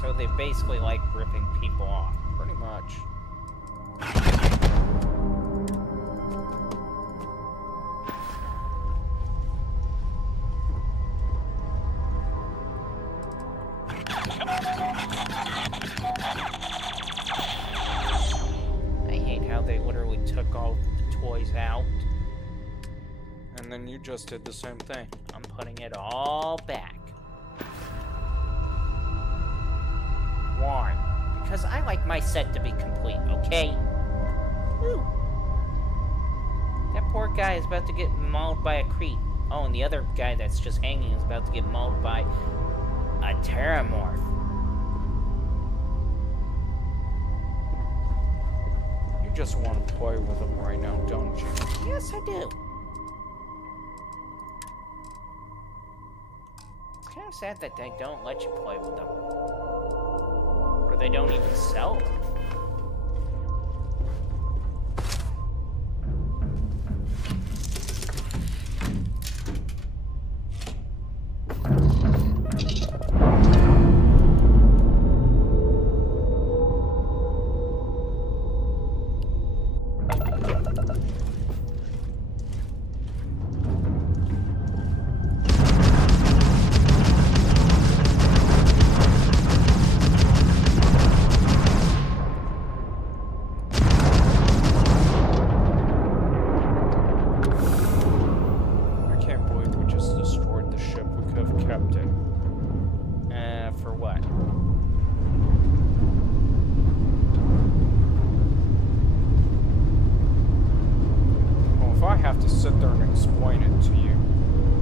So they basically like ripping people off, pretty much. I hate how they literally took all the toys out. And then you just did the same thing. I'm putting it all back. Why? Because I like my set to be complete, okay? Woo. That poor guy is about to get mauled by a creep. Oh, and the other guy that's just hanging is about to get mauled by a terramorph. You just want to play with him right now, don't you? Yes, I do. It's kind of sad that they don't let you play with them. Or they don't even sell them. For what? Well, if I have to sit there and explain it to you.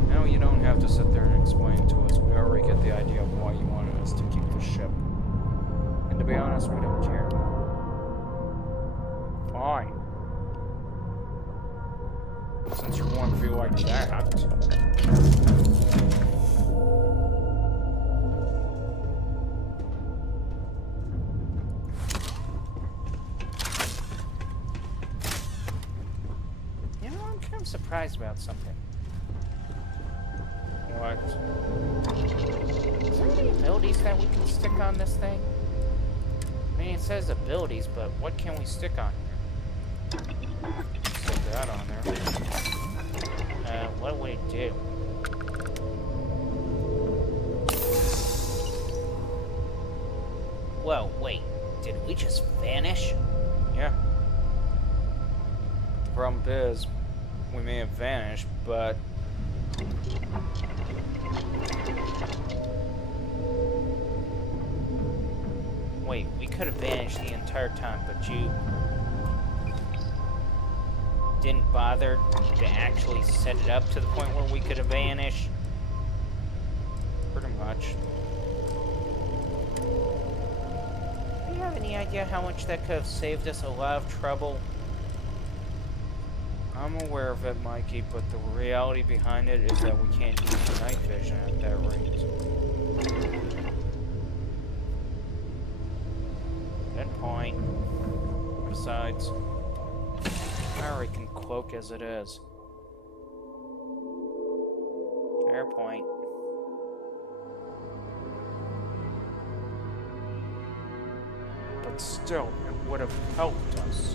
No, you don't have to sit there and explain it to us. We already get the idea of why you wanted us to keep the ship. And to be honest, we don't care. Fine. Since you want to feel like that. You know, I'm kind of surprised about something. What? Is there any abilities that we can stick on this thing? I mean, it says abilities, but what can we stick on here? Stick that on there. What would it do? Whoa, wait. Did we just vanish? Yeah. The problem is, we may have vanished, but... Wait, we could have vanished the entire time, but you didn't bother to actually set it up to the point where we could have vanished? Pretty much. Do you have any idea how much that could have saved us a lot of trouble? I'm aware of it, Mikey, but the reality behind it is that we can't use the night vision at that rate. Good point. Besides, I already can cloak as it is. Fair point. But still, it would have helped us.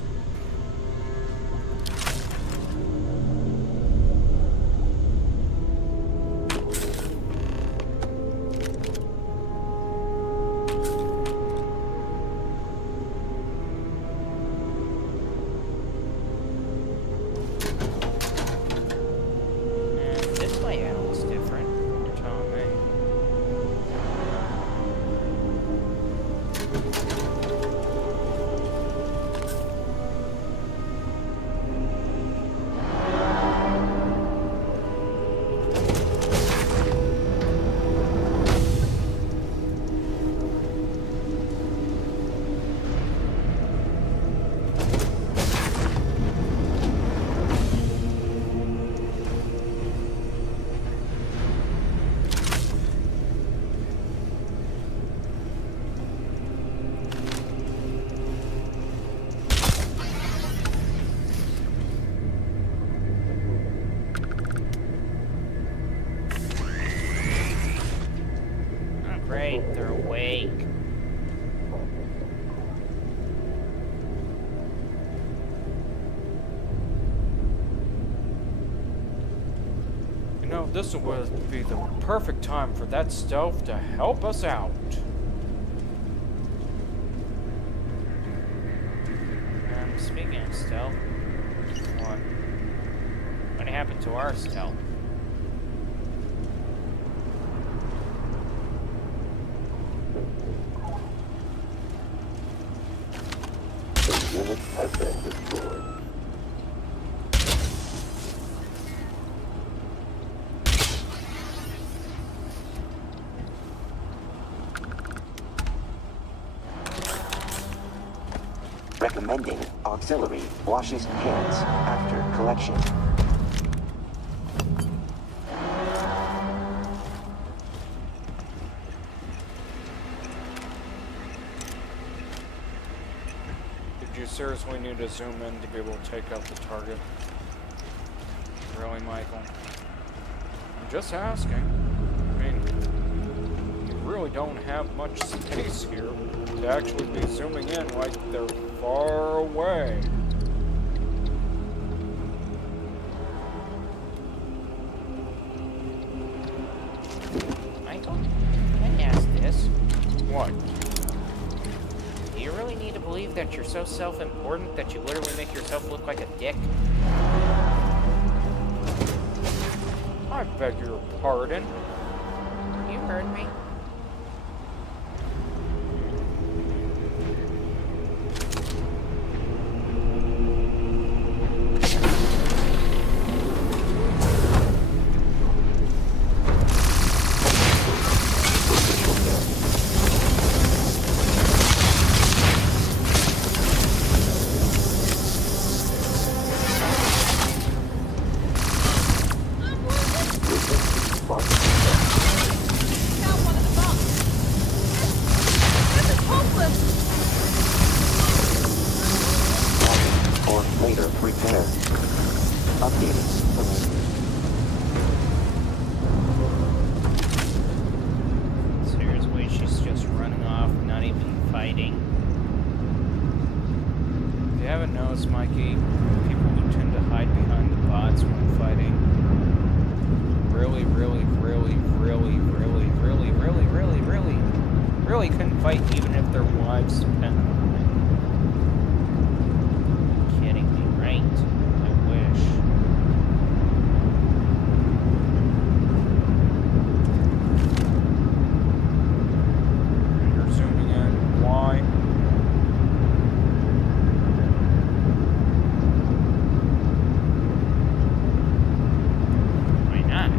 Great, they're awake. You know, this would be the perfect time for that stealth to help us out. Speaking of stealth, what happened to our stealth? Has been destroyed. Recommending auxiliary washes hands after collection. You seriously need to zoom in to be able to take out the target? Really, Michael? I'm just asking. I mean, you really don't have much space here to actually be zooming in like they're far away. Michael, can I ask this? What? Do you really need to believe that you're so self-important that you literally make yourself look like a dick? I beg your pardon. You heard me. really couldn't fight even if their lives depended on it. Kidding me, right? I wish. You're zooming in. Why? Why not?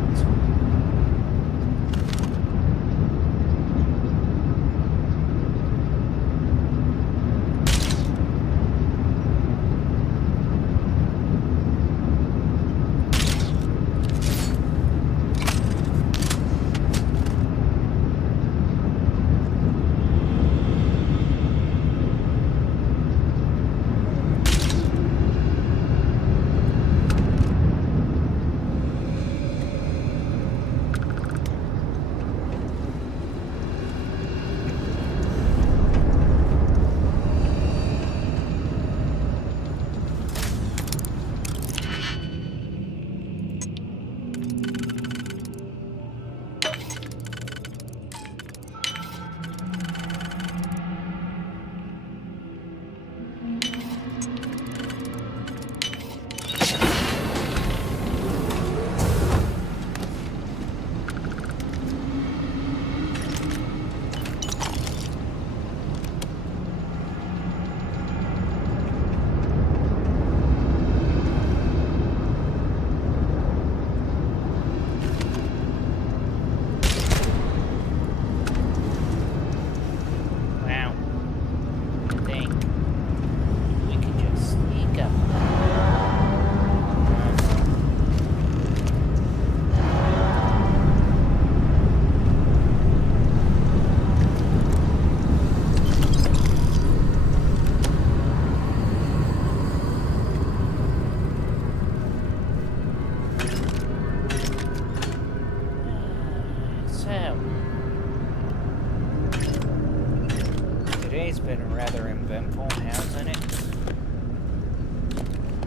Today's been rather eventful, hasn't it?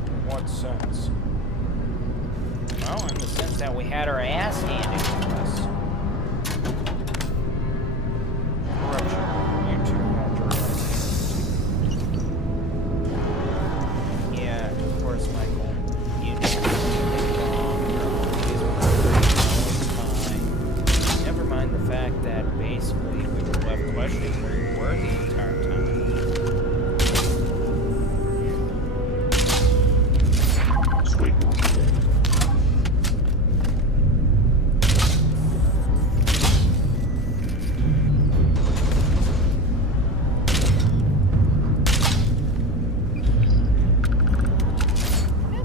In what sense? Well, in the sense that we had our ass handed to us. Corruption. You too had your ass handed. Yeah, of course, Michael. You didn't do anything wrong. You're always fine. Never mind the fact that basically we were left questioning where you were the entire time. Sweet.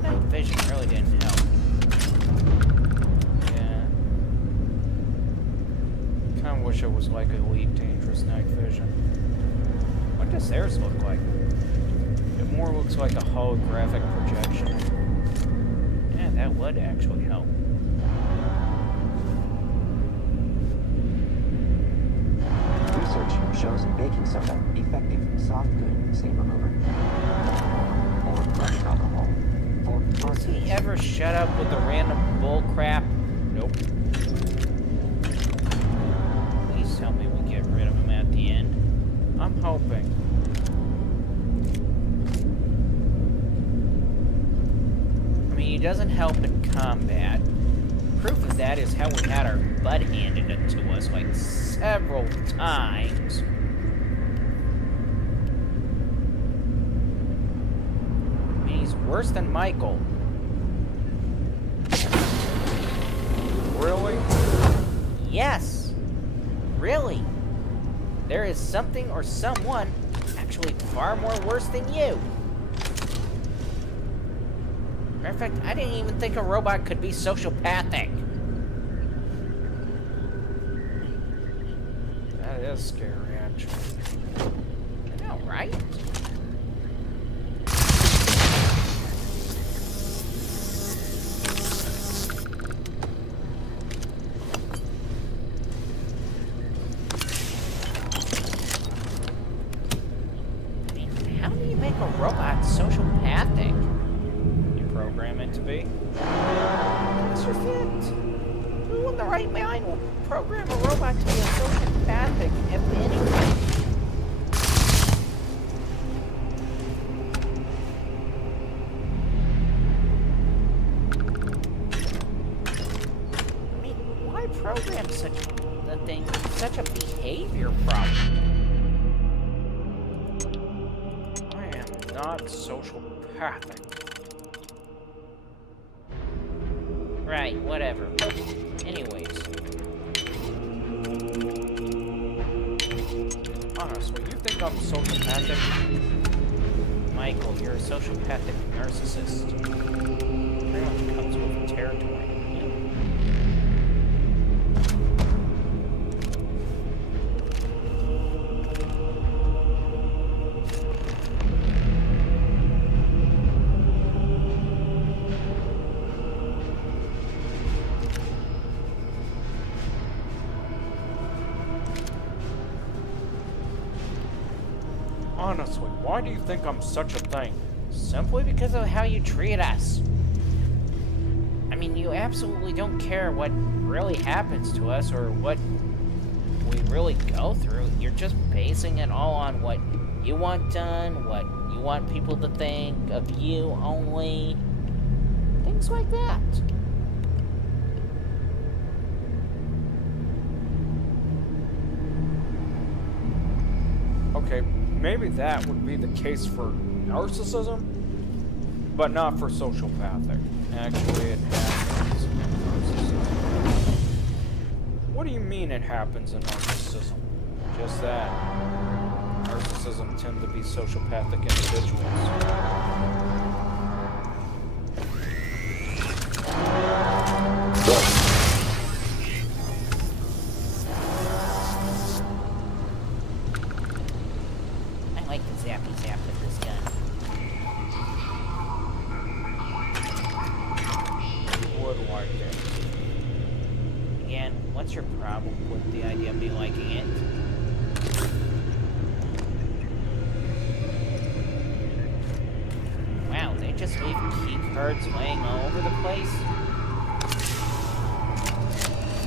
That vision really didn't help. Yeah. Kinda wish it was like Elite Dangerous Night Vision. What does theirs look like? It more looks like a holographic projection. Yeah, that would actually help. Research shows baking soda effective soft good stain remover. Or rubbing alcohol. Does he ever shut up with the random bull crap? Nope. Please tell me we get rid of him at the end. I'm hoping. I mean, he doesn't help in combat. Proof of that is how we had our butt handed it to us like several times. I mean, he's worse than Michael. Really? Yes. Really. There is something or someone actually far more worse than you. Matter of fact, I didn't even think a robot could be sociopathic. That is scary, actually. I know, right? I mean, how do you make a robot sociopathic? You program it to be? What's your fit? Who in their right mind will program a robot to be a sociopathic if anything? I mean, why program such a behavior problem? I am not sociopathic. Right, whatever. Anyways. Honestly, you think I'm sociopathic? Michael, you're a sociopathic narcissist. Pretty much comes with the territory. Honestly, why do you think I'm such a thing? Simply because of how you treat us. I mean, you absolutely don't care what really happens to us or what we really go through. You're just basing it all on what you want done, what you want people to think of you only. Things like that. Okay, maybe that would be the case for narcissism, but not for sociopathic. Actually, it happens in narcissism. What do you mean it happens in narcissism? Just that. Narcissism tend to be sociopathic individuals. What's your problem with the idea of me liking it? Wow, they just leave key cards laying all over the place?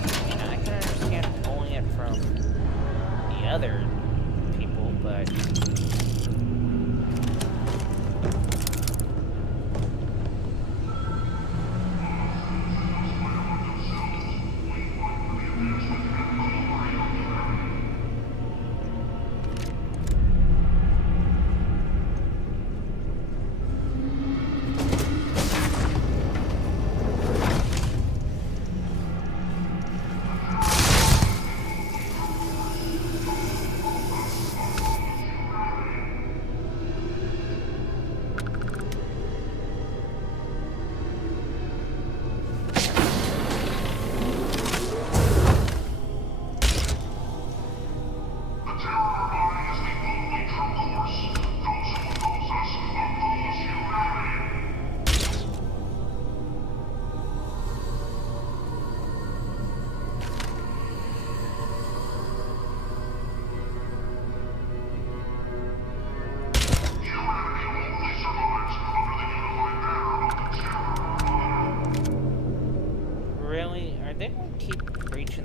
I mean, I can understand pulling it from the other people, but...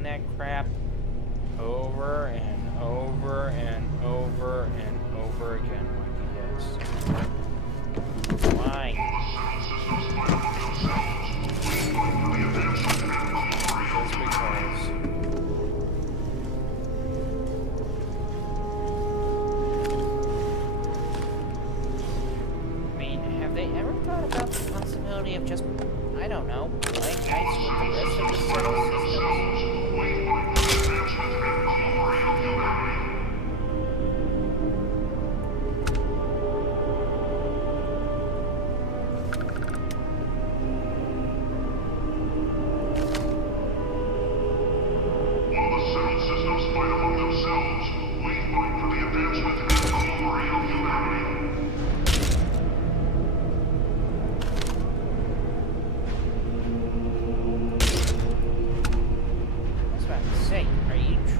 That crap over and over and over and over again like he does. Why? Just because. I mean, have they ever thought about the possibility of just, I don't know, playing nice with the rest of the subtle systems?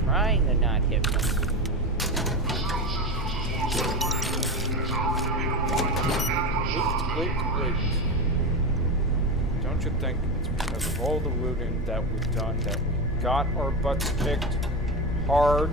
Trying to not hit me. Loot. Don't you think it's because of all the looting that we've done that we got our butts kicked hard.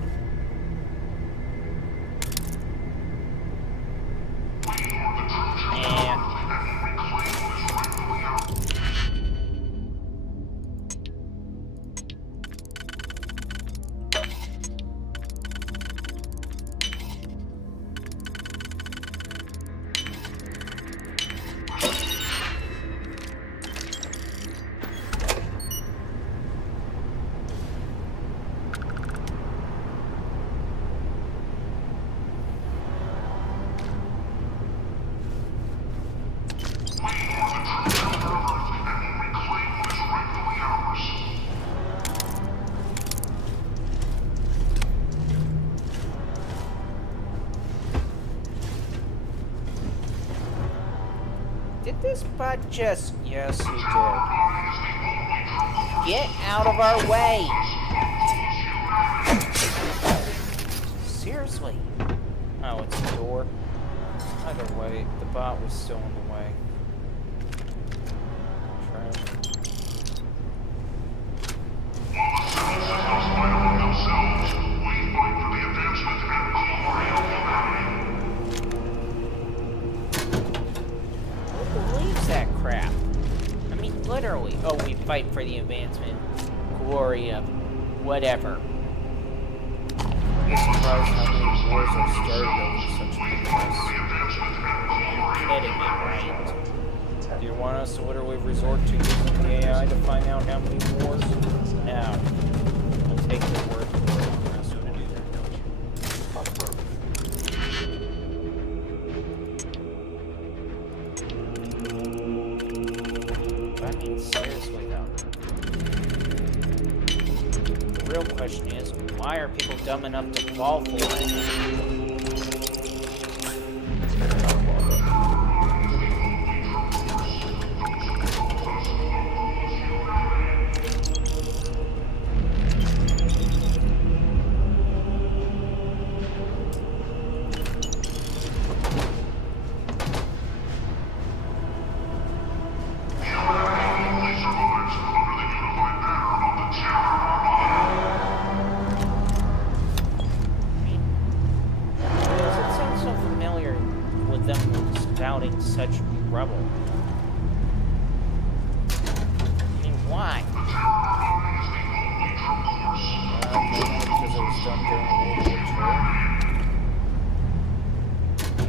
Did this bot just... Yes, he did. Get out of our way! Seriously? Oh, it's the door. Either way, the bot was still in the way. Trash. That crap. I mean, literally. Oh, we fight for the advancement, glory of whatever. I'm surprised how many wars are started over such a mess. Kidding me, right? Do you want us to literally resort to using the AI to find out how many wars? No. We'll take your word for it. That's what it is. I mean, seriously though. The real question is, why are people dumb enough to fall for it? Such rubble. I mean, why? Because it was done during World War II.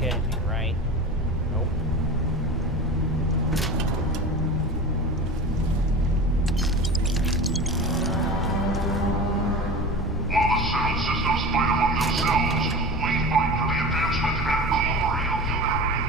Kidding me, right? Nope. While the civil systems fight among themselves, we fight for the advancement and glory of humanity.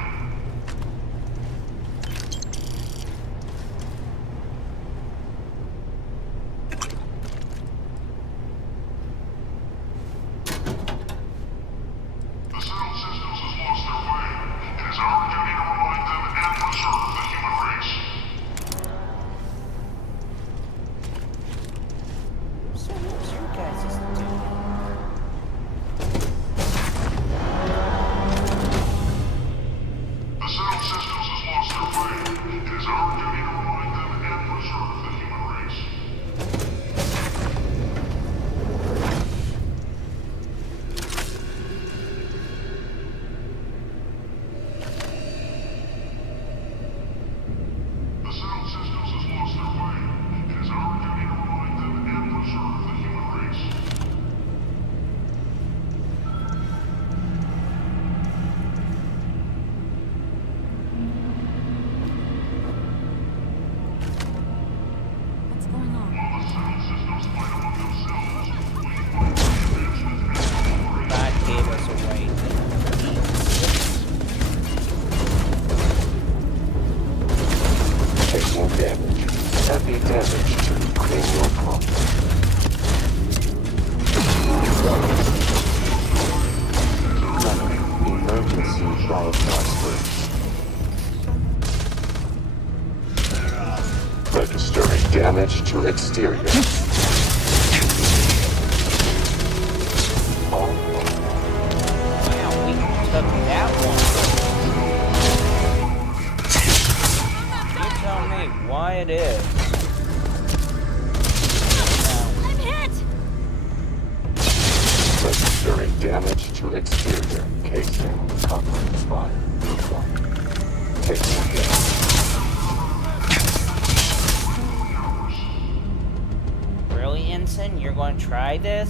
Registering damage to exterior. Wow, we took that one. You tell me why it is. to exterior casing. Contact spot. Casing down. Really, Ensign? You're going to try this?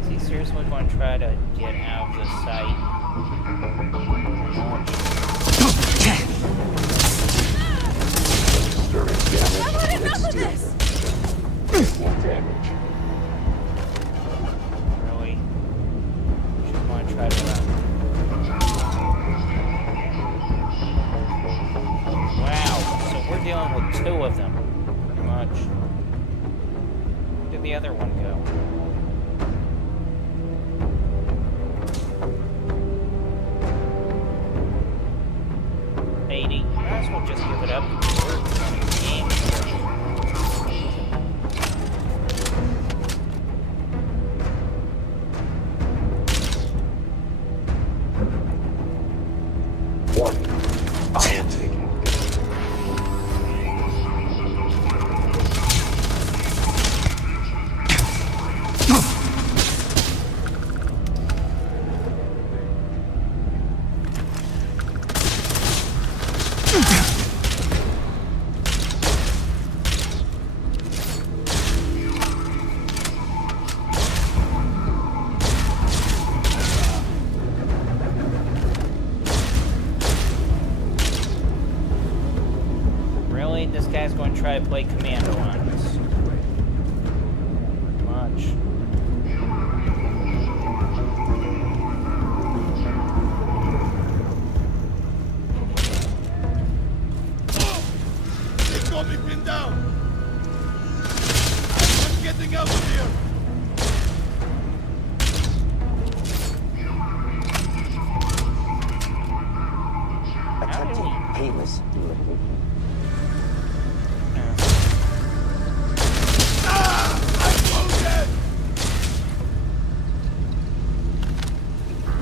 Is he seriously going to try to get out of the site? Stirring damage to exterior. Taking damage. Really? She's going to try to run. Wow, so we're dealing with two of them, pretty much. Where did the other one go? Might as well just give it up. We're running the game here. Warning. I am taking Really? This guy's going to try to play commando on us. Much. They got me pinned down. I'm getting out of here. attempting painless elimination.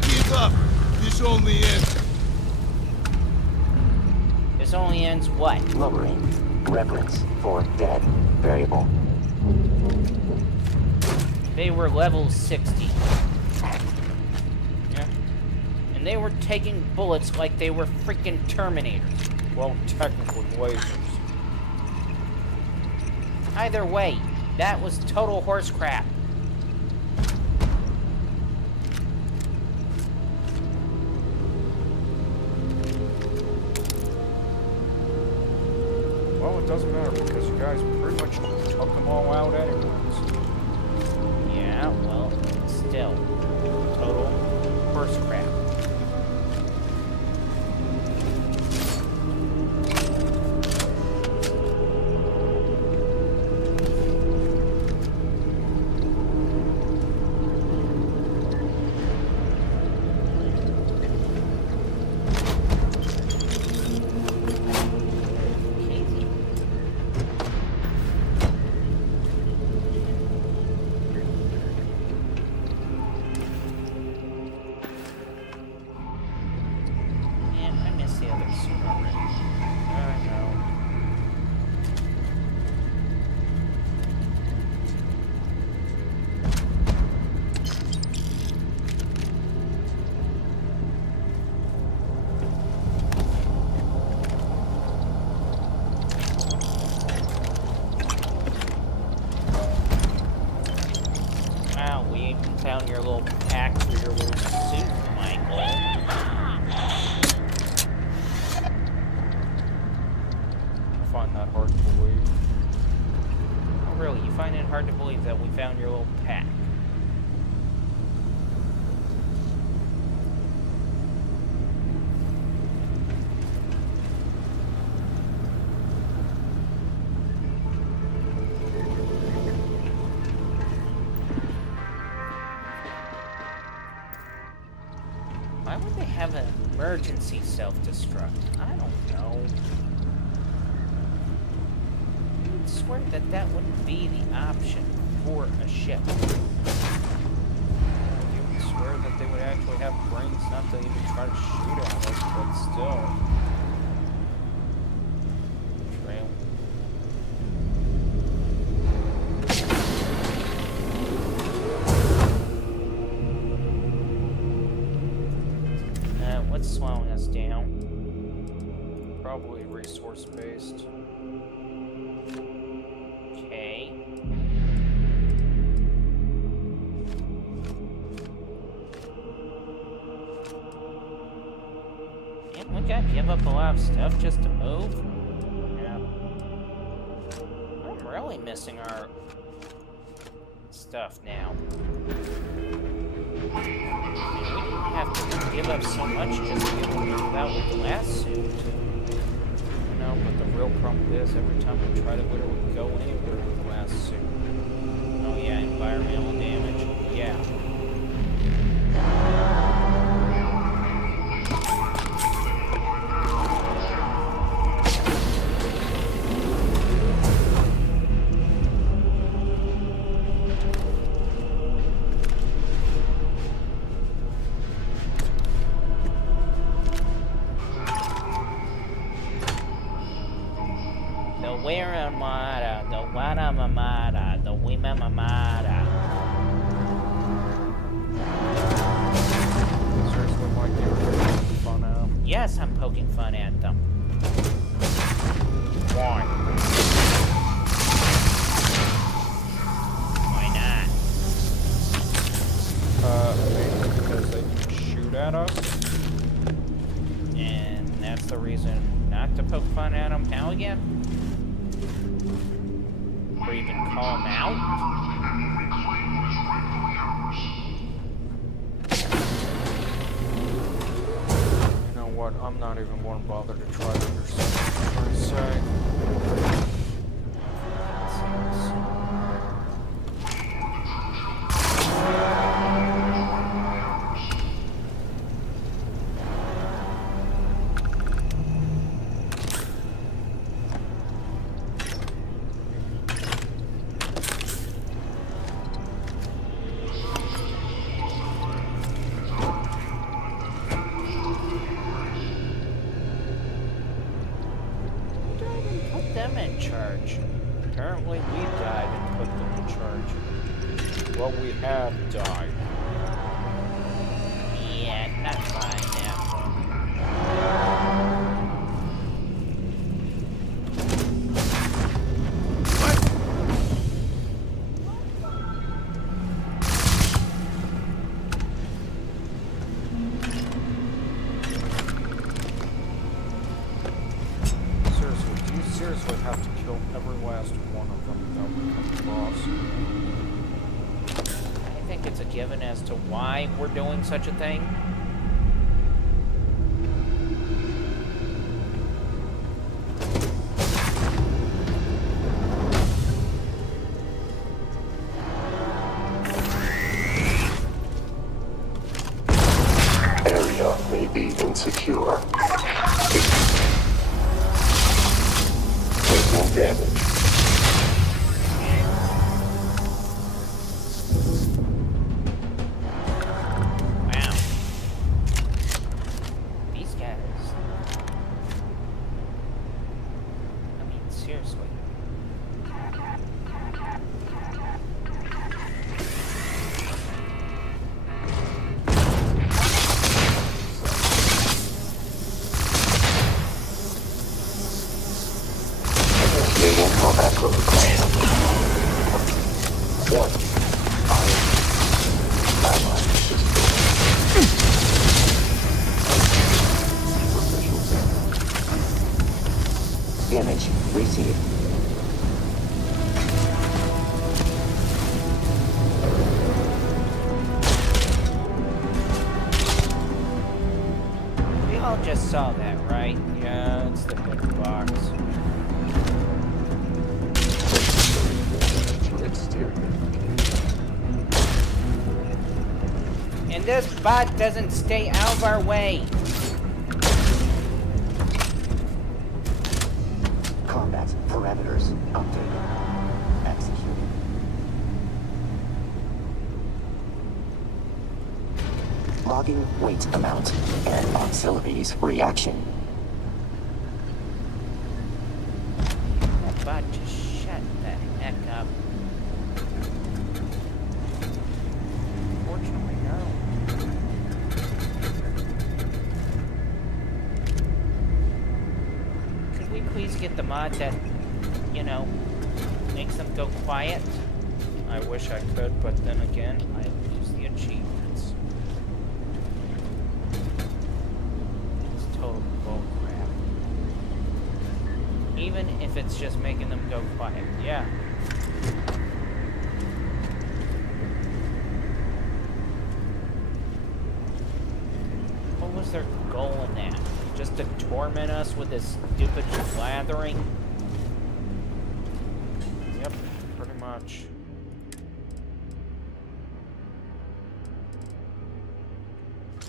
Give up. This only ends. This only ends what? Lowering. Reference for dead variable. They were level 60. Yeah. And they were taking bullets like they were freaking Terminators. Well, technically lasers. Either way, that was total horse crap. Well, it doesn't matter because you guys pretty much took them all out anyways. Yeah, well, still. Total horse crap. Found your little pack for your little suit, Michael. I find that hard to believe. Oh, really? You find it hard to believe that we found your little pack? Why would they have an emergency self-destruct? I don't know. You would swear that that wouldn't be the option for a ship. You would swear that they would actually have brains not to even try to shoot at us, but still. Trail. Probably resource-based. Okay. Man, we gotta give up a lot of stuff just to move. Yeah. I'm really missing our stuff now. I mean, we didn't have to give up so much just to be able to move out with the last suit. You know, but the real problem is every time we try to literally go anywhere with the last suit. Oh yeah, environmental damage. Yeah. Yes, I'm poking fun at them. Why? Why not? Mainly because they can shoot at us. And that's the reason not to poke fun at them. How again? Or even call them out? What? I'm not even going to bother to try to understand what you're trying to say. Apparently we died and put them in charge. Well, we have died. Yeah, not fine now. Seriously, do you seriously have to kill every last one of them without becoming boss? I think it's a given as to why we're doing such a thing. Area may be insecure. Take no damage. Wow. These guys. I mean, seriously. Naval combat protocol. 1. Allied system. Image received. We all just saw that, right? Yeah, it's the big box. Exterior. And this bot doesn't stay out of our way. Combat parameters updated. Executed. Logging weight amount and auxiliaries reaction. That bot just shut the heck up. Fortunately, no. we please get the mod that, you know, makes them go quiet? I wish I could, but then again, I lose the achievements. It's total bullcrap. Even if it's just making them go quiet, yeah. What was their goal in that? Just to torment us with this stupid blathering? Yep, pretty much.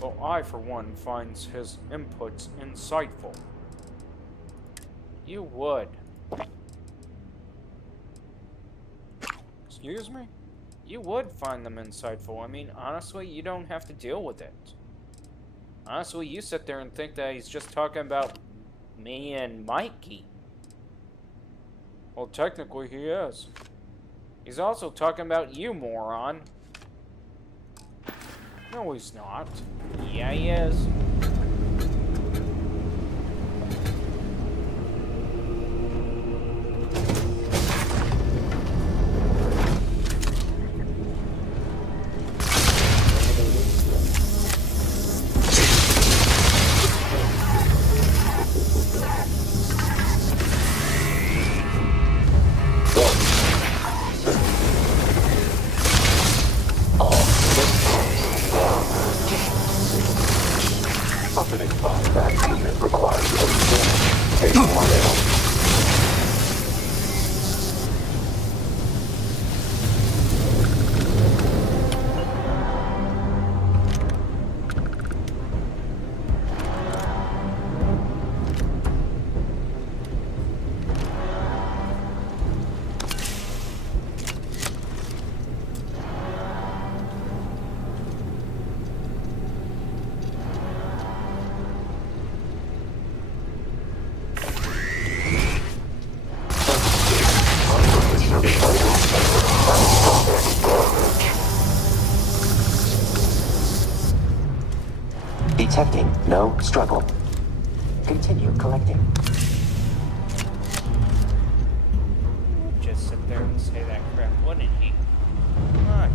Well, I, for one, finds his inputs insightful. You would. Excuse me? You would find them insightful. I mean, honestly, you don't have to deal with it. Honestly, you sit there and think that he's just talking about Me and Mikey. well, technically he is. He's also talking about you, moron. No, he's not. Yeah, he is. Opening that unit requires take one out. Detecting no struggle. Continue collecting. Just sit there and say that crap, wouldn't he? Much.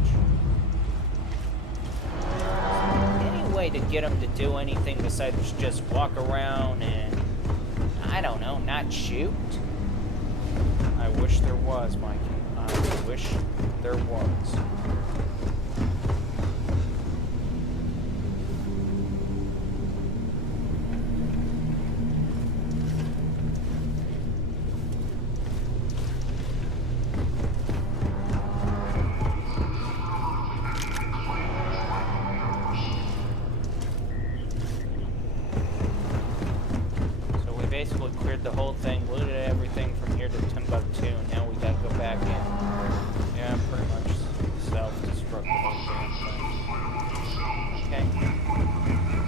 Any way to get him to do anything besides just walk around and, I don't know, not shoot? I wish there was, Mikey. I wish there was. So we basically cleared the whole thing, looted everything from here to Timbuktu, and now we gotta go back in. Yeah, pretty much self-destruct the whole damn thing. Okay.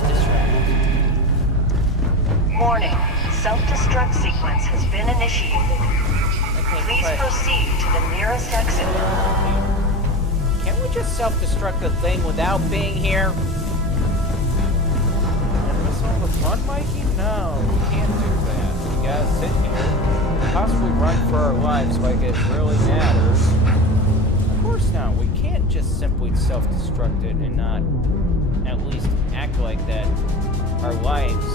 Self-destruct. Warning. Self-destruct sequence has been initiated. Okay, Please but proceed to the nearest exit. can't we just self-destruct the thing without being here? Miss all the fun, Mikey? No, we can't do that. We gotta sit here, possibly run for our lives like it really matters. Of course not. We can't just simply self-destruct it and not at least act like that our lives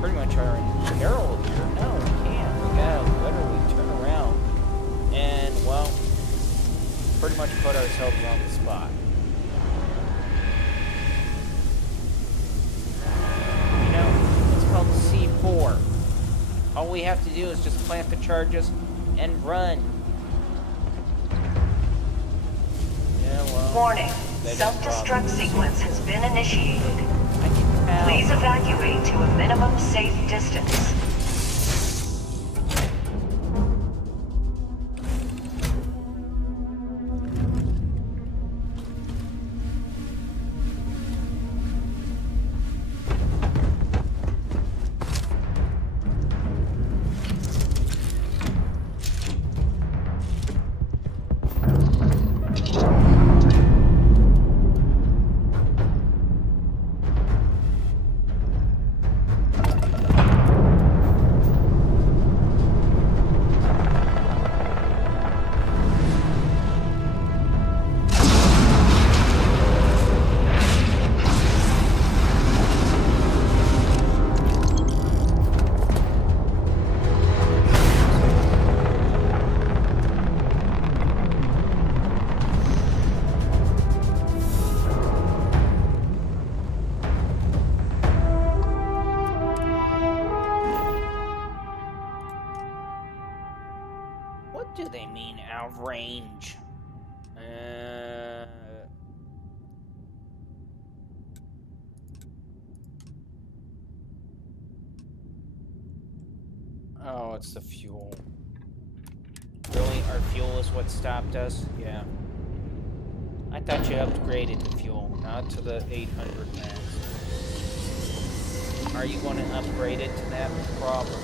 pretty much are in peril here. No, we can't. We gotta literally turn around and, well, pretty much put ourselves on the spot. You know, it's called C4. All we have to do is just plant the charges and run. Yeah, well, Warning. that is Self-destruct probably- sequence has been initiated. I can tell. Please evacuate to a minimum safe distance. Do they mean out of range? Oh, it's the fuel. Really? Our fuel is what stopped us? Yeah. I thought you upgraded the fuel, not to the 800 max. Are you going to upgrade it to that? Probably.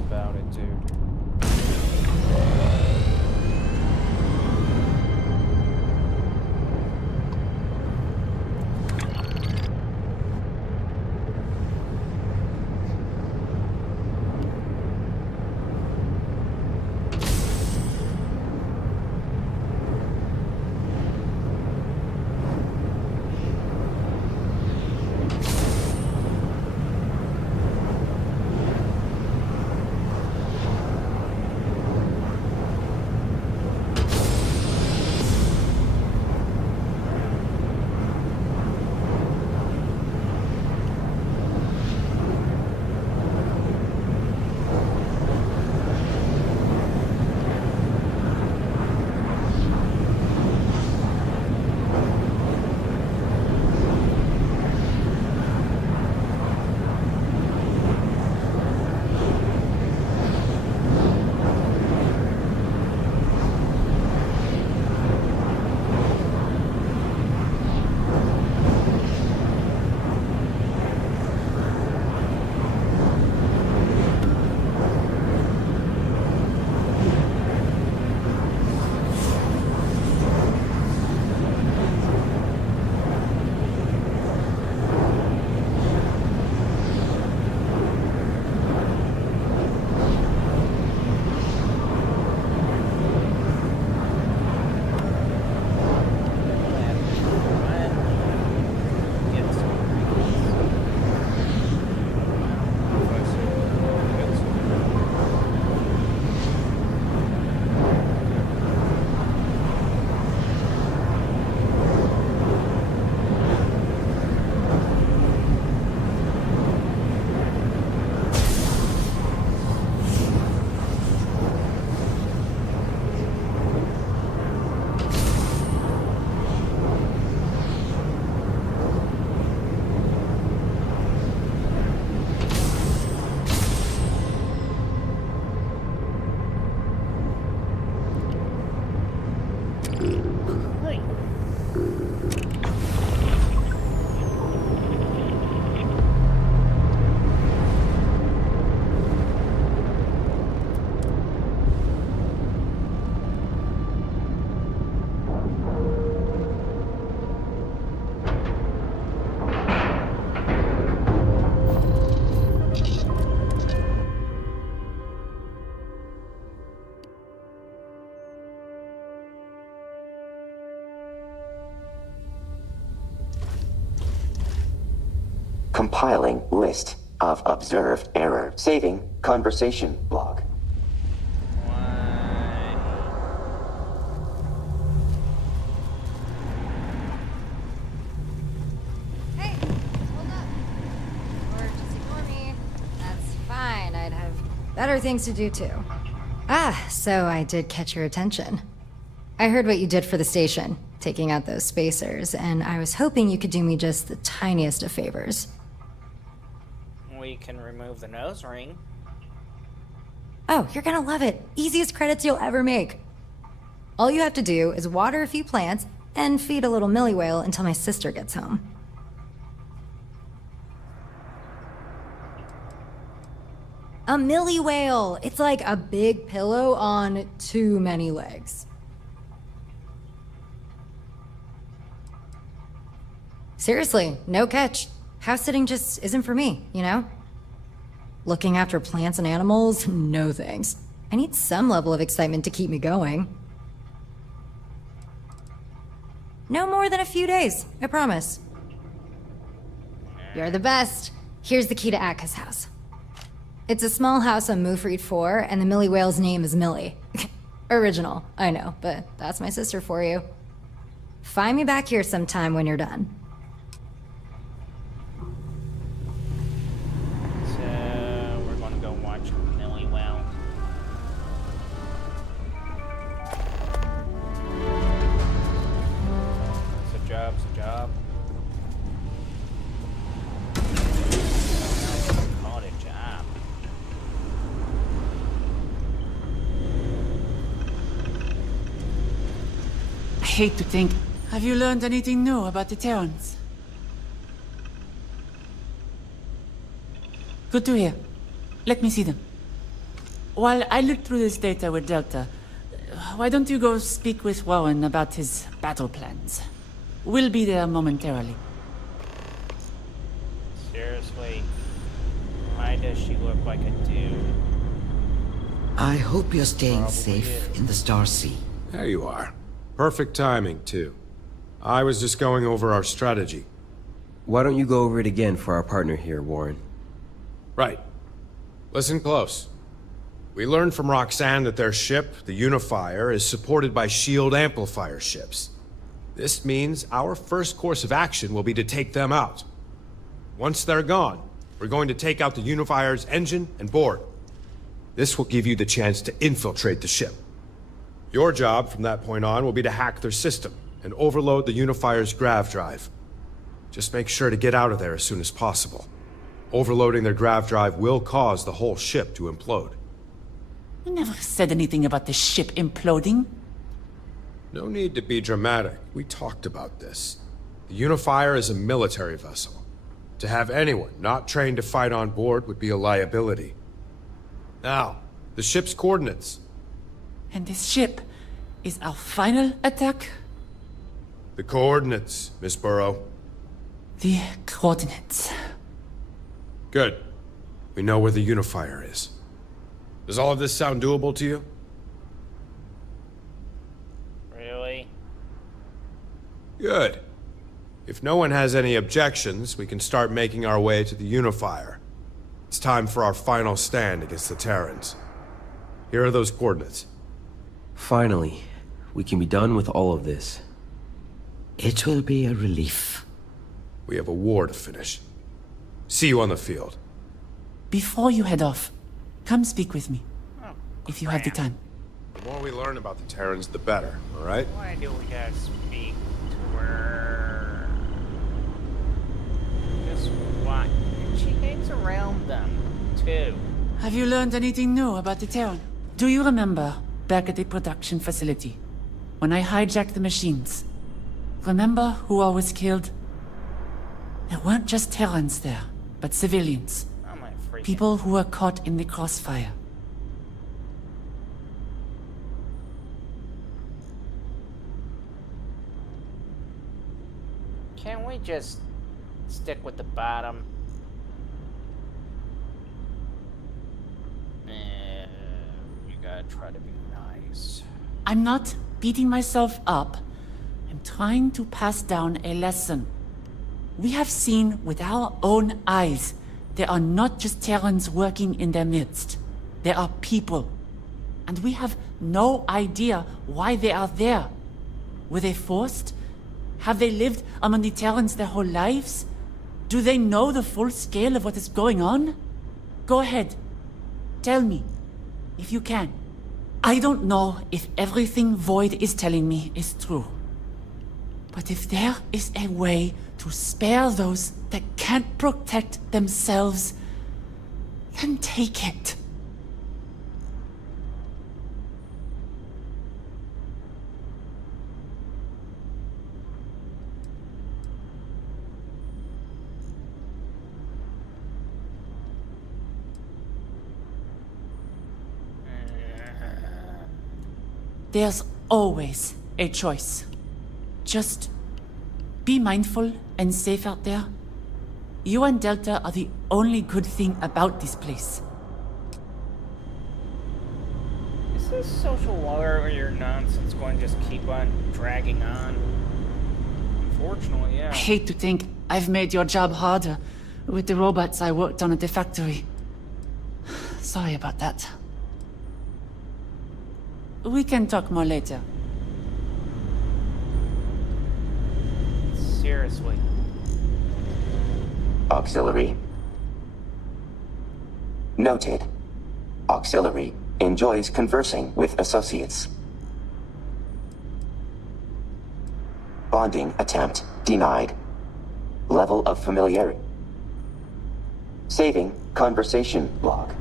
About it, dude. Compiling list of observed error. Saving conversation log. Hey, hold up. Or just ignore me. That's fine. I'd have better things to do too. Ah, so I did catch your attention. I heard what you did for the station, taking out those spacers, and I was hoping you could do me just the tiniest of favors. We can remove the nose ring. Oh, you're gonna love it. Easiest credits you'll ever make. All you have to do is water a few plants and feed a little Millie whale until my sister gets home. A Millie whale! It's like a big pillow on too many legs. Seriously, no catch. House sitting just isn't for me, you know? Looking after plants and animals? No thanks. I need some level of excitement to keep me going. No more than a few days, I promise. You're the best. Here's the key to Atka's house. It's a small house on Mufreed 4, and the Millie whale's name is Millie. Original, I know, but that's my sister for you. Find me back here sometime when you're done. I hate to think. Have you learned anything new about the Terrans? Good to hear. Let me see them. While I look through this data with Delta, why don't you go speak with Warren about his battle plans? We'll be there momentarily. Seriously? Why does she look like a dude? I hope you're staying safe in the Star Sea. There you are. Perfect timing, too. I was just going over our strategy. Why don't you go over it again for our partner here, Warren? Right. Listen close. We learned from Roxanne that their ship, the Unifier, is supported by shield amplifier ships. This means our first course of action will be to take them out. Once they're gone, we're going to take out the Unifier's engine and board. This will give you the chance to infiltrate the ship. Your job from that point on will be to hack their system and overload the Unifier's grav drive. Just make sure to get out of there as soon as possible. Overloading their grav drive will cause the whole ship to implode. You never said anything about the ship imploding. No need to be dramatic. We talked about this. The Unifier is a military vessel. To have anyone not trained to fight on board would be a liability. Now, the ship's coordinates. And this ship is our final attack? The coordinates, Miss Burrow. The coordinates. Good. We know where the Unifier is. Does all of this sound doable to you? Really? Good. If no one has any objections, we can start making our way to the Unifier. It's time for our final stand against the Terrans. Here are those coordinates. Finally, we can be done with all of this. It will be a relief. We have a war to finish. See you on the field. Before you head off, come speak with me. Oh, if you have the time. The more we learn about the Terrans, the better, all right? Why do we gotta speak to her? Just why? She hangs around them, too. Have you learned anything new about the Terran? Do you remember back at the production facility when I hijacked the machines? Remember who all was killed? There weren't just Terrans there, but civilians. People who were caught in the crossfire. Can we just stick with the bottom? We gotta try to be nice. I'm not beating myself up. I'm trying to pass down a lesson. We have seen with our own eyes there are not just Terrans working in their midst. There are people. And we have no idea why they are there. Were they forced? Have they lived among the Terrans their whole lives? Do they know the full scale of what is going on? Go ahead. Tell me, if you can. I don't know if everything Void is telling me is true. But if there is a way to spare those that can't protect themselves, then take it. There's always a choice. Just be mindful and safe out there. You and Delta are the only good thing about this place. Is this social warrior nonsense going to just keep on dragging on? Unfortunately, yeah. I hate to think I've made your job harder with the robots I worked on at the factory. Sorry about that. We can talk more later. Seriously. Auxiliary. Noted. Auxiliary enjoys conversing with associates. Bonding attempt denied. Level of familiarity. Saving conversation log.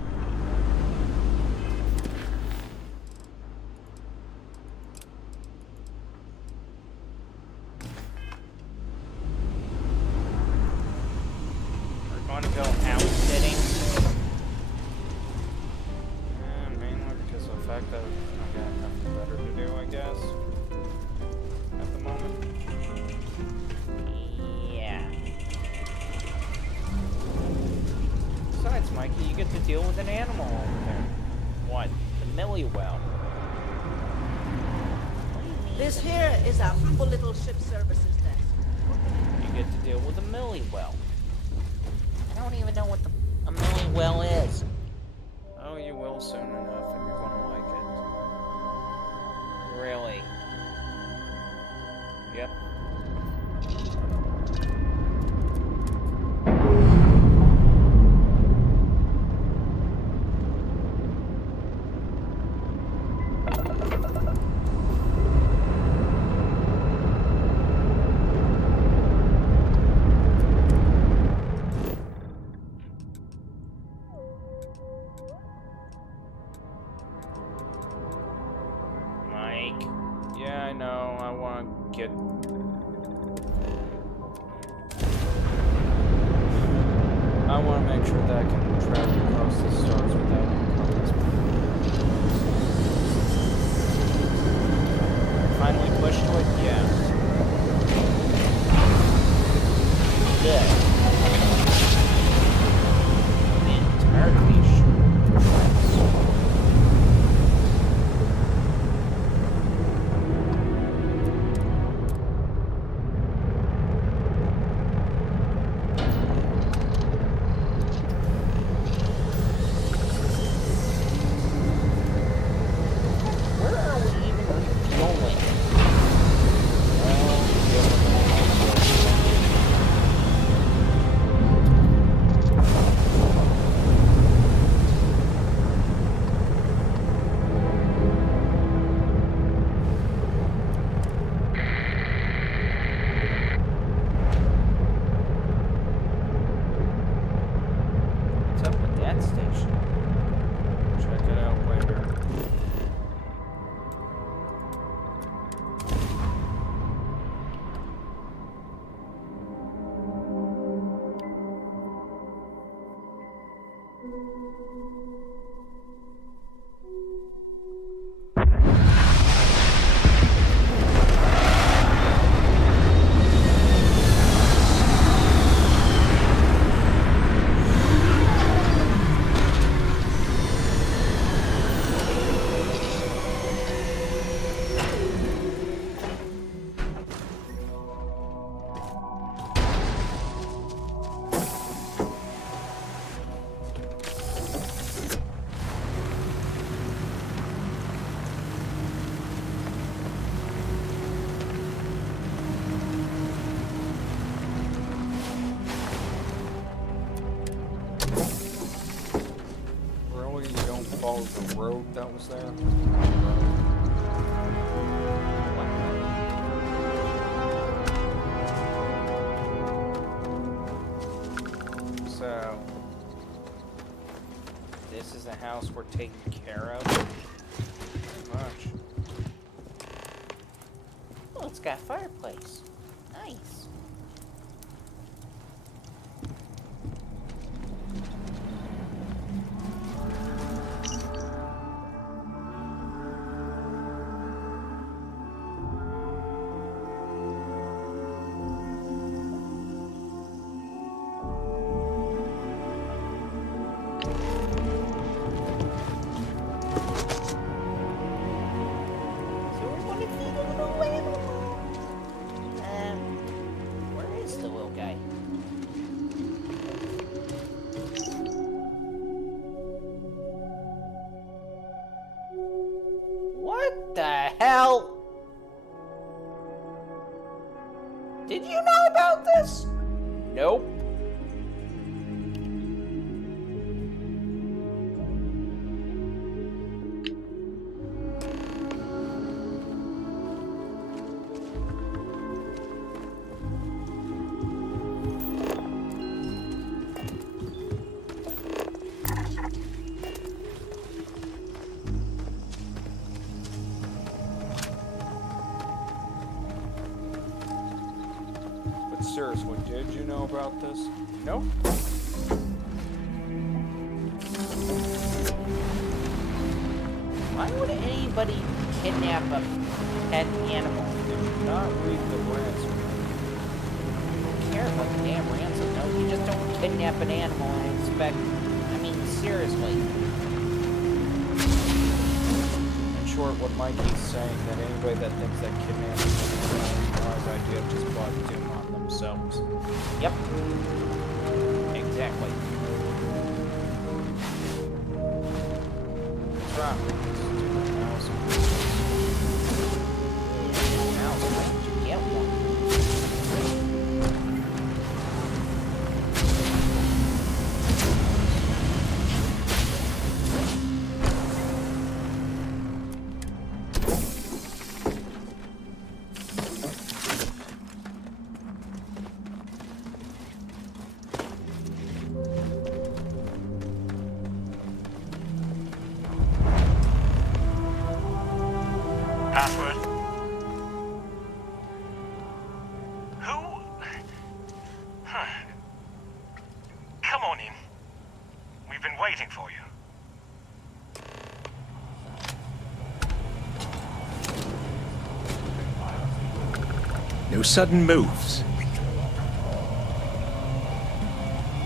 This here is our humble little ship services desk. You get to deal with a millie well. I don't even know what a millie well is. Oh, you will soon enough, and you're gonna like it. Really? Yep. follow the road that was there. So, this is the house we're taking care of. Pretty much. Oh, it's got a fireplace. Nice. Where is the little guy? What the hell? Did you know about this? Nope. But seriously, did you know about this? Nope. Why would anybody kidnap a pet animal? Did you not read the ransom? Who cares about the damn ransom? No, you just don't kidnap an animal and expect... I mean, seriously. In short, what Mikey's saying, that anybody that thinks that kidnapping is a wise idea just brought doom on themselves. Yep. Exactly. What's wrong? Stupid mouse. Mouse, why did you get one? Password? Who? Huh. Come on in. We've been waiting for you. No sudden moves.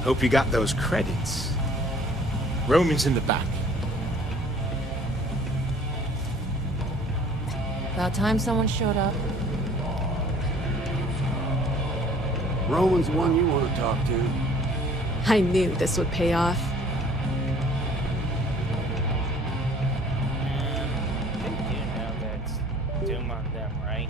Hope you got those credits. Roman's in the back. About time someone showed up. Roman's the one you want to talk to. I knew this would pay off. They do know that's doom on them, right?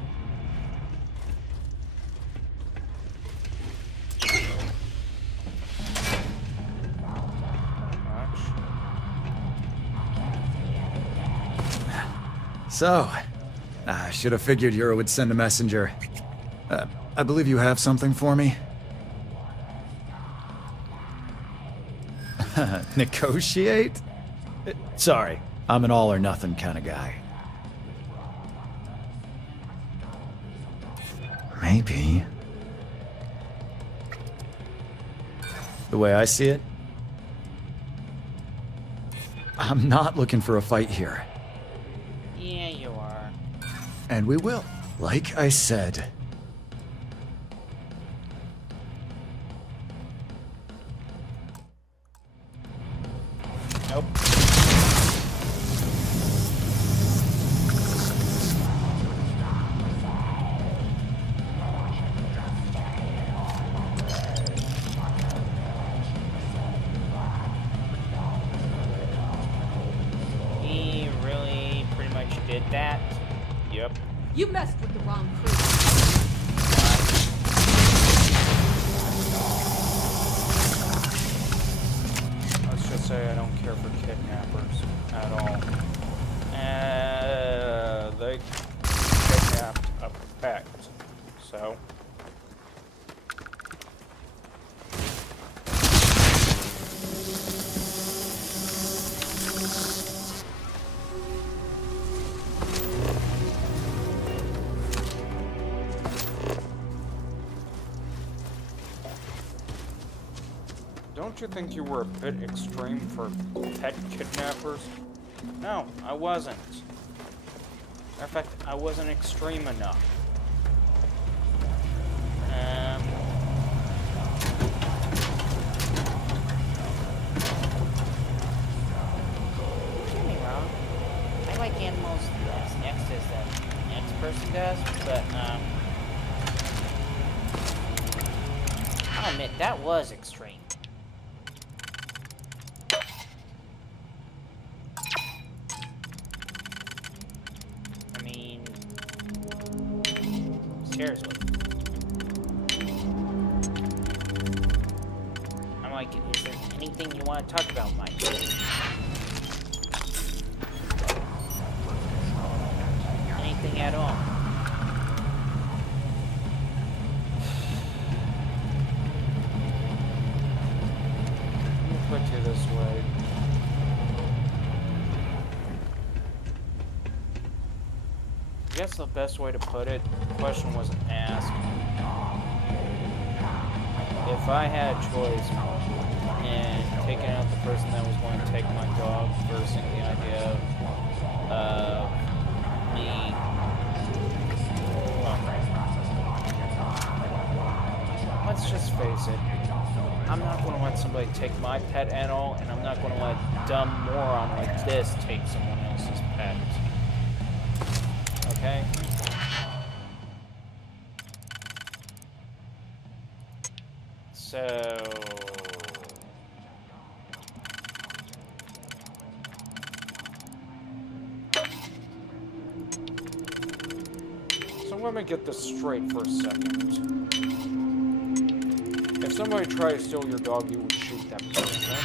So, I should have figured Euro would send a messenger. I believe you have something for me? Negotiate? Sorry, I'm an all-or-nothing kind of guy. Maybe. The way I see it, I'm not looking for a fight here. Yeah, you are. And we will. Like I said. Nope. He really pretty much did that. Yep. You messed with the wrong crew. Let's just say I don't care for kidnappers. at all. They kidnapped a pet, so... Don't you think you were a bit extreme for pet kidnappers? No, I wasn't. Matter of fact, I wasn't extreme enough. Don't get me wrong. I like animals as next as the next person does, but I'll admit that was extreme. Seriously. I'm like, is there anything you want to talk about, Mike? Anything at all? Let me put you this way. I guess the best way to put it, the question wasn't asked. If I had a choice in taking out the person that was going to take my dog versus the idea of me, let's just face it, I'm not going to let somebody take my pet at all, and I'm not going to let a dumb moron like this take someone else's pet. Okay? So... let me get this straight for a second. If somebody tried to steal your dog, you would shoot that person.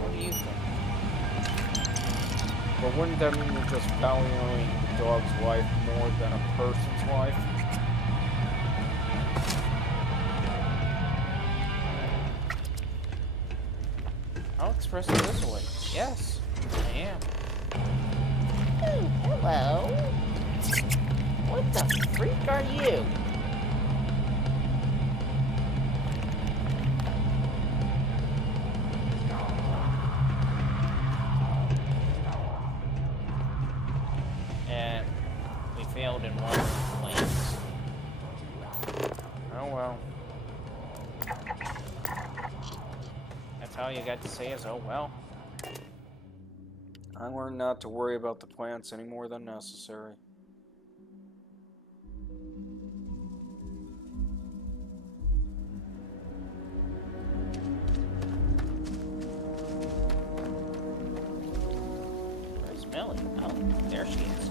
What do you think? But wouldn't that mean you're just valuing the dog's life more than a person's life? I'll express it this way. Yes, I am. Oh, hello. What the freak are you? And we failed in one of the plans. Oh well. That's all you got to say is, oh well. I learned not to worry about the plants any more than necessary. Where's Millie? Oh, there she is.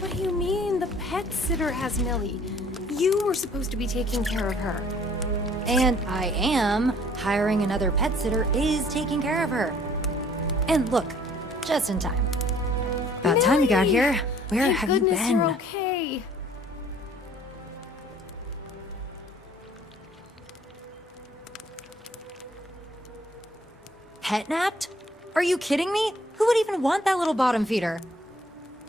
What do you mean the pet sitter has Millie? You were supposed to be taking care of her. And I am. Hiring another pet sitter is taking care of her. And look, just in time. About time you got here. Where have you been? Thank goodness you're okay. Pet napped? Are you kidding me? Who would even want that little bottom feeder?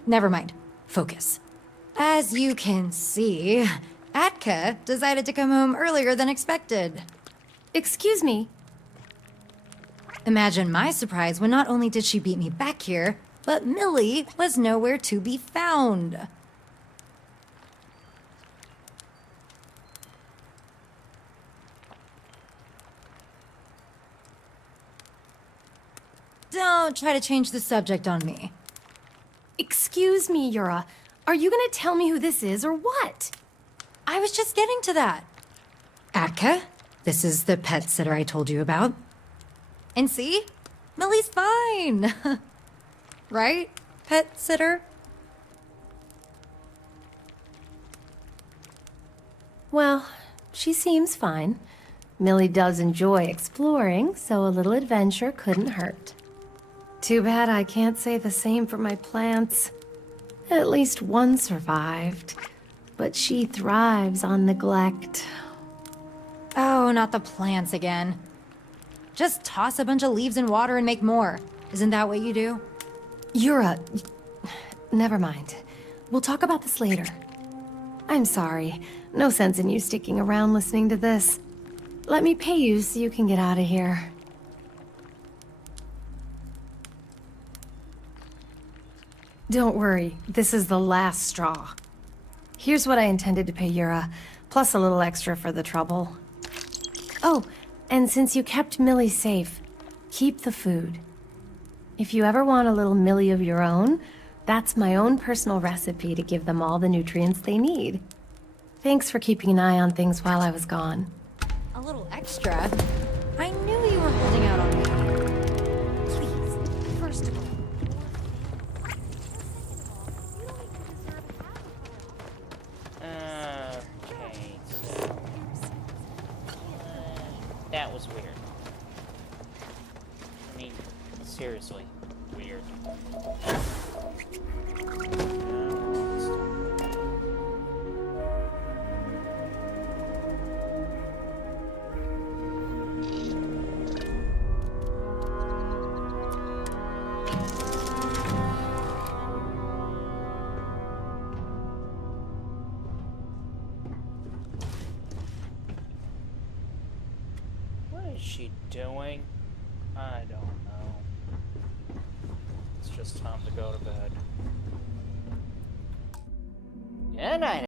Never mind. Focus. As you can see, Atka decided to come home earlier than expected. Excuse me? Imagine my surprise when not only did she beat me back here, but Millie was nowhere to be found. Don't try to change the subject on me. Excuse me, Yura. Are you gonna tell me who this is or what? I was just getting to that. Atka, this is the pet sitter I told you about. And see? Millie's fine. Right, pet sitter? Well, she seems fine. Millie does enjoy exploring, so a little adventure couldn't hurt. Too bad I can't say the same for my plants. At least one survived, but she thrives on neglect. Oh, not the plants again. Just toss a bunch of leaves in water and make more. Isn't that what you do? Yura, never mind. We'll talk about this later. I'm sorry. No sense in you sticking around listening to this. Let me pay you so you can get out of here. Don't worry, this is the last straw. Here's what I intended to pay Yura, plus a little extra for the trouble. Oh, and since you kept Millie safe, keep the food. If you ever want a little Millie of your own, that's my own personal recipe to give them all the nutrients they need. Thanks for keeping an eye on things while I was gone. A little extra? I knew you were holding out on me. Please, first of all. Okay, so... that was weird. I mean, seriously, weird. What is she doing? I don't know. It's just time to go to bed. Good night.